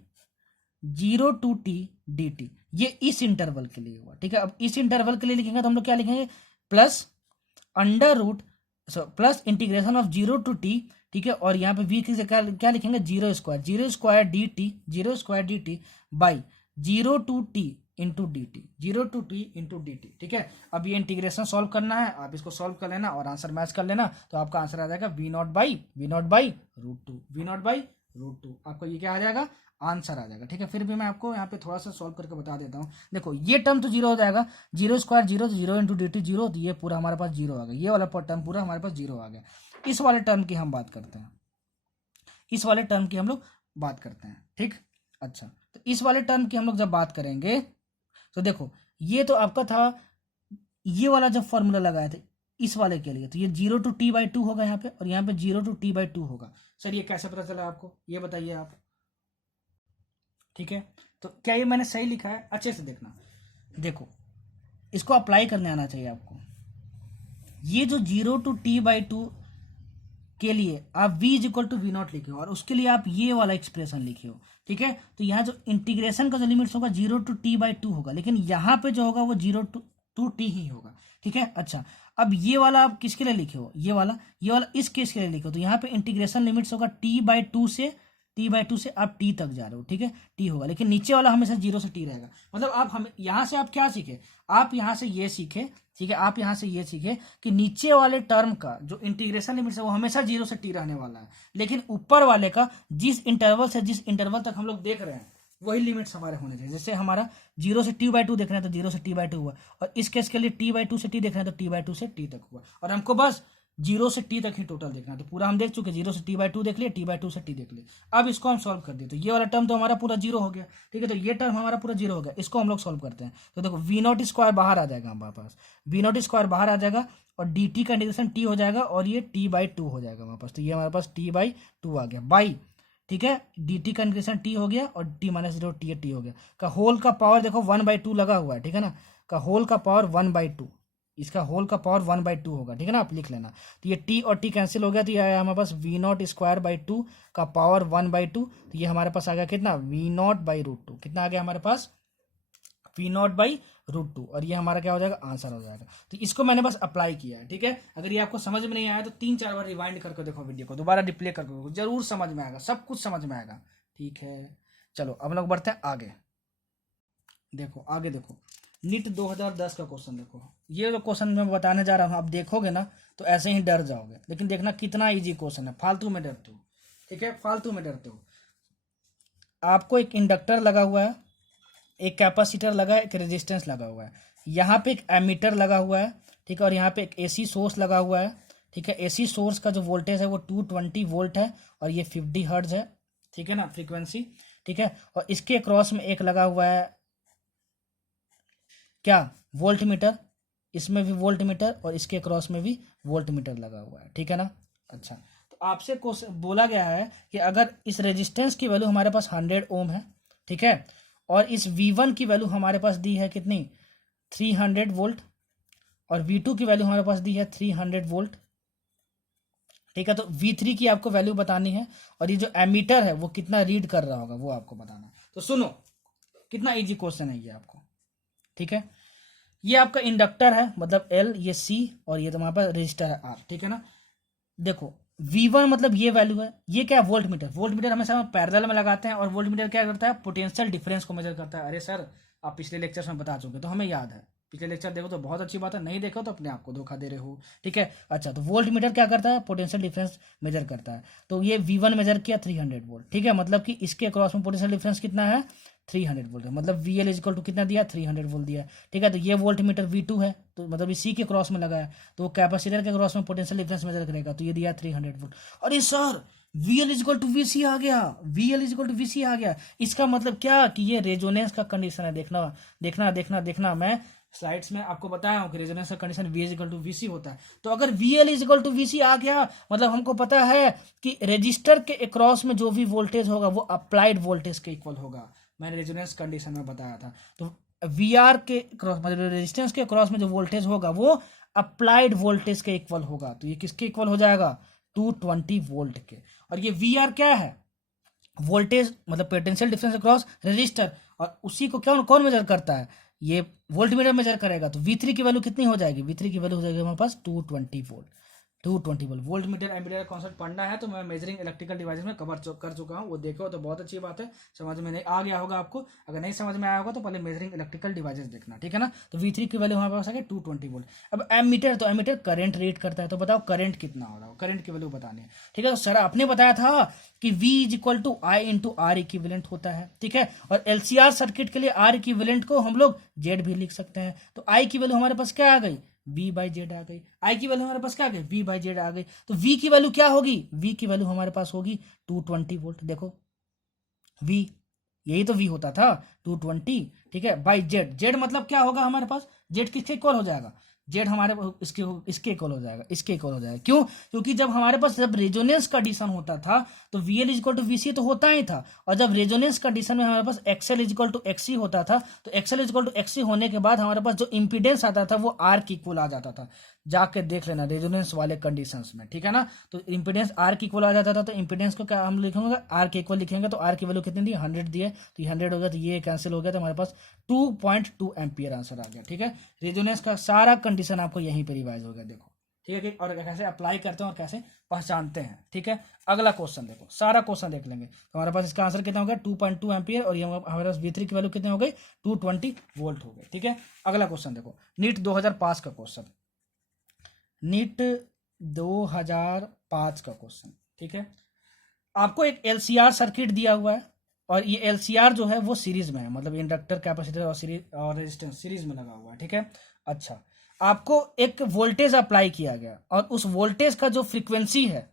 0 to T dt, ये इस इंटरवल के लिए हुआ। ठीक है, अब इस इंटरवल के लिए लिखेंगे तो हम लोग क्या लिखेंगे, plus integration of 0 to T, ठीक है, और यहाँ पे V के क्या लिखेंगे, 0 square dt by 0 to T into dt। ठीक है, अब ये इंटीग्रेशन सॉल्व करना है, आप इसको सॉल्व कर लेना और आंसर मैच कर लेना, तो आपका आंसर आ जाएगा V नॉट बाई √2, आपको ये क्या आ जाएगा, आंसर आ जाएगा। ठीक है, फिर भी मैं आपको यहाँ पे थोड़ा सा सॉल्व करके बता देता हूँ। देखो ये टर्म तो 0 हो जाएगा, 0 स्क्वायर 0 तो 0 इंटू dt 0, तो ये पूरा हमारे पास 0 आ गया, ये वाला टर्म पूरा हमारे पास 0 आ गया। इस वाले टर्म की हम बात करते हैं, इस वाले टर्म की हम लोग बात करते हैं। ठीक, अच्छा, तो इस वाले टर्म की हम लोग जब बात करेंगे तो देखो ये तो आपका था, ये वाला जब फॉर्मूला लगाया था इस वाले के लिए, तो ये 0 टू T/2 होगा यहाँ पे, और यहाँ पे 0 टू T/2 होगा। सर ये कैसे पता चला आपको, ये बताइए आप। ठीक है, तो क्या ये मैंने सही लिखा है, अच्छे से देखना, देखो इसको अप्लाई करने आना चाहिए आपको। ये जो 0 टू T/2 के लिए आप V is equal to V not लिखे हो, और उसके लिए आप ये वाला एक्सप्रेशन लिखे हो। ठीक है, तो यहाँ जो इंटीग्रेशन का जो लिमिट्स होगा 0 टू T/2 होगा, लेकिन यहाँ पे जो होगा वो 0 टू T ही होगा। ठीक है, अच्छा, अब ये वाला आप किसके लिए लिखे हो, ये वाला इस केस के लिए लिखे हो, तो यहाँ पे इंटीग्रेशन लिमिट्स होगा T/2 से आप T तक जा रहे हो। ठीक है, T होगा, लेकिन नीचे वाला हमेशा 0 से T रहेगा। मतलब आप हम यहाँ से आप क्या सीखे, आप यहाँ से ये सीखे, ठीक है, आप यहाँ से ये सीखे कि नीचे वाले टर्म का जो इंटीग्रेशन लिमिट है वो हमेशा 0 से T रहने वाला है, लेकिन ऊपर वाले का जिस इंटरवल तक हम लोग देख रहे हैं, वही लिमिट्स हमारे होने चाहिए। जैसे हमारा 0 से t/2 देख रहे हैं तो 0 से t/2 हुआ, और इस केस के लिए t/2 से t देख रहे हैं तो t/2 से t तक हुआ, और हमको बस 0 से t तक ही टोटल देखना है। तो पूरा हम देख चुके, 0 से t/2 देख लिए, t/2 से t देख लिए। अब इसको हम सॉल्व कर दिए तो ये वाला टर्म तो हमारा पूरा 0 हो गया, ठीक है। तो ये टर्म हमारा पूरा 0 हो गया, इसको हम लोग सॉल्व करते हैं। तो देखो v0 स्क्वायर बाहर आ जाएगा हमारे पास, v0 स्क्वायर बाहर आ जाएगा, और dt का इंटीग्रेशन t हो जाएगा, और ये t/2 हो जाएगा हमारे पास। तो ये हमारे पास t/2 आ गया बाई, ठीक है, dt का इंटीग्रेशन t हो गया, और t माइनस 0 t हो गया, का होल का पावर देखो 1/2 लगा हुआ है, ठीक है ना, का होल का पावर 1/2, इसका होल का पावर 1/2 होगा, ठीक है ना, आप लिख लेना। तो ये t और t कैंसिल हो गया, तो ये आया हमारे पास v0 स्क्वायर/2 का पावर 1/2, तो ये हमारे पास आ गया कितना, v0/√2, कितना आ गया हमारे पास, v0/√2, और ये हमारा क्या हो जाएगा, आंसर हो जाएगा। तो इसको मैंने बस अप्लाई किया है, ठीक है। अगर ये आपको समझ में नहीं आया तो 3-4 बार रिवाइंड करके देखो वीडियो को, दोबारा रिप्ले करके देखो, जरूर समझ में आएगा, सब कुछ समझ में आएगा, ठीक है। चलो अब लोग बढ़ते हैं आगे। देखो आगे देखो, नीट 2010 का क्वेश्चन देखो। ये जो क्वेश्चन मैं बताने जा रहा हूँ, आप देखोगे ना तो ऐसे ही डर जाओगे, लेकिन देखना कितना इजी क्वेश्चन है, फालतू में डरते हो, ठीक है, फालतू में डरते हो। आपको एक इंडक्टर लगा हुआ है, एक कैपेसिटर लगा है, एक रेजिस्टेंस लगा हुआ है, यहाँ पे एक एमीटर लगा हुआ है, ठीक है, और यहाँ पे एक एसी सोर्स लगा हुआ है, ठीक है। एसी सोर्स का जो वोल्टेज है वो 220 वोल्ट है, और ये 50 हर्ट्ज है, ठीक है ना, फ्रीक्वेंसी, ठीक है। और इसके क्रॉस में एक लगा हुआ है क्या, वोल्ट मीटर, इसमें भी वोल्ट मीटर, और इसके क्रॉस में भी वोल्ट मीटर लगा हुआ है, ठीक है ना। अच्छा, तो आपसे बोला गया है कि अगर इस रेजिस्टेंस की वैल्यू हमारे पास 100 ओम है, ठीक है, और इस V1 की वैल्यू हमारे पास दी है कितनी, 300 वोल्ट, और V2 की वैल्यू हमारे पास दी है 300 वोल्ट, ठीक है। तो V3 की आपको वैल्यू बतानी है, और ये जो एमीटर है वो कितना रीड कर रहा होगा वो आपको बताना है। तो सुनो कितना इजी क्वेश्चन है ये आपको, ठीक है। ये आपका इंडक्टर है, मतलब L, ये C, और ये तुम्हारे पास रजिस्टर है R, ठीक है ना। देखो V1 मतलब ये वैल्यू है, ये क्या है, वोल्ट मीटर। वोल्ट मीटर हमेशा हम पैरेलल में लगाते हैं, और वोल्ट मीटर क्या करता है, पोटेंशियल डिफरेंस को मेजर करता है। अरे सर आप पिछले लेक्चर्स में बता चुके तो हमें याद है, पिछले लेक्चर देखो तो बहुत अच्छी बात है, नहीं देखो तो अपने आप को धोखा दे रहे हो, ठीक है। अच्छा, तो वोल्ट मीटर क्या करता है, पोटेंशियल डिफरेंस मेजर करता है। तो ये V1 मेजर किया 300 वोल्ट, ठीक है, मतलब कि इसके क्रॉस में पोटेंशियल डिफरेंस कितना है, 300 वोल्ट है, मतलब VL इक्वल टू कितना दिया, 300 वोल्ट दिया है, ठीक है। तो ये वोल्ट मीटर V2 है, तो मतलब इसी के क्रॉस में लगा है, तो कैपेसिटर के क्रॉस में पोटेंशियल डिफरेंस मेजर करेगा, तो ये दिया 300 वोल्ट। अरे sir VL equal to VC आ गया, VL इक्वल टू VC आ गया, इसका मतलब क्या कि ये रेजोनेंस का कंडीशन है। देखना देखना देखना देखना, मैं स्लाइड्स में आपको बताया हूँ कि रेजोनेंस का condition V equal to VC होता है। तो अगर VL इक्वल टू VC आ गया, मतलब हमको पता है कि रेजिस्टर के अक्रॉस में जो भी वोल्टेज होगा वो अप्लाइड वोल्टेज के इक्वल होगा, मैंने रेजोनेंस कंडीशन में बताया था। तो VR के क्रॉस मतलब रेजिस्टेंस के क्रॉस में जो वोल्टेज होगा वो अप्लाइड वोल्टेज के इक्वल होगा, तो ये किसके इक्वल हो जाएगा, 220 वोल्ट के। और ये VR क्या है, वोल्टेज मतलब पोटेंशियल डिफरेंस अक्रॉस रेजिस्टर, और उसी को क्या कौन मेजर करता है, ये वोल्ट मीटर मेजर करेगा। तो V3 की वैल्यू कितनी हो जाएगी, V3 की वैल्यू हो जाएगी हमारे पास 220 volt, 220 volt. Volt meter ampere का कॉन्सेप्ट पढ़ना है तो मैं मेजरिंग इलेक्ट्रिकल डिवाइसेस में कवर कर चुका हूँ, वो देखो तो बहुत अच्छी बात है, समझ में नहीं आ गया होगा आपको। अगर नहीं समझ में आया होगा तो पहले मेजरिंग इलेक्ट्रिकल डिवाइसेस देखना, ठीक है ना। तो V3 की वैल्यू हमारे पास आ गई 220 वोल्ट। अब एमीटर, तो एमीटर करंट रीड करता है, तो बताओ करंट कितना हो रहा है, करंट की वैल्यू बतानी है, ठीक है। तो सर आपने बताया था कि V is equal to I into R equivalent होता है, ठीक है। और LCR सर्किट के लिए R इक्विवेलेंट को हम लोग Z भी लिख सकते हैं। तो I की वैल्यू हमारे पास क्या आ गई, V/Z आ गई। I की वैल्यू हमारे पास क्या आ गई, V/Z आ गई। तो V की वैल्यू क्या होगी, V की वैल्यू हमारे पास होगी 220 वोल्ट। देखो V, यही तो V होता था 220, ठीक है, बाई Z। Z मतलब क्या होगा हमारे पास, Z किसके इक्वल हो जाएगा, Z हमारे इसके इक्वल हो जाएगा, इसके इक्वल हो जाएगा। क्यों, क्योंकि जब हमारे पास जब रेजोनेंस कंडीशन होता था तो VL इक्वल टू VC तो होता ही था, और जब रेजोनेंस कंडीशन में हमारे पास XL इक्वल टू XC होता था, तो XL इक्वल टू XC होने के बाद हमारे पास जो इंपीडेंस आता था वो R की इक्वल आ जाता था। जाके देख लेना रेजोनेंस वाले कंडीशंस में, ठीक है ना। तो इंपीडेंस R की इक्वल आ जाता था, तो इंपीडेंस को क्या हम लिखेंगे, R के इक्वल लिखेंगे। तो R की वैल्यू कितनी दी, 100 दी है, तो ये 100 हो गया, तो ये कैंसिल हो गया, तो हमारे पास 2.2 एम्पियर आंसर आ गया, ठीक है। रेजोनेंस का सारा कंडीशन आपको यहीं पे रिवाइज हो गया, देखो, ठीक है कि और कैसे अप्लाई करते हैं और कैसे पहचानते हैं, ठीक है। अगला क्वेश्चन देखो, सारा क्वेश्चन देख लेंगे, तो हमारे पास इसका आंसर कितना हो गया, 2.2 एम्पियर, और ये हमारे पास V3 की वैल्यू कितनी हो गई, 220 वोल्ट हो गई, ठीक है। अगला क्वेश्चन देखो, नीट 2005 का क्वेश्चन, नीट 2005 का क्वेश्चन, ठीक है। आपको एक LCR सर्किट दिया हुआ है, और ये LCR जो है वो सीरीज में है, मतलब इंडक्टर, कैपेसिटर और सीरीज और रेजिस्टेंस सीरीज में लगा हुआ है, ठीक है। अच्छा, आपको एक वोल्टेज अप्लाई किया गया और उस वोल्टेज का जो फ्रीक्वेंसी है,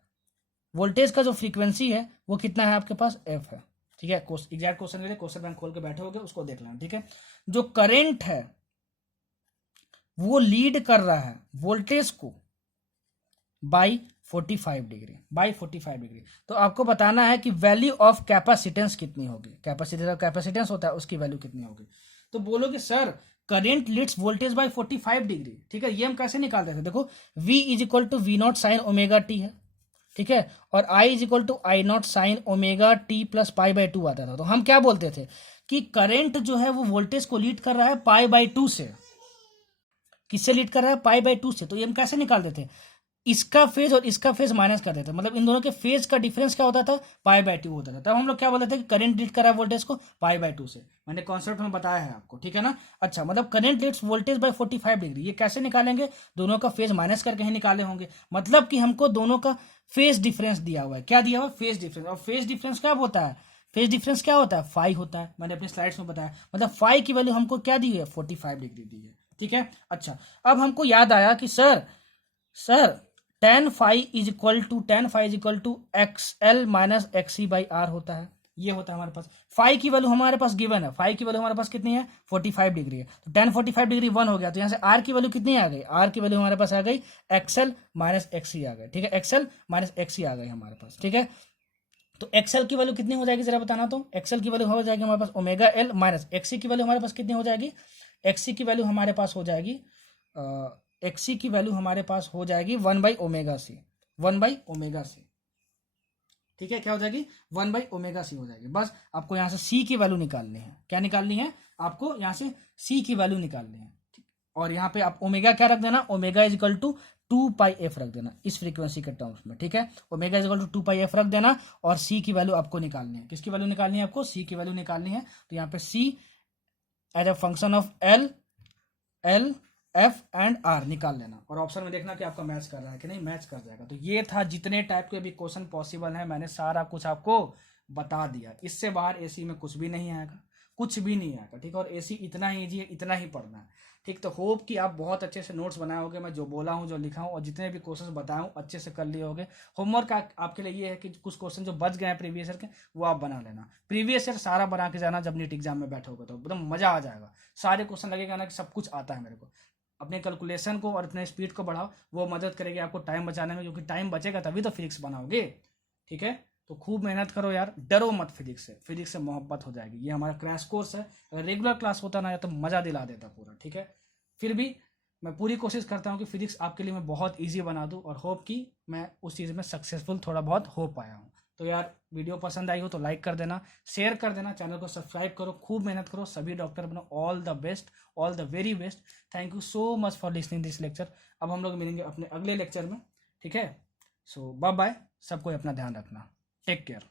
वो कितना है आपके पास, एफ है, ठीक है। एग्जैक्ट क्वेश्चन के लिए क्वेश्चन बैंक खोल के बैठे होगे, उसको देख लेना, ठीक है। जो करंट है वो लीड कर रहा है वोल्टेज को बाई 45 डिग्री। तो आपको बताना है कि वैल्यू ऑफ कैपेसिटेंस कितनी होगी, कैपेसिटेंस होता है उसकी वैल्यू कितनी होगी। तो बोलोगे sir current leads voltage by 45 degree, ठीक है। ये हम कैसे निकालते थे, देखो V is equal to V not sine omega t है, ठीक है, और I is equal to I not sine omega t plus pi by 2 आता था। तो हम क्या बोलते थे कि करंट जो है वो वोल्टेज को लीड कर रहा है पाई बाई 2 से। किससे लीड कर रहा है, पाई बाई 2 से। तो ये हम कैसे निकालते थे, इसका फेज और इसका फेज माइनस कर देते, मतलब इन दोनों के फेज का डिफरेंस क्या होता था, पाई बाई 2 होता था। तब हम लोग क्या बोलते थे कि करंट लीड कर रहा है वोल्टेज को पाई बाई 2 से। मैंने कॉन्सेप्ट में बताया है आपको, ठीक है ना। अच्छा, मतलब current leads voltage by 45 degree, ये कैसे निकालेंगे, दोनों का फेज माइनस करके ही निकाले होंगे। मतलब कि हमको दोनों का फेज डिफरेंस दिया हुआ है, क्या दिया हुआ है, फेज डिफरेंस। और फेज डिफरेंस क्या होता है, फेज डिफरेंस क्या होता है, फाई होता है। मैंने अपनी स्लाइड्स में बताया, मतलब फाई की वैल्यू हमको क्या दी है, 45 डिग्री दी है, ठीक है। अच्छा, अब हमको याद आया कि sir tan phi is equal to X L minus X C by R होता है, ये होता है हमारे पास। फाई की वैल्यू हमारे पास गिवन है, फाई की वैल्यू हमारे पास कितनी है, 45 डिग्री है। तो tan 45 डिग्री 1 हो गया, तो यहाँ से आर की वैल्यू कितनी आ गई, आर की वैल्यू हमारे पास आ गई एक्सएल माइनस एक्सी आ गई, ठीक है, एक्सएल माइनस एक्सी आ गई हमारे पास, ठीक है। तो एक्सएल की वैल्यू कितनी हो जाएगी जरा बताना, तो एक्सएल की वैल्यू हो जाएगी हमारे पास ओमेगा एल माइनस एक्सी की वैल्यू हमारे पास कितनी हो जाएगी, एक्सी की वैल्यू हमारे पास हो जाएगी एक्सी की वैल्यू हमारे पास हो जाएगी 1/ओमेगा सी, ठीक है। क्या हो जाएगी, 1/ओमेगा सी हो जाएगी। बस आपको यहाँ से सी की वैल्यू निकालनी है, क्या निकालनी है आपको, यहाँ से सी की वैल्यू निकालनी है। और यहाँ पे आप ओमेगा क्या रख देना, omega is equal to 2πf रख देना इस फ्रीक्वेंसी के टर्म्स में, ठीक है। Omega is equal to 2πf रख देना और सी की वैल्यू आपको निकालनी है। किसकी वैल्यू निकालनी है आपको, सी की वैल्यू निकालनी है। तो यहाँ पे C as a function of L F and R निकाल लेना और ऑप्शन में देखना कि आपका मैच कर रहा है कि नहीं, मैच कर जाएगा। तो ये था जितने टाइप के भी क्वेश्चन पॉसिबल है, मैंने सारा कुछ आपको बता दिया। इससे बाहर एसी में कुछ भी नहीं आएगा, कुछ भी नहीं आएगा, ठीक है। और एसी इतना ही ईजी है, इतना ही पढ़ना है, ठीक। तो होप कि आप बहुत अच्छे से नोट्स बनाए होगे, मैं जो बोला हूँ, जो लिखा हूँ और जितने भी क्वेश्चन बताया हूँ अच्छे से कर लिए होगे। होमवर्क आपके लिए ये है कि कुछ क्वेश्चन जो बच गए हैं प्रीवियस ईयर के, वो आप बना लेना। प्रीवियस ईयर सारा बना के जाना, जब नीट एग्जाम में बैठोगे तो एकदम मजा आ जाएगा। सारे क्वेश्चन लगेगा ना कि सब कुछ आता है मेरे को। अपने कैलकुलेशन को और अपने स्पीड को बढ़ाओ, वो मदद करेगी आपको टाइम बचाने में, क्योंकि टाइम बचेगा तभी तो फिजिक्स बनाओगे, ठीक है। तो खूब मेहनत करो यार, डरो मत फिजिक्स से मोहब्बत हो जाएगी। ये हमारा क्रैश कोर्स है, अगर रेगुलर क्लास होता ना तो मज़ा दिला देता पूरा, ठीक है। फिर भी मैं पूरी कोशिश करता हूँ कि फिजिक्स आपके लिए मैं बहुत ईजी बना दूँ और होप कि मैं उस चीज़ में सक्सेसफुल थोड़ा बहुत हो पाया हूँ। तो यार वीडियो पसंद आई हो तो लाइक कर देना, शेयर कर देना, चैनल को सब्सक्राइब करो, खूब मेहनत करो, सभी डॉक्टर बनो। All the best, all the very best. Thank you so much for listening this lecture. अब हम लोग मिलेंगे अपने अगले लेक्चर में, ठीक है। सो बाय बाय, सबको अपना ध्यान रखना, टेक केयर।